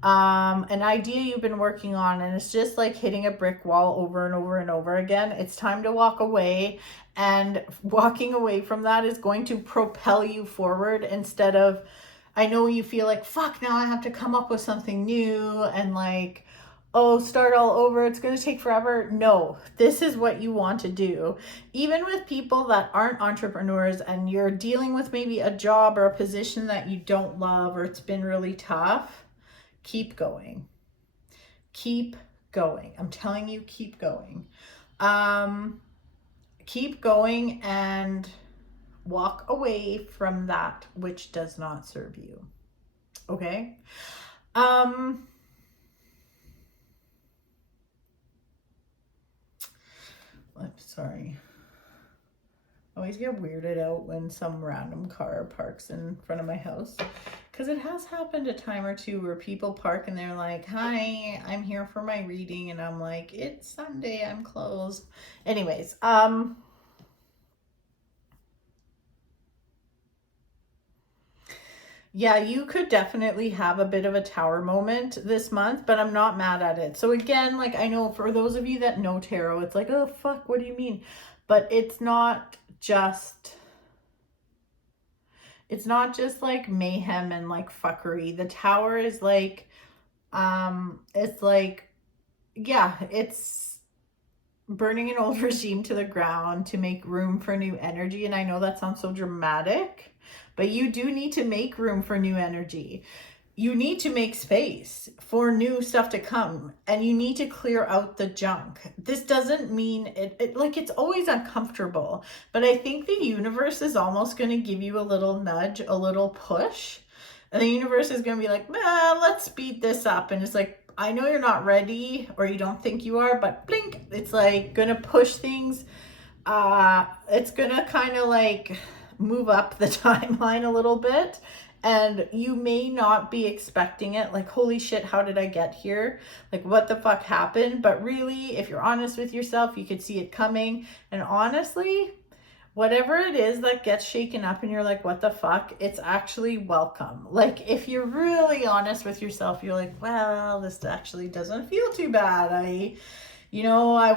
an idea you've been working on and it's just like hitting a brick wall over and over and over again, it's time to walk away. And walking away from that is going to propel you forward, instead of, I know you feel like, fuck, now I have to come up with something new and like, oh, start all over, it's going to take forever. No, this is what you want to do. Even with people that aren't entrepreneurs and you're dealing with maybe a job or a position that you don't love or it's been really tough, keep going. keep going. I'm telling you, keep going. Keep going and walk away from that which does not serve you. Okay? I'm sorry. I always get weirded out when some random car parks in front of my house, because it has happened a time or two where people park and they're like, hi, I'm here for my reading, and I'm like, it's Sunday, I'm closed. Anyways, yeah, you could definitely have a bit of a tower moment this month, but I'm not mad at it. So again, like, I know for those of you that know tarot, it's like, oh fuck, what do you mean? But it's not just like mayhem and like fuckery. The tower is like, it's like, yeah, it's burning an old regime to the ground to make room for new energy. And I know that sounds so dramatic, but you do need to make room for new energy. You need to make space for new stuff to come, and you need to clear out the junk. This doesn't mean like it's always uncomfortable, but I think the universe is almost going to give you a little nudge, a little push, and the universe is going to be like, let's speed this up. And it's like, I know you're not ready, or you don't think you are, but blink, it's like going to push things. It's going to kind of like move up the timeline a little bit. And you may not be expecting it, like, holy shit, how did I get here? Like, what the fuck happened? But really, if you're honest with yourself, you could see it coming. And honestly, whatever it is that gets shaken up and you're like, what the fuck? It's actually welcome. Like, if you're really honest with yourself, you're like, well, this actually doesn't feel too bad. I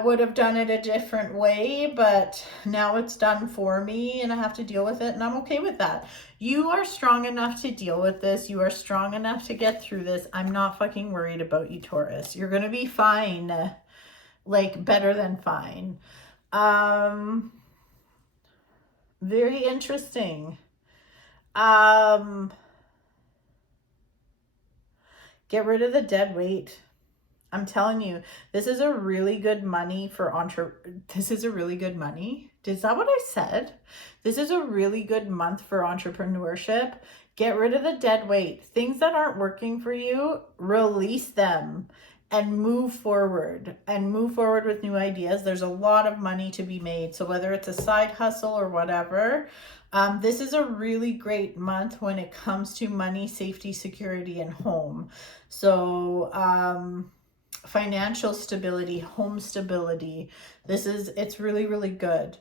would have done it a different way, but now it's done for me and I have to deal with it, and I'm okay with that. You are strong enough to deal with this. You are strong enough to get through this. I'm not fucking worried about you, Taurus. You're going to be fine. Like, better than fine. Very interesting. Get rid of the dead weight. I'm telling you, this is a really good money for this is a really good money. Is that what I said? This is a really good month for entrepreneurship. Get rid of the dead weight. Things that aren't working for you, release them and move forward with new ideas. There's a lot of money to be made. So whether it's a side hustle or whatever, this is a really great month when it comes to money, safety, security, and home. So, financial stability, home stability. It's really, really good.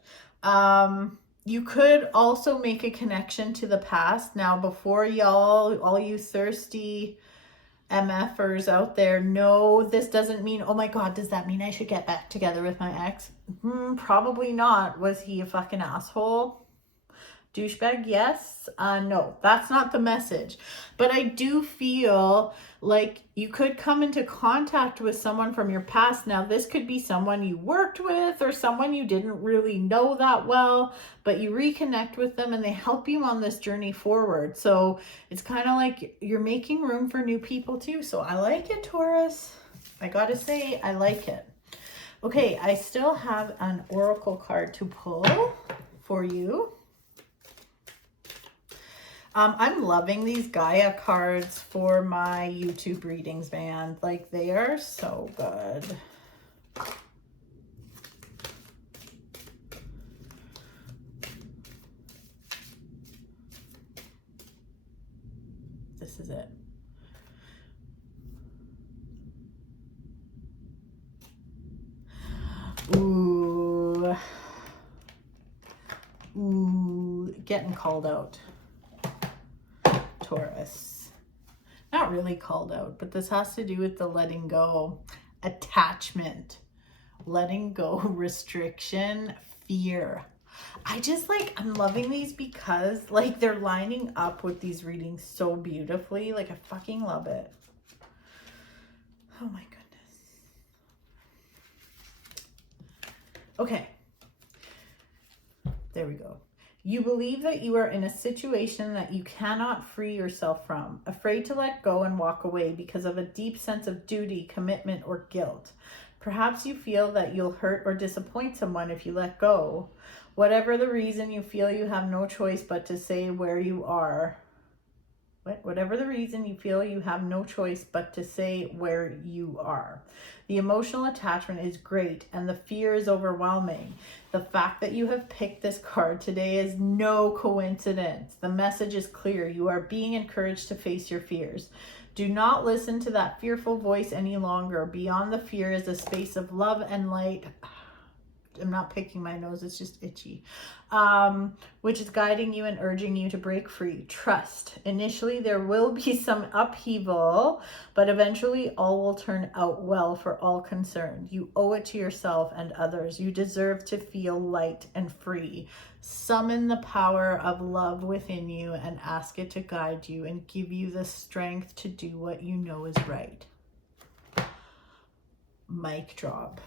You could also make a connection to the past. Now, before y'all, all you thirsty MFers out there, no, this doesn't mean, oh my God, does that mean I should get back together with my ex? Probably not. Was he a fucking asshole? Douchebag? Yes. No, that's not the message. But I do feel like you could come into contact with someone from your past. Now, this could be someone you worked with or someone you didn't really know that well, but you reconnect with them and they help you on this journey forward. So it's kind of like you're making room for new people too. So I like it, Taurus. I gotta say, I like it. Okay, I still have an oracle card to pull for you. I'm loving these GAIA cards for my YouTube readings, man. Like, they are so good. This is it. Ooh. Ooh, getting called out. Taurus. Not really called out, but this has to do with the letting go, attachment, letting go, restriction, fear. I'm loving these because like they're lining up with these readings so beautifully. Like, I fucking love it. Oh my goodness. Okay. There we go. You believe that you are in a situation that you cannot free yourself from, afraid to let go and walk away because of a deep sense of duty, commitment, or guilt. Perhaps you feel that you'll hurt or disappoint someone if you let go. Whatever the reason, you feel you have no choice but to say where you are. Whatever the reason, you feel you have no choice but to say where you are. The emotional attachment is great and the fear is overwhelming. The fact that you have picked this card today is no coincidence. The message is clear. You are being encouraged to face your fears. Do not listen to that fearful voice any longer. Beyond the fear is a space of love and light. I'm not picking my nose, it's just itchy, which is guiding you and urging you to break free. Trust. Initially, there will be some upheaval, but eventually all will turn out well for all concerned. You owe it to yourself and others. You deserve to feel light and free. Summon the power of love within you and ask it to guide you and give you the strength to do what you know is right. Mic drop.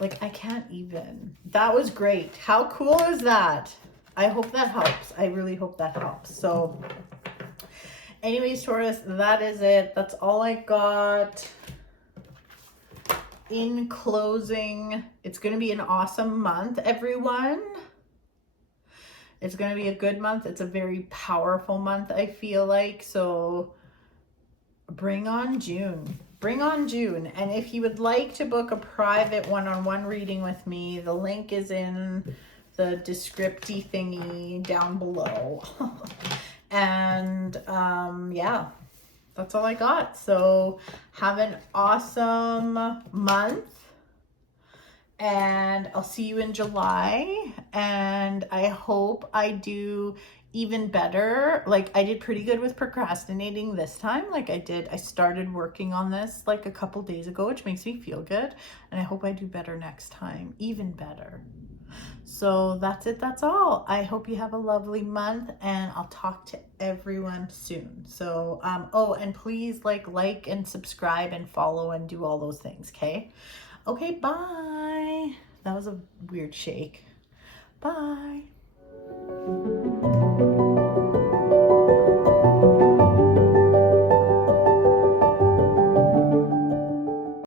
Like, I can't even. That was great. How cool is that? I hope that helps. I really hope that helps. So anyways, Taurus, that is it. That's all I got. In closing, it's going to be an awesome month, everyone. It's going to be a good month. It's a very powerful month, I feel like. So bring on June. Bring on June. And if you would like to book a private one-on-one reading with me, the link is in the descripty thingy down below. And yeah, that's all I got. So have an awesome month. And I'll see you in July. And I hope I do even better. Like, I did pretty good with procrastinating this time. Like, I started working on this like a couple days ago, which makes me feel good. And I hope I do better next time, even better. So that's it. That's all. I hope you have a lovely month, and I'll talk to everyone soon. So, oh, and please like and subscribe and follow and do all those things. Okay, bye. That was a weird shake. Bye.